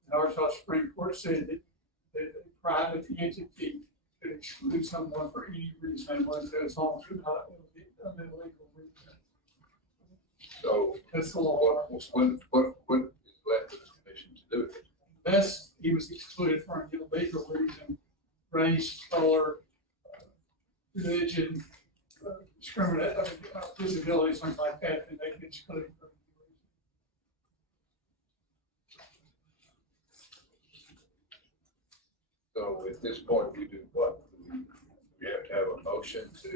The Arkansas Supreme Court said that a private entity could exclude someone for any reason, as long as it's not an illegal reason. So that's the law. What is left to the commission to do? Unless he was excluded for an illegal reason, race, color, religion, disability, something like that, and they can exclude from the reason. So at this point, we do what? We have to have a motion to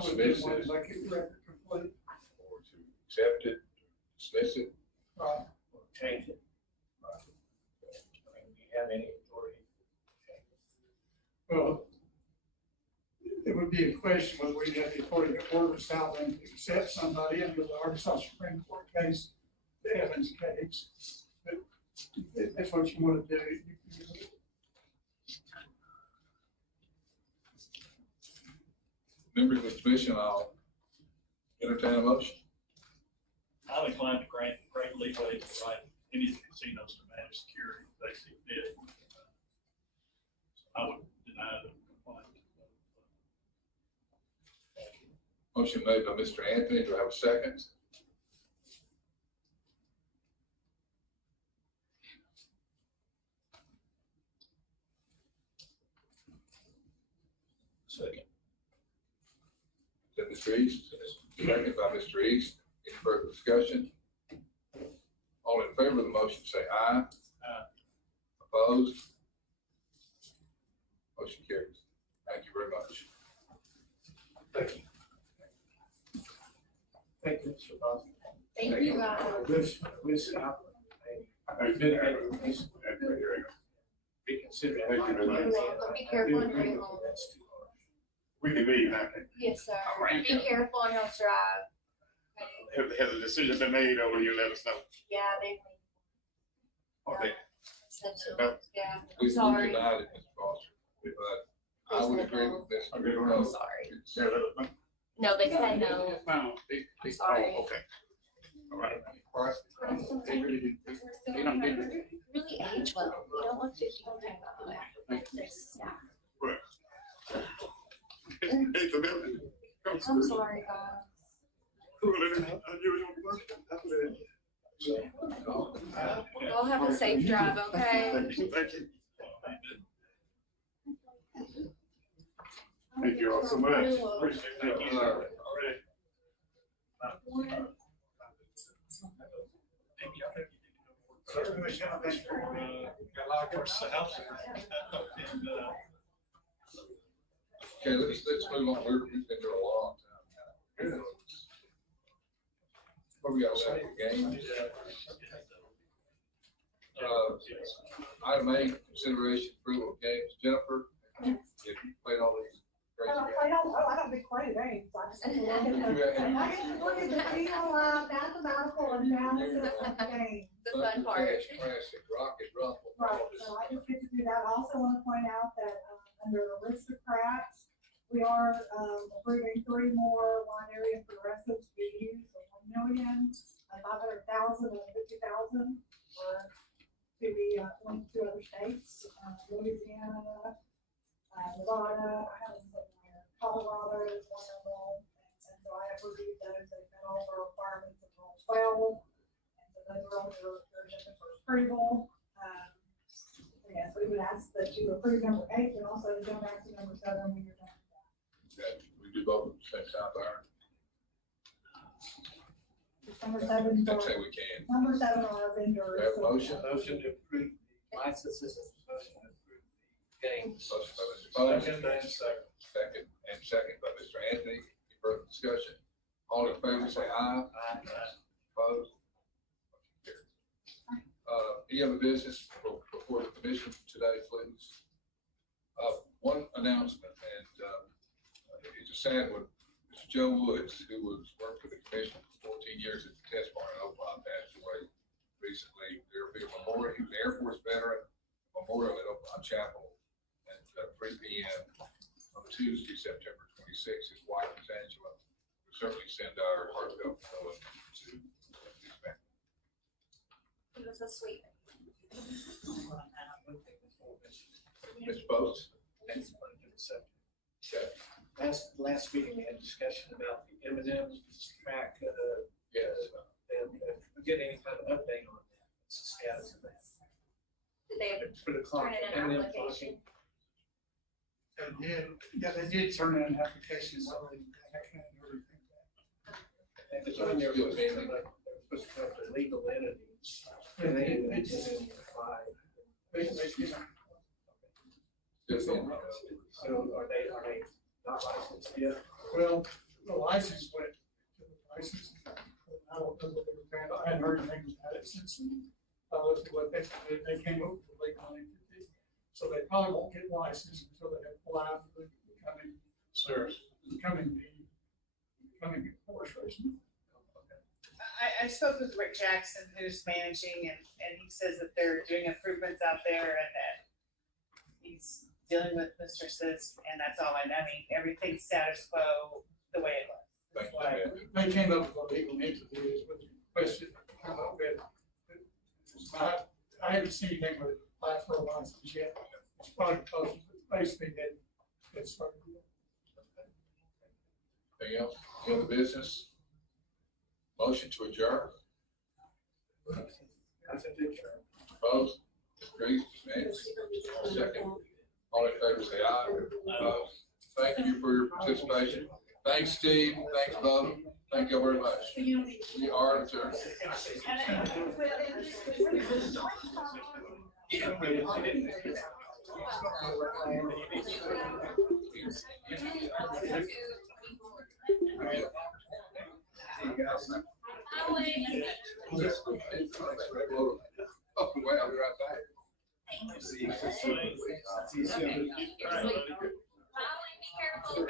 dismiss it, Like it record complete. or to accept it, dismiss it. Right. Or change it. I mean, do you have any authority to change it? Well, it would be a question whether we have the authority to order Southland to accept somebody under the Arkansas Supreme Court case, the Evans case. But if that's what you want to do, you can do it. Members of the commission, I'll entertain a motion. I'm inclined to grant leeway to right any of the casinos to manage security if they see fit. I would deny the complaint. Motion made by Mr. Anthony. Do I have a second? Second. Is that Mr. East? Second by Mr. East. Any further discussion? All in favor of the motion say aye. Opposed? Motion carries. Thank you very much. Thank you. Thank you, Mr. Boss. Thank you, guys. This, be considered. Thank you very much. You're welcome. Be careful on your way home. We can leave, I think. Yes, sir. Be careful on your drive. Has a decision been made, or will you let us know? Yeah, they. Okay. Yeah, We I'm sorry. denied it, Mr. Foster. I would agree with Mr. I'm sorry. No, they said no. I'm sorry. Oh, okay. All right. All right. They really do. They don't get it. Really age well. You don't want 50 by the way. Right. It's a building. I'm sorry, guys. Y'all have a safe drive, okay? Thank you. Thank you all so much. Appreciate it. Got a lot of course south. Okay, let's move on. We've been there a long time. What we got left, games? Item A, consideration approval of games. Jennifer, have you played all these? I don't be quite games. I just get to look at the field, mathematical analysis of the game. The fun part. Classic, Rocket Rumble. Right, so I just get to do that. I also want to point out that, under Aristocrats, we are, approving 3 more wine areas for progressive to be used for 1,500,000 and 50,000 to be, linked to other states, Louisiana, Nevada, I haven't said where, Colorado is one of them, and so I have reviewed those, they've met all the requirements of all 12, and so those are all your for approval. Yes, we would ask that you approve number 8, and also to go back to number 7 when you're done. Okay, we do both at the same time, Byron. Number 7. That's how we can. Number 7 are our vendors. We have a motion. Motion to approve licenses. Motion to approve games. Motion by Mr. Foster. Second by Mr. Anthony. Any further discussion? All in favor, say aye. Aye. Opposed? Any other business before the commission today, please? One announcement, and it's a sad one. Mr. Joe Woods, who was worked for the commission for 14 years at the test bar in Oakland, passed away recently. There will be a memorial. He was an Air Force veteran. Memorial at Oakland Chapel at 3 p.m. on Tuesday, September 26th. His wife is Angela. We certainly send our heartfelt condolences to his family. It was a sweet. Ms. Boats? Okay. Last meeting, we had a discussion about the M&M track, Yes. and we get any kind of update on that, what's the status of that? Did they For the clock, turn in an M&M application? they did turn in an application, so I can't really think that. It's on there, was they're supposed to have the legal entities, and they didn't apply. So are they not licensed yet? Well, the license went to the license. I don't know what they were trying, I hadn't heard anything about it since I looked at what they came up with the legal entity. So they probably won't get licensed until they apply for the becoming horse racing. I spoke with Rick Jackson, who's managing, and he says that they're doing improvements out there and that he's dealing with Mr. Sisk, and that's all I know. I mean, everything's status quo the way it was. They came up with a legal entity is what the question. I haven't seen anything with apply for a license yet. It's probably close, basically that started. Anything else? Any other business? Motion to adjourn? Opposed? Agreed? Second. All in favor, say aye. Thank you for your participation. Thanks, Steve. Thanks, Bob. Thank you very much. We are adjourned. you guys. Highway. Oh, wait, I'll be right back. See you soon. Be careful.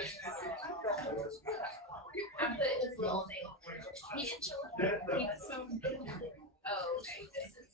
I put his little name. He didn't show up. Oh, okay. This is